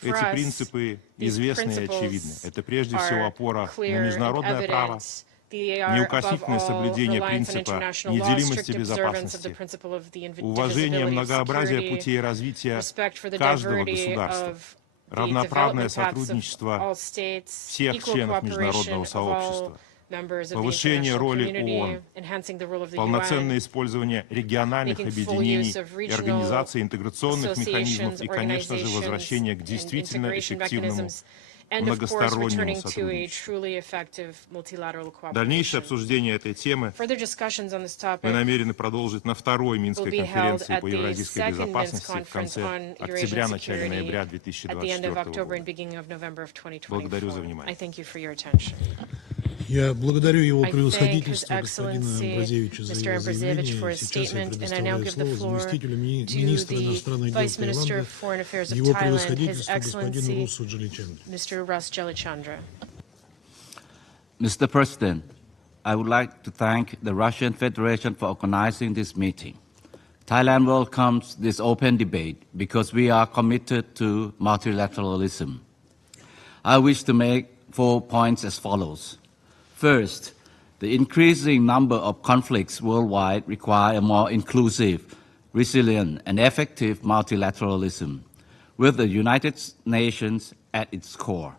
For эти us, принципы these известны и очевидны. principles Это прежде всего are опора clear на and международное право, evident. They are, above неукоснительное all, соблюдение reliance on принципа international law, неделимости strict observance of the безопасности, principle of the уважение indivisibility of многообразия security, путей развития respect for the каждого diversity государства, of the равноправное development paths of сотрудничество all states, всех equal членов cooperation международного of all сообщества, members of the повышение international роли community, ООН, enhancing the role of the полноценное UN, использование региональных making full объединений use of и regional организации интеграционных механизмов associations, и, конечно же, organizations, возвращение к and действительно integration эффективному mechanisms, and of course многостороннему returning to a сотрудничеству. truly effective multilateral Дальнейшее cooperation. обсуждение этой темы Further discussions on this мы topic намерены продолжить на второй Минской will be held конференции at по the евразийской second Minsk безопасности в conference конце on октября, Eurasian начале ноября security at the end of 2024 October and года. beginning of November of 2024. Благодарю за I внимание. thank you for your attention. Я благодарю его I thank His превосходительство господина Excellency, Амбразевича за Mr. его Ambrazevic, for заявление. his Сейчас я statement, and I now предоставляю give the слово floor заместителю to министра the иностранных дел Vice Minister Таиланда, of Foreign Affairs of его Thailand, His превосходительству господину Excellency, Руссу Джаличенко. Mr. Russ Jalichandra. Mr. President, I would like to thank the Russian Federation for organizing this meeting. Thailand welcomes this open debate because we are committed to multilateralism. I wish to make 4 points as follows. First, the increasing number of conflicts worldwide require a more inclusive, resilient, and effective multilateralism, with the United Nations at its core.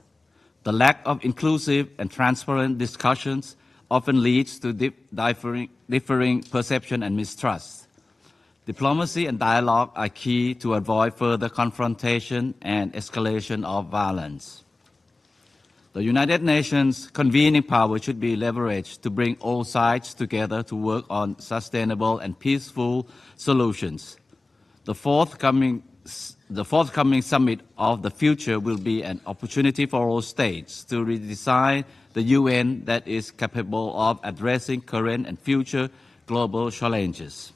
The lack of inclusive and transparent discussions often leads to differing perception and mistrust. Diplomacy and dialogue are key to avoid further confrontation and escalation of violence. The United Nations convening power should be leveraged to bring all sides together to work on sustainable and peaceful solutions. The forthcoming summit of the future will be an opportunity for all states to redesign the UN that is capable of addressing current and future global challenges.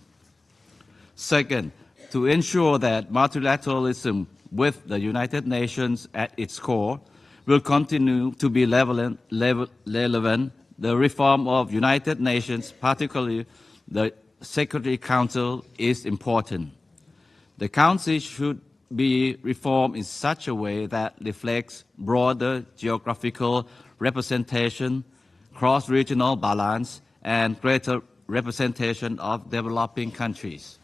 Second, to ensure that multilateralism with the United Nations at its core will continue to be relevant, the reform of United Nations, particularly the Security Council, is important. The Council should be reformed in such a way that reflects broader geographical representation, cross-regional balance, and greater representation of developing countries.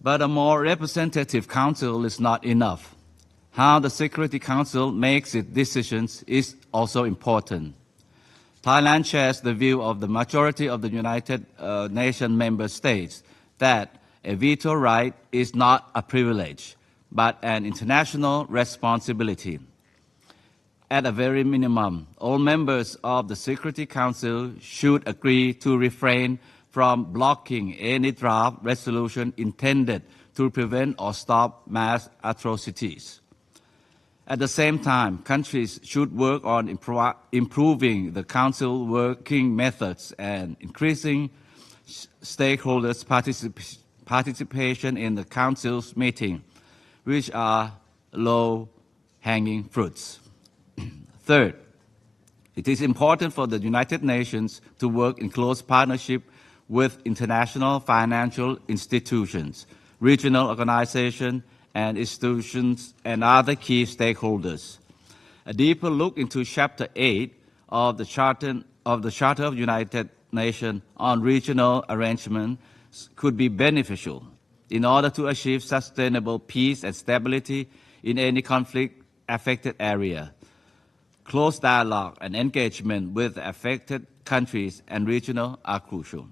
But a more representative council is not enough. How the Security Council makes its decisions is also important. Thailand shares the view of the majority of the United Nations member states that a veto right is not a privilege, but an international responsibility. At a very minimum, all members of the Security Council should agree to refrain from blocking any draft resolution intended to prevent or stop mass atrocities. At the same time, countries should work on improving the Council working methods and increasing stakeholders' participation in the Council's meeting, which are low-hanging fruits. Third, it is important for the United Nations to work in close partnership with international financial institutions, regional organizations, and institutions and other key stakeholders. A deeper look into Chapter 8 of the Charter of United Nations on regional arrangements could be beneficial in order to achieve sustainable peace and stability in any conflict-affected area. Close dialogue and engagement with affected countries and regions are crucial.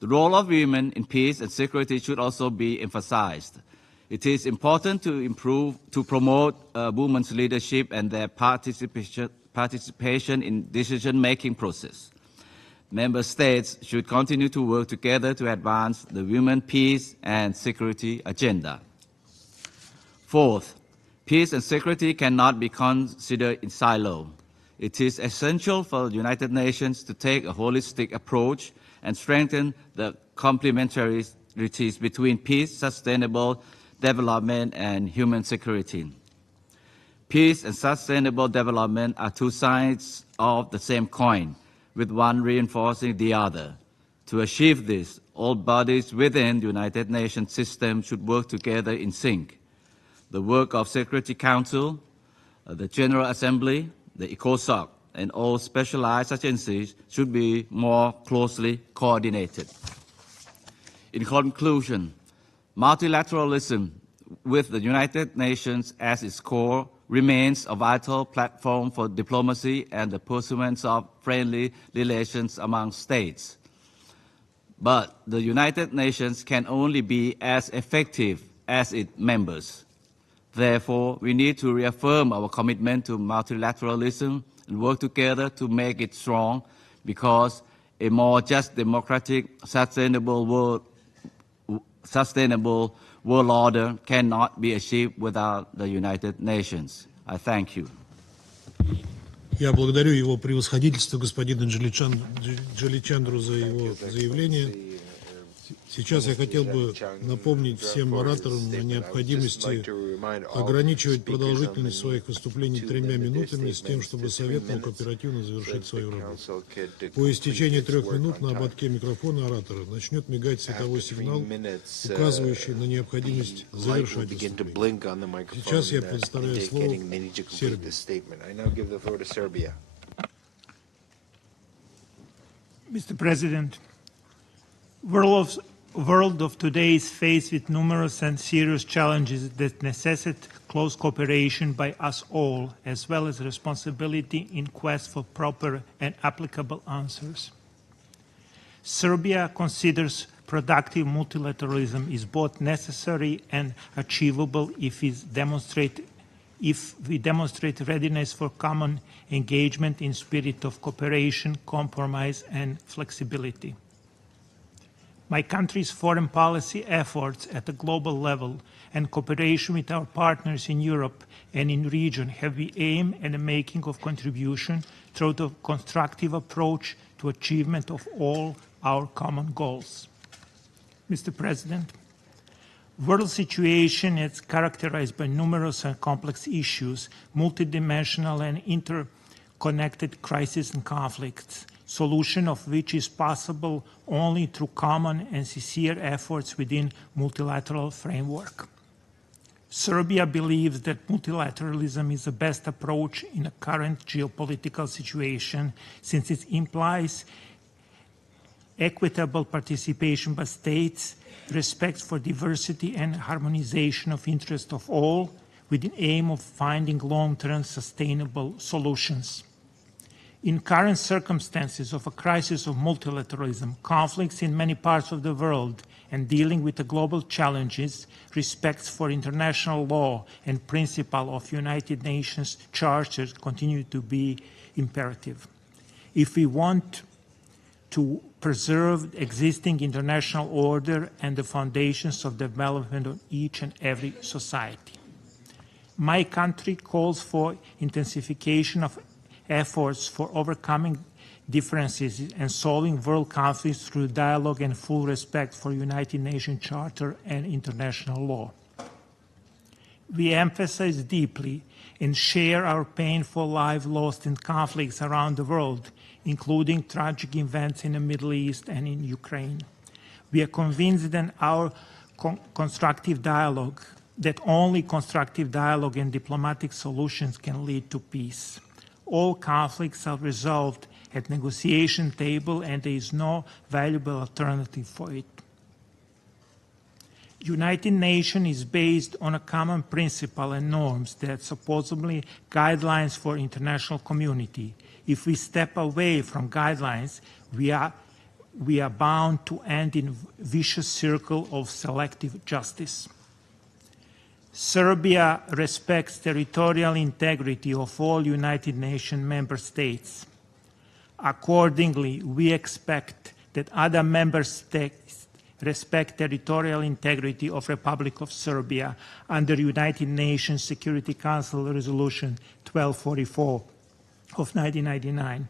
The role of women in peace and security should also be emphasized. It is important to promote women's leadership and their participation in decision-making process. Member states should continue to work together to advance the women, peace, and security agenda. Fourth, peace and security cannot be considered in silo. It is essential for the United Nations to take a holistic approach and strengthen the complementarities between peace, sustainable development, and human security. Peace and sustainable development are two sides of the same coin, with one reinforcing the other. To achieve this, all bodies within the United Nations system should work together in sync. The work of Security Council, the General Assembly, the ECOSOC, and all specialized agencies should be more closely coordinated. In conclusion, multilateralism with the United Nations as its core remains a vital platform for diplomacy and the pursuance of friendly relations among states. But the United Nations can only be as effective as its members. Therefore, we need to reaffirm our commitment to multilateralism and work together to make it strong, because a more just, democratic, sustainable world order cannot be achieved without the United Nations. I thank you. Я благодарю его превосходительство господина Джаличандру за его заявление. Сейчас я хотел бы напомнить всем ораторам о необходимости ограничивать продолжительность своих выступлений 3 минутами с тем, чтобы Совет мог оперативно завершить свою работу. По истечении 3 минут на ободке микрофона оратора начнет мигать световой сигнал, указывающий на необходимость завершать выступление. Сейчас я предоставляю слово Сербии. Mr. President, world of today is faced with numerous and serious challenges that necessitate close cooperation by us all, as well as responsibility in quest for proper and applicable answers. Serbia considers productive multilateralism is both necessary and achievable if we demonstrate readiness for common engagement in spirit of cooperation, compromise, and flexibility. My country's foreign policy efforts at a global level and cooperation with our partners in Europe and in the region have the aim and the making of contribution through the constructive approach to achievement of all our common goals. Mr. President, world situation is characterized by numerous and complex issues, multidimensional and interconnected crises and conflicts, solution of which is possible only through common and sincere efforts within multilateral framework. Serbia believes that multilateralism is the best approach in the current geopolitical situation, since it implies equitable participation by states, respect for diversity and harmonization of interests of all, with the aim of finding long-term sustainable solutions. In current circumstances of a crisis of multilateralism, conflicts in many parts of the world, and dealing with the global challenges, respect for international law and principle of United Nations charters continue to be imperative. If we want to preserve existing international order and the foundations of development of each and every society. My country calls for intensification of efforts for overcoming differences and solving world conflicts through dialogue and full respect for United Nations Charter and international law. We emphasize deeply and share our painful lives lost in conflicts around the world, including tragic events in the Middle East and in Ukraine. We are convinced that our constructive dialogue, that only constructive dialogue and diplomatic solutions can lead to peace. All conflicts are resolved at negotiation table and there is no valuable alternative for it. United Nations is based on a common principle and norms that supposedly guidelines for international community. If we step away from guidelines, we are bound to end in a vicious circle of selective justice. Serbia respects territorial integrity of all United Nations member states. Accordingly, we expect that other member states respect territorial integrity of Republic of Serbia under United Nations Security Council Resolution 1244 of 1999.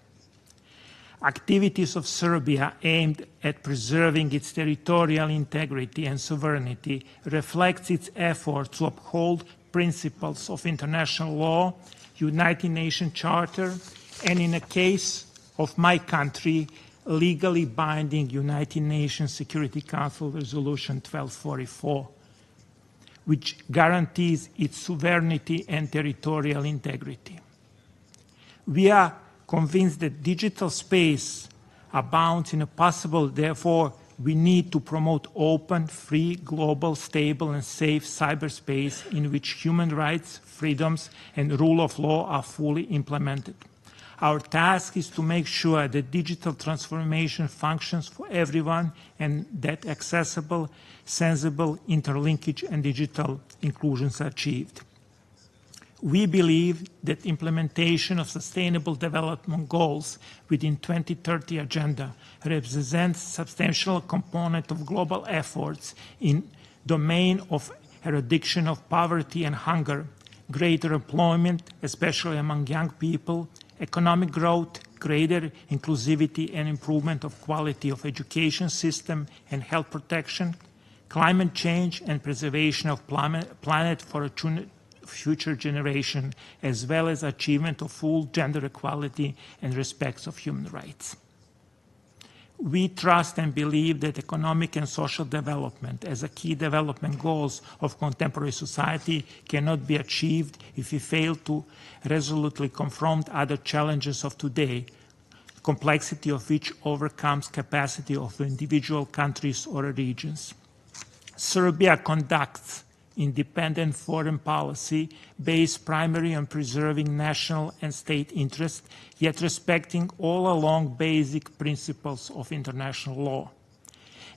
Activities of Serbia aimed at preserving its territorial integrity and sovereignty reflects its effort to uphold principles of international law, United Nations Charter, and in the case of my country, legally binding United Nations Security Council Resolution 1244, which guarantees its sovereignty and territorial integrity. We are convinced that digital space abounds in a possible, therefore, we need to promote open, free, global, stable, and safe cyberspace in which human rights, freedoms, and rule of law are fully implemented. Our task is to make sure that digital transformation functions for everyone and that accessible, sensible interlinkage and digital inclusions are achieved. We believe that implementation of Sustainable Development Goals within 2030 Agenda represents a substantial component of global efforts in the domain of eradication of poverty and hunger, greater employment, especially among young people, economic growth, greater inclusivity and improvement of quality of education system and health protection, climate change and preservation of planet for a future generation, as well as achievement of full gender equality and respect of human rights. We trust and believe that economic and social development as a key development goals of contemporary society cannot be achieved if we fail to resolutely confront other challenges of today, complexity of which overcomes capacity of individual countries or regions. Serbia conducts independent foreign policy based primarily on preserving national and state interests, yet respecting all along basic principles of international law.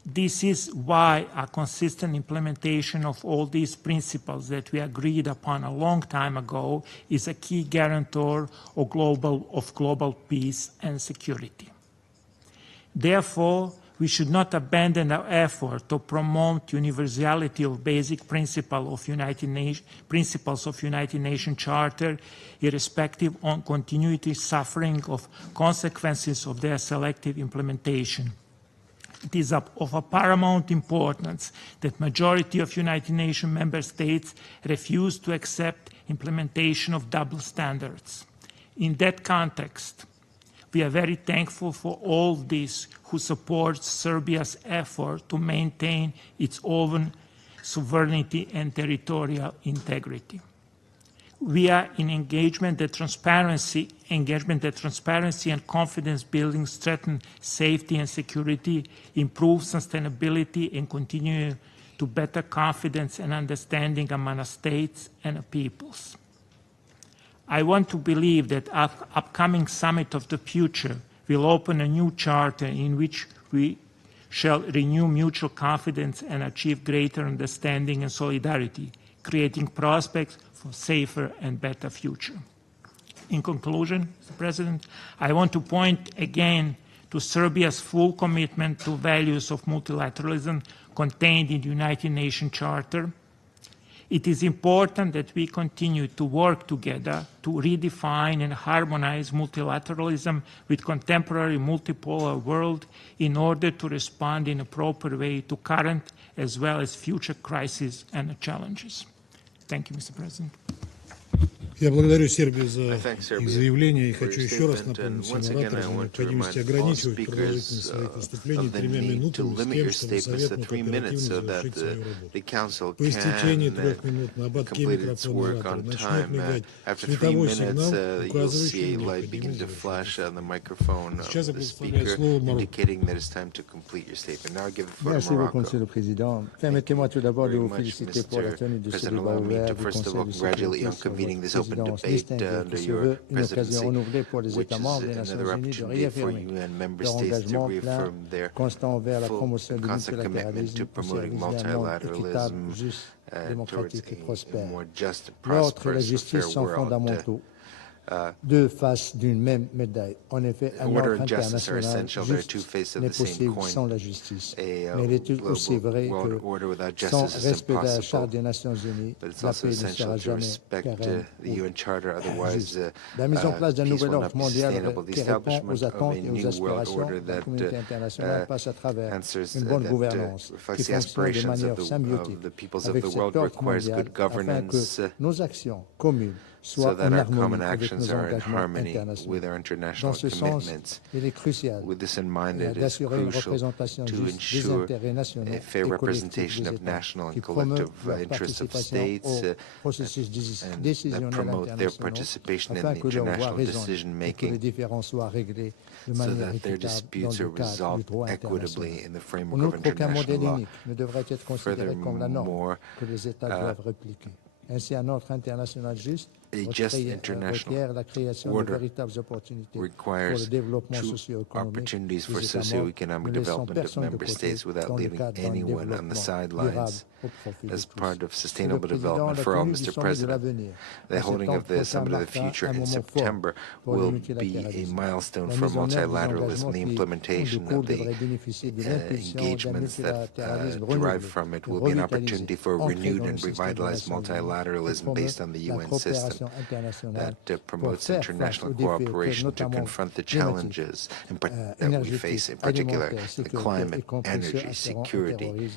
This is why a consistent implementation of all these principles that we agreed upon a long time ago is a key guarantor of global peace and security. Therefore, We should not abandon our effort to promote universality of basic principles of United Nations Charter, irrespective of continuity suffering of consequences of their selective implementation. It is of a paramount importance that majority of United Nations member states refuse to accept implementation of double standards. In that context, we are very thankful for all these who support Serbia's effort to maintain its own sovereignty and territorial integrity. We are in engagement that transparency and confidence building strengthen safety and security, improve sustainability, and continue to better confidence and understanding among states and peoples. I want to believe that our upcoming Summit of the Future will open a new charter in which we shall renew mutual confidence and achieve greater understanding and solidarity, creating prospects for safer and better future. In conclusion, Mr. President, I want to point again to Serbia's full commitment to values of multilateralism contained in the United Nations Charter. It is important that we continue to work together to redefine and harmonize multilateralism with contemporary multipolar world in order to respond in a proper way to current as well as future crises and challenges. Thank you, Mr. President. Я благодарю Сербию за их заявление и хочу еще раз напомнить всем ораторам о необходимости ограничивать продолжительность своих выступлений 3 минутами с тем, чтобы Совет мог оперативно завершить свою работу. По истечении 3 минут на ободке микрофона оратора начнет мигать световой сигнал, указывающий на необходимость завершить. Сейчас я предоставляю слово Merci beaucoup, Monsieur le Président. Permettez-moi tout d'abord de vous féliciter pour la tenue de ce débat ouvert du Conseil de sécurité sur votre présidence distinguée qui se veut une occasion renouvelée pour les États membres des Nations Unies de réaffirmer leur engagement plein, constant vers la promotion du multilatéralisme au service d'un monde équitable, juste, démocratique et prospère. L'ordre et la justice sont fondamentaux. Deux faces d'une même médaille. En effet, un ordre international juste n'est possible sans la justice. Mais il est aussi vrai que sans respect de la Charte des Nations Unies, la paix ne sera jamais pérenne ou juste. La mise en place d'un nouvel ordre mondial qui répond aux attentes et aux aspirations de la communauté internationale passe à travers une bonne gouvernance qui fonctionne de manière symbiotique avec cet ordre mondial afin que nos actions communes so that our common actions are in harmony with our international commitments. With this in mind, it is crucial to ensure a fair representation of national and collective interests of states and that promote their participation in the international decision-making so that their disputes are resolved equitably in the framework of international law. Furthermore, Ainsi, un ordre international juste a just international order requires true opportunities for socioeconomic development of member states without leaving anyone on the sidelines as part of sustainable development for all. Mr. President, the holding of the Summit of the Future in September will be a milestone for multilateralism. The implementation of the engagements that derive from it will be an opportunity for a renewed and revitalized multilateralism based on the UN system that promotes international cooperation to confront the challenges that we face, in particular the climate, energy, security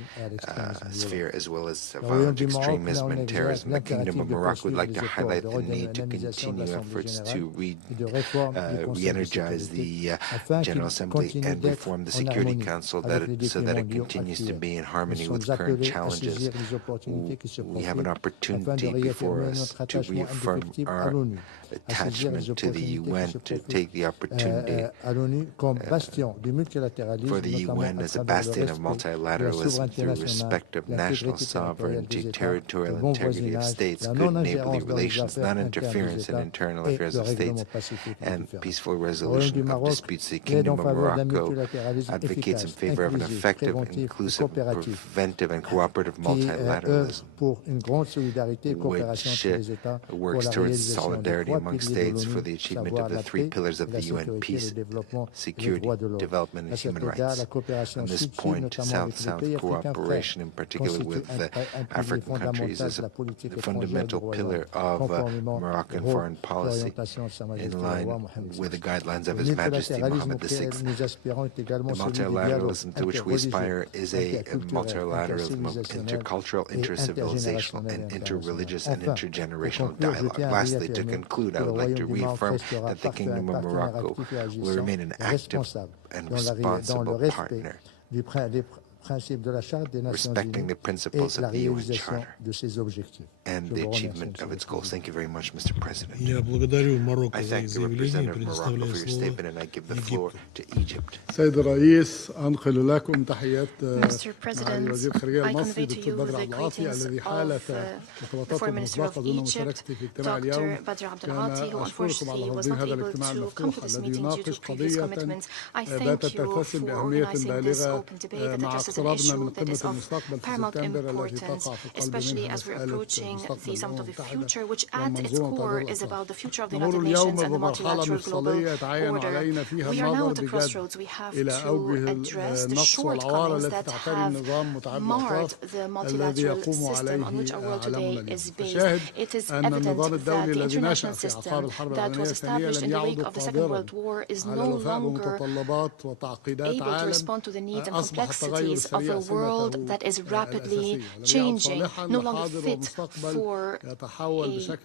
sphere, as well as violent extremism and terrorism. The Kingdom of Morocco would like to highlight the need to continue efforts to re-energize the General Assembly and reform the Security Council so that it continues to be in harmony with current challenges. We have an opportunity before us to reaffirm our attachment to the UN, to take the opportunity for the UN as a bastion of multilateralism through respect of national sovereignty, territorial integrity of states, good neighborly relations, non-interference in internal affairs of states, and peaceful resolution of disputes. The Kingdom of Morocco advocates in favor of an effective, inclusive, preventive, and cooperative multilateralism, which works works towards solidarity among states for the achievement of the three pillars of the UN: peace, security, development, and human rights. On this point, South-South cooperation, in particular with the African countries, is a fundamental pillar of Moroccan foreign policy, in line with the guidelines of His Majesty Mohammed VI. The multilateralism to which we aspire is a multilateralism of intercultural, intercivilizational, and interreligious and intergenerational dialogue. Lastly, to conclude, I would like to reaffirm that the Kingdom of Morocco will remain an active and responsible partner, respecting the principles of the UN Charter and the achievement of its goals. Thank you very much, Mr. President. I thank the representative of Morocco for your statement, and I give the floor to Egypt. Mr. President, I convey to you the greetings of the Foreign Minister of Egypt, Dr. Badr Abdelghati, who unfortunately was not able to come to this meeting due to previous commitments. I thank you for organizing this open debate that addresses an issue that is of paramount importance, especially as we're approaching the Summit of the Future, which at its core is about the future of the United Nations and the multilateral global order. We are now at a crossroads. We have to address the shortcomings that have marred the multilateral system on which our world today is based. It is evident that the international system that was established in the wake of the Second World War is no longer able to respond to the needs and complexities of a world that is rapidly changing, no longer fit for a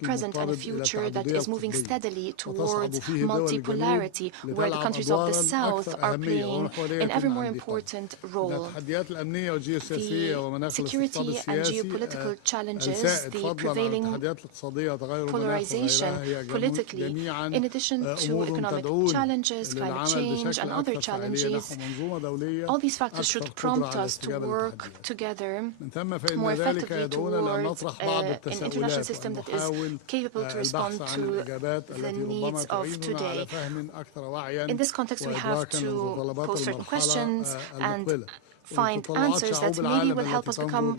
present and a future that is moving steadily towards multipolarity, where the countries of the South are playing an ever more important role. The security and geopolitical challenges, the prevailing polarization politically, in addition to economic challenges, climate change, and other challenges, all these factors should prompt us to work together more effectively towards an international system that is capable to respond to the needs of today. In this context, we have to pose certain questions and find answers that maybe will help us become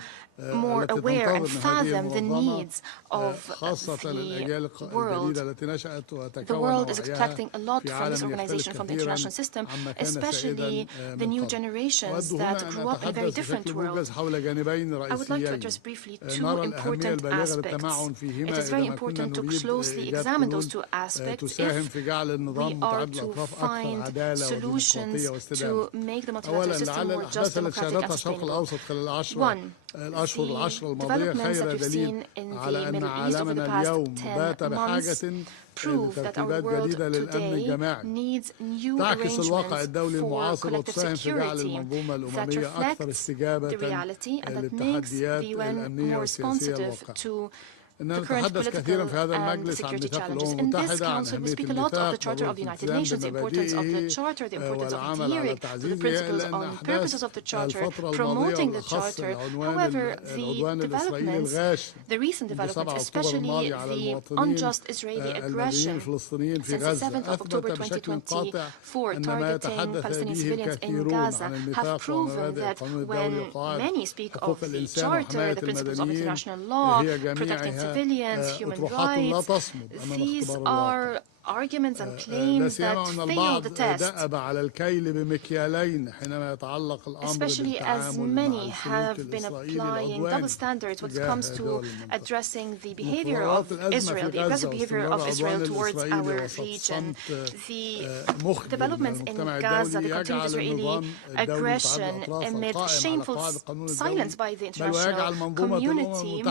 more aware and fathom the needs of the world. The world is expecting a lot from this organization, from the international system, especially the new generations that grew up in a very different world. I would like to address briefly two important aspects. It is very important to closely examine those two aspects if we are to find solutions to make the multilateral system more just, democratic, and sustainable. One, the developments that we've seen in the Middle East over the past 10 months prove that our world today needs new arrangements for collective security that reflects the reality and that makes the UN more responsive to the current political and security challenges. In this council, we speak a lot of the Charter of the United Nations, the importance of the Charter, the importance of adhering to the principles and purposes of the Charter, promoting the Charter. However, the developments, the recent developments, especially the unjust Israeli aggression since the 7th of October 2024, targeting Palestinian civilians in Gaza, have proven that when many speak of the Charter, the principles of international law, protecting civilians, human rights, these are arguments and claims that fail the test, especially as many have been applying double standards when it comes to addressing the behavior of Israel, the aggressive behavior of Israel towards our region. The developments in Gaza, the continued Israeli aggression amid shameful silence by the international community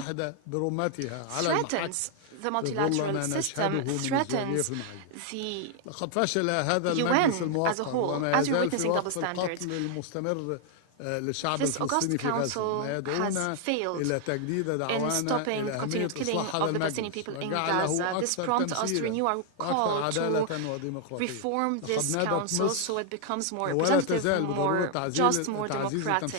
threatens the multilateral system, threatens the UN as a whole, as you're witnessing double standards. This August Council has failed in stopping the continued killing of the Palestinian people in Gaza. This prompts us to renew our call to reform this council so it becomes more representative, more just, more democratic.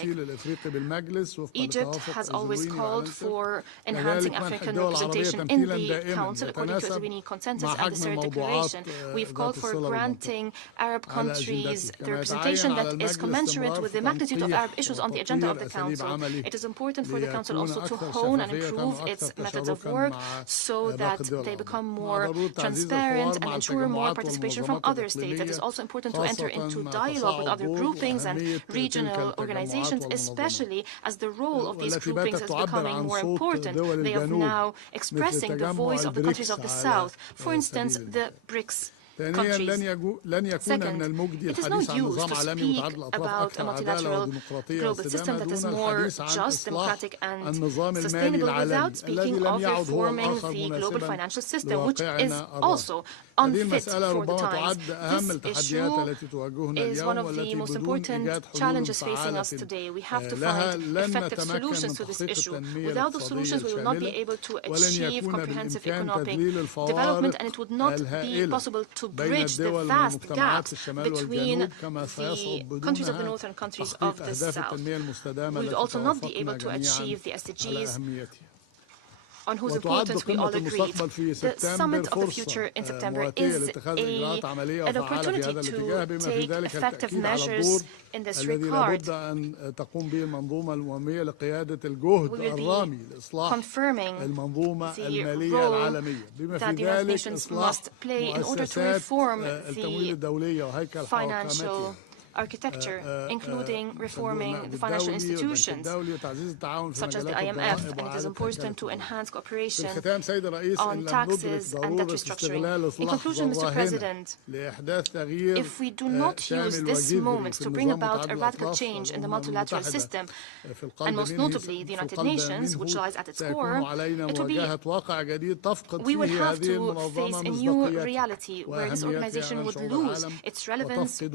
Egypt has always called for enhancing African representation in the council according to the Wien Consensus and the Third Declaration. We've called for granting Arab countries the representation that is commensurate with the magnitude of Arab issues on the agenda of the Council. It is important for the Council also to hone and improve its methods of work so that they become more transparent and ensure more participation from other states. It is also important to enter into dialogue with other groupings and regional organizations, especially as the role of these groupings is becoming more important. They are now expressing the voice of the countries of the South. For instance, the BRICS countries. Second, it is no use to speak about a multilateral global system that is more just, democratic, and sustainable without speaking of reforming the global financial system, which is also unfit for the times. This issue is one of the most important challenges facing us today. We have to find effective solutions to this issue. Without those solutions, we will not be able to achieve comprehensive economic development, and it would not be possible to bridge the vast gaps between the countries of the North and countries of the South. We will also not be able to achieve the SDGs on whose importance we all agreed. The Summit of the Future in September is an opportunity to take effective measures in this regard. We will be confirming the role that the United Nations must play in order to reform the financial architecture, including reforming the financial institutions, such as the IMF, and it is important to enhance cooperation on taxes and debt restructuring. In conclusion, Mr. President, if we do not use this moment to bring about a radical change in the multilateral system, and most notably the United Nations, which lies at its core, we will have to face a new reality where this organization would lose its relevance, its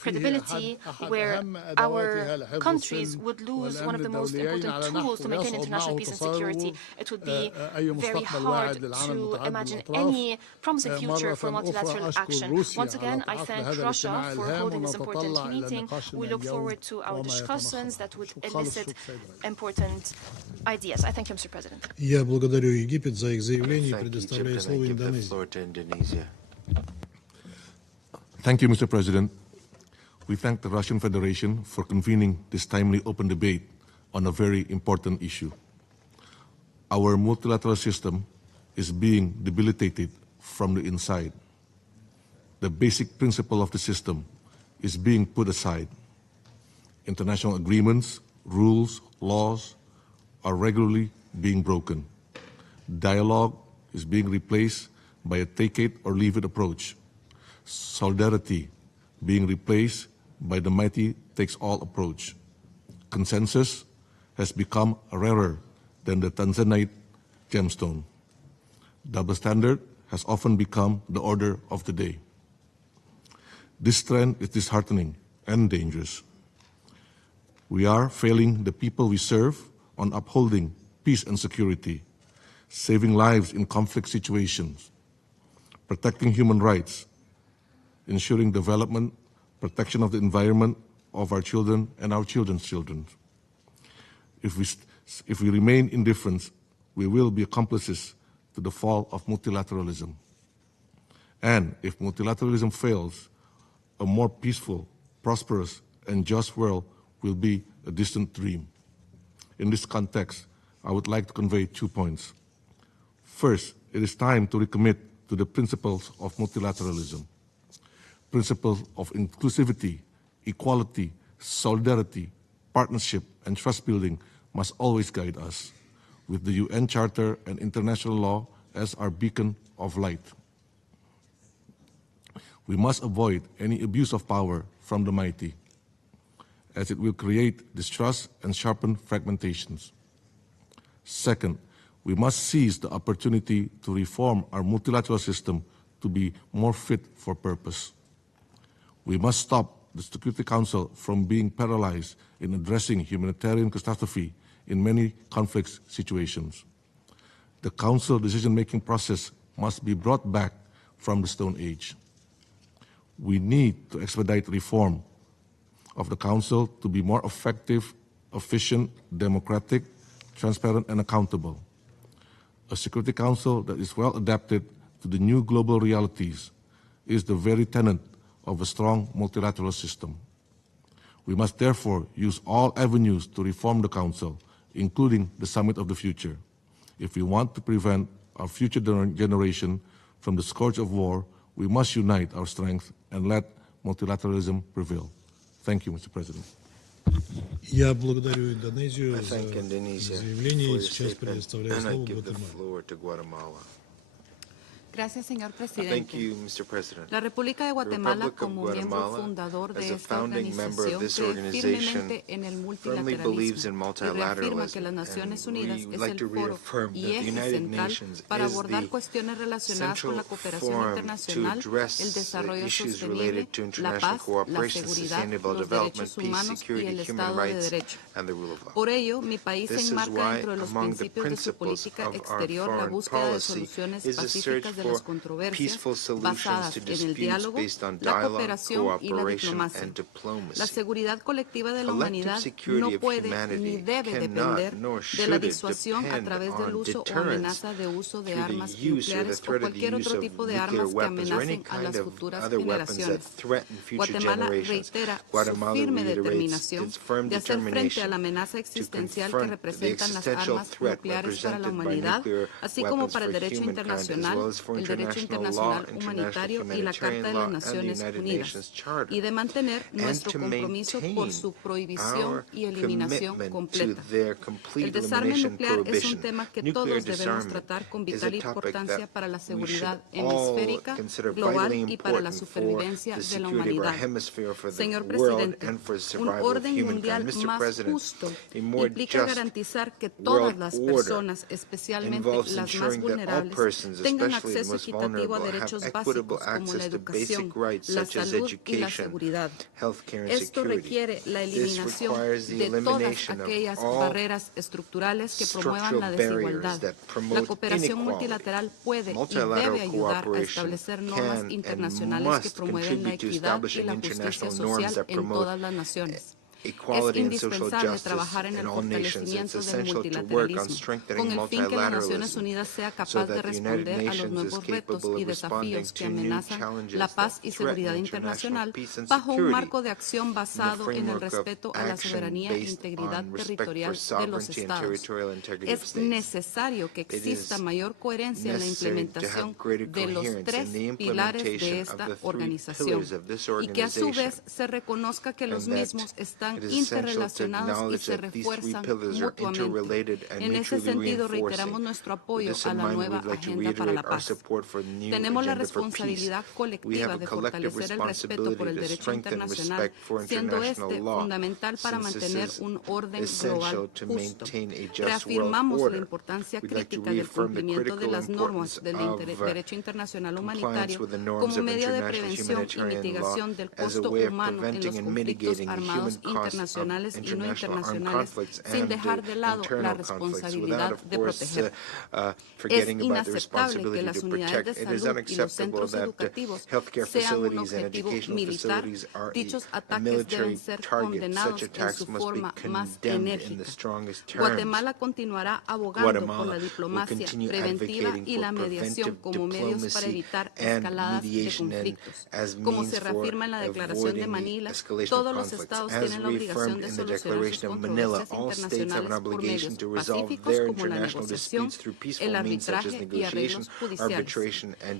credibility, where our countries would lose one of the most important tools to maintain international peace and security. It would be very hard to imagine any promising future for multilateral action. Once again, I thank Russia for holding this important meeting. We look forward to our discussions that would elicit important ideas. I thank you, Mr. President. Я благодарю Египет за их заявление и предоставляю слово Индонезии. Thank you, Mr. President. We thank the Russian Federation for convening this timely open debate on a very important issue. Our multilateral system is being debilitated from the inside. The basic principle of the system is being put aside. International agreements, rules, laws are regularly being broken. Dialogue is being replaced by a take it or leave it approach. Solidarity being replaced by the mighty takes all approach. Consensus has become rarer than the Tanzanite gemstone. Double standard has often become the order of the day. This trend is disheartening and dangerous. We are failing the people we serve on upholding peace and security, saving lives in conflict situations, protecting human rights, ensuring development, protection of the environment of our children and our children's children. If we remain indifferent, we will be accomplices to the fall of multilateralism. And if multilateralism fails, a more peaceful, prosperous, and just world will be a distant dream. In this context, I would like to convey 2 points. First, it is time to recommit to the principles of multilateralism. Principles of inclusivity, equality, solidarity, partnership, and trust building must always guide us, with the UN Charter and international law as our beacon of light. We must avoid any abuse of power from the mighty, as it will create distrust and sharpen fragmentations. Second, we must seize the opportunity to reform our multilateral system to be more fit for purpose. We must stop the Security Council from being paralyzed in addressing humanitarian catastrophe in many conflict situations. The Council decision-making process must be brought back from the Stone Age. We need to expedite reform of the Council to be more effective, efficient, democratic, transparent, and accountable. A Security Council that is well adapted to the new global realities is the very tenet of a strong multilateral system. We must therefore use all avenues to reform the Council, including the Summit of the Future. If we want to prevent our future generation from the scourge of war, we must unite our strength and let multilateralism prevail. Thank you, Mr. President. Я благодарю Индонезию за заявление и сейчас предоставляю слово Гватемале. Gracias, señor presidente. La República de Guatemala, como miembro fundador de esta organización, cree firmemente en el multilateralismo y reafirma que las Naciones Unidas es el foro y eje central para abordar cuestiones relacionadas con la cooperación internacional, el desarrollo sostenible, la paz, la seguridad, los derechos humanos y el Estado de Derecho. Por ello, mi país enmarca dentro de los principios de su política exterior la búsqueda de soluciones pacíficas de las controversias basadas en el diálogo, la cooperación y la diplomacia. La seguridad colectiva de la humanidad no puede ni debe depender de la disuasión a través del uso o amenaza de uso de armas nucleares o cualquier otro tipo de armas que amenacen a las futuras generaciones. Guatemala reitera su firme determinación de hacer frente a la amenaza existencial que representan las armas nucleares para la humanidad, así como para el derecho internacional, el derecho internacional humanitario y la Carta de las Naciones Unidas, y de mantener nuestro compromiso por su prohibición y eliminación completa. El desarme nuclear es un tema que todos debemos tratar con vital importancia para la seguridad hemisférica, global y para la supervivencia de la humanidad. Señor presidente, un orden mundial más justo implica garantizar que todas las personas, especialmente las más vulnerables, tengan acceso equitativo a derechos básicos como la educación, la salud y la seguridad. Esto requiere la eliminación de todas aquellas barreras estructurales que promuevan la desigualdad. La cooperación multilateral puede y debe ayudar a establecer normas internacionales que promueven la equidad y la justicia social en todas las naciones. Es indispensable trabajar en el fortalecimiento del multilateralismo, con el fin que las Naciones Unidas sea capaz de responder a los nuevos retos y desafíos que amenazan la paz y seguridad internacional bajo un marco de acción basado en el respeto a la soberanía e integridad territorial de los Estados. Es necesario que exista mayor coherencia en la implementación de los tres pilares de esta organización y que a su vez se reconozca que los mismos están interrelacionados y se refuerzan mutuamente. En ese sentido, reiteramos nuestro apoyo a la nueva Agenda para la Paz. Tenemos la responsabilidad colectiva de fortalecer el respeto por el derecho internacional, siendo este fundamental para mantener un orden global justo. Reafirmamos la importancia crítica del cumplimiento de las normas del derecho internacional humanitario como medio de prevención y mitigación del costo humano en los conflictos armados internacionales y no internacionales, sin dejar de lado la responsabilidad de proteger. Es inaceptable que las unidades de salud y los centros educativos sean un objetivo militar. Dichos ataques deben ser condenados en su forma más enérgica. Guatemala continuará abogando por la diplomacia preventiva y la mediación como medios para evitar escaladas de conflictos. Como se reafirma en la Declaración de Manila, todos los estados tienen la obligación de solucionar sus controversias internacionales por medios pacíficos como la negociación, el arbitraje y arreglos judiciales.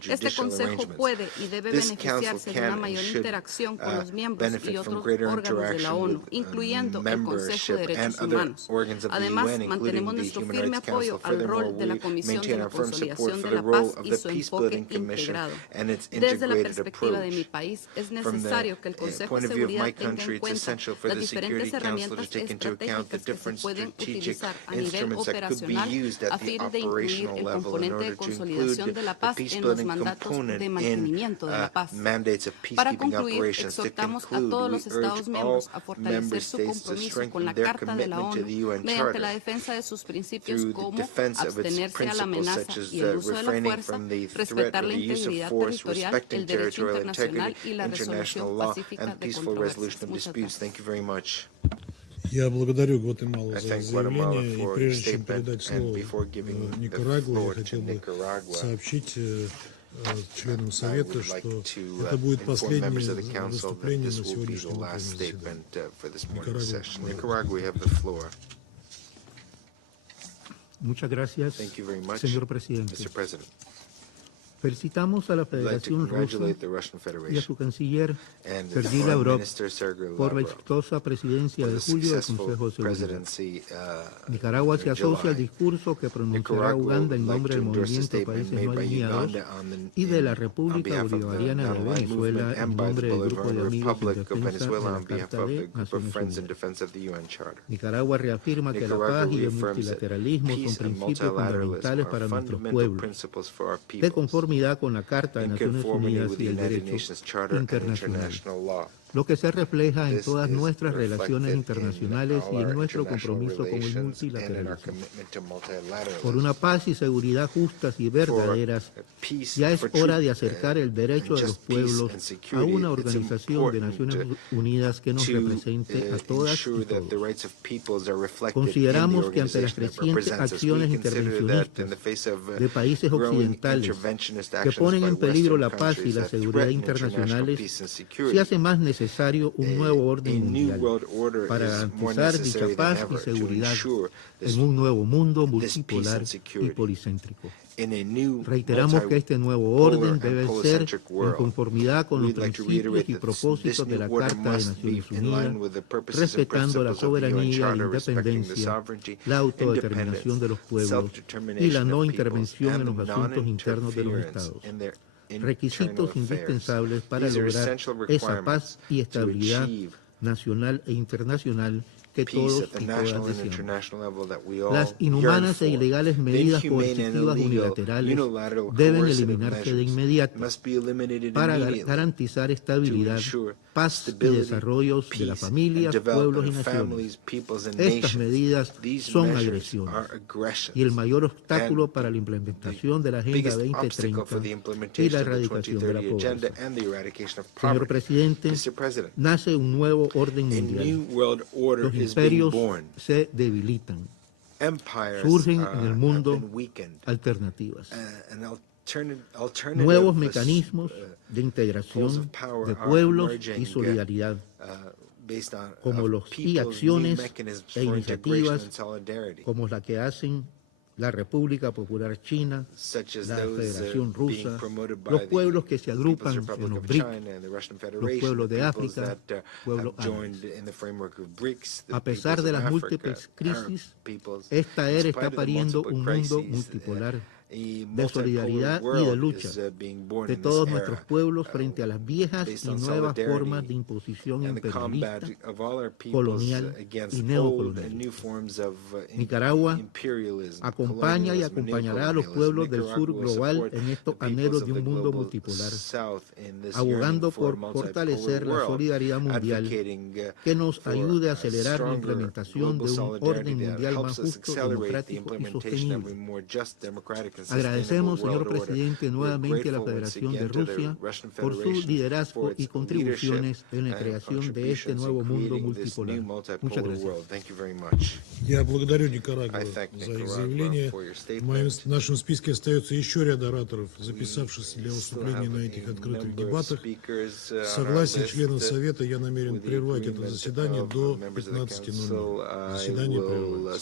Este Consejo puede y debe beneficiarse de una mayor interacción con los miembros y otros órganos de la ONU, incluyendo el Consejo de Derechos Humanos. Además, mantenemos nuestro firme apoyo al rol de la Comisión de la Consolidación de la Paz y su enfoque integrado. Desde la perspectiva de mi país, es necesario que el Consejo de Seguridad tenga en cuenta las diferentes herramientas estratégicas que se pueden utilizar a nivel operacional a fin de incluir el componente de consolidación de la paz en los mandatos de mantenimiento de la paz. Para concluir, exhortamos a todos los Estados miembros a fortalecer su compromiso con la Carta de la ONU mediante la defensa de sus principios como abstenerse a la amenaza y el uso de la fuerza, respetar la integridad territorial, el derecho internacional y la resolución pacífica de controversias. Muchas gracias. Я благодарю Гватемалу за заявление, и прежде чем передать слово Никарагуа, я хотел бы сообщить членам Совета, что это будет последнее выступление на сегодняшнем утреннем заседании. Никарагуа. Muchas gracias, señor presidente. Felicitamos a la Federación Rusa y a su canciller Sergei Lavrov por la exitosa presidencia de julio del Consejo de Seguridad. Nicaragua se asocia al discurso que pronunciará Uganda en nombre del Movimiento de Países No Alineados y de la República Bolivariana de Venezuela en nombre del Grupo de Amigos en Defensa de la Carta de Naciones Unidas. Nicaragua reafirma que la paz y el multilateralismo son principios fundamentales para nuestros pueblos, de conformidad con la Carta de Naciones Unidas y el derecho internacional, lo que se refleja en todas nuestras relaciones internacionales y en nuestro compromiso con el multilateralismo. Por una paz y seguridad justas y verdaderas, ya es hora de acercar el derecho de los pueblos a una organización de Naciones Unidas que nos represente a todas y todos. Consideramos que ante las crecientes acciones intervencionistas de países occidentales que ponen en peligro la paz y la seguridad internacionales, se hace más necesario un nuevo orden mundial para garantizar dicha paz y seguridad en un nuevo mundo multipolar y policéntrico. Reiteramos que este nuevo orden debe ser en conformidad con los principios y propósitos de la Carta de Naciones Unidas, respetando la soberanía, la independencia, la autodeterminación de los pueblos y la no intervención en los asuntos internos de los Estados, requisitos indispensables para lograr esa paz y estabilidad nacional e internacional que todos y todas deseamos. Las inhumanas e ilegales medidas coercitivas unilaterales deben eliminarse de inmediato para garantizar estabilidad, paz y desarrollo de las familias, pueblos y naciones. Estas medidas son agresiones y el mayor obstáculo para la implementación de la Agenda 2030 y la erradicación de la pobreza. Señor presidente, nace un nuevo orden mundial. Los imperios se debilitan. Surgen en el mundo alternativas. Nuevos mecanismos de integración de pueblos y solidaridad, como y acciones e iniciativas como la que hacen la República Popular China, la Federación Rusa, los pueblos que se agrupan en los BRIC, los pueblos de África, pueblos árabes. A pesar de las múltiples crisis, esta era está pariendo un mundo multipolar de solidaridad y de lucha de todos nuestros pueblos frente a las viejas y nuevas formas de imposición imperialista, colonial y neocolonial. Nicaragua acompaña y acompañará a los pueblos del sur global en estos anhelos de un mundo multipolar, abogando por fortalecer la solidaridad mundial que nos ayude a acelerar la implementación de un orden mundial más justo, democrático y sostenible. Agradecemos, señor presidente, nuevamente a la Federación de Rusia por su liderazgo y contribuciones en la creación de este nuevo mundo multipolar. Muchas gracias. Я благодарю Никарагуа за их заявление. В нашем списке остается еще ряд ораторов, записавшихся для выступления на этих открытых дебатах. С согласия членов Совета я намерен прервать это заседание до 15:00. Заседание прервается.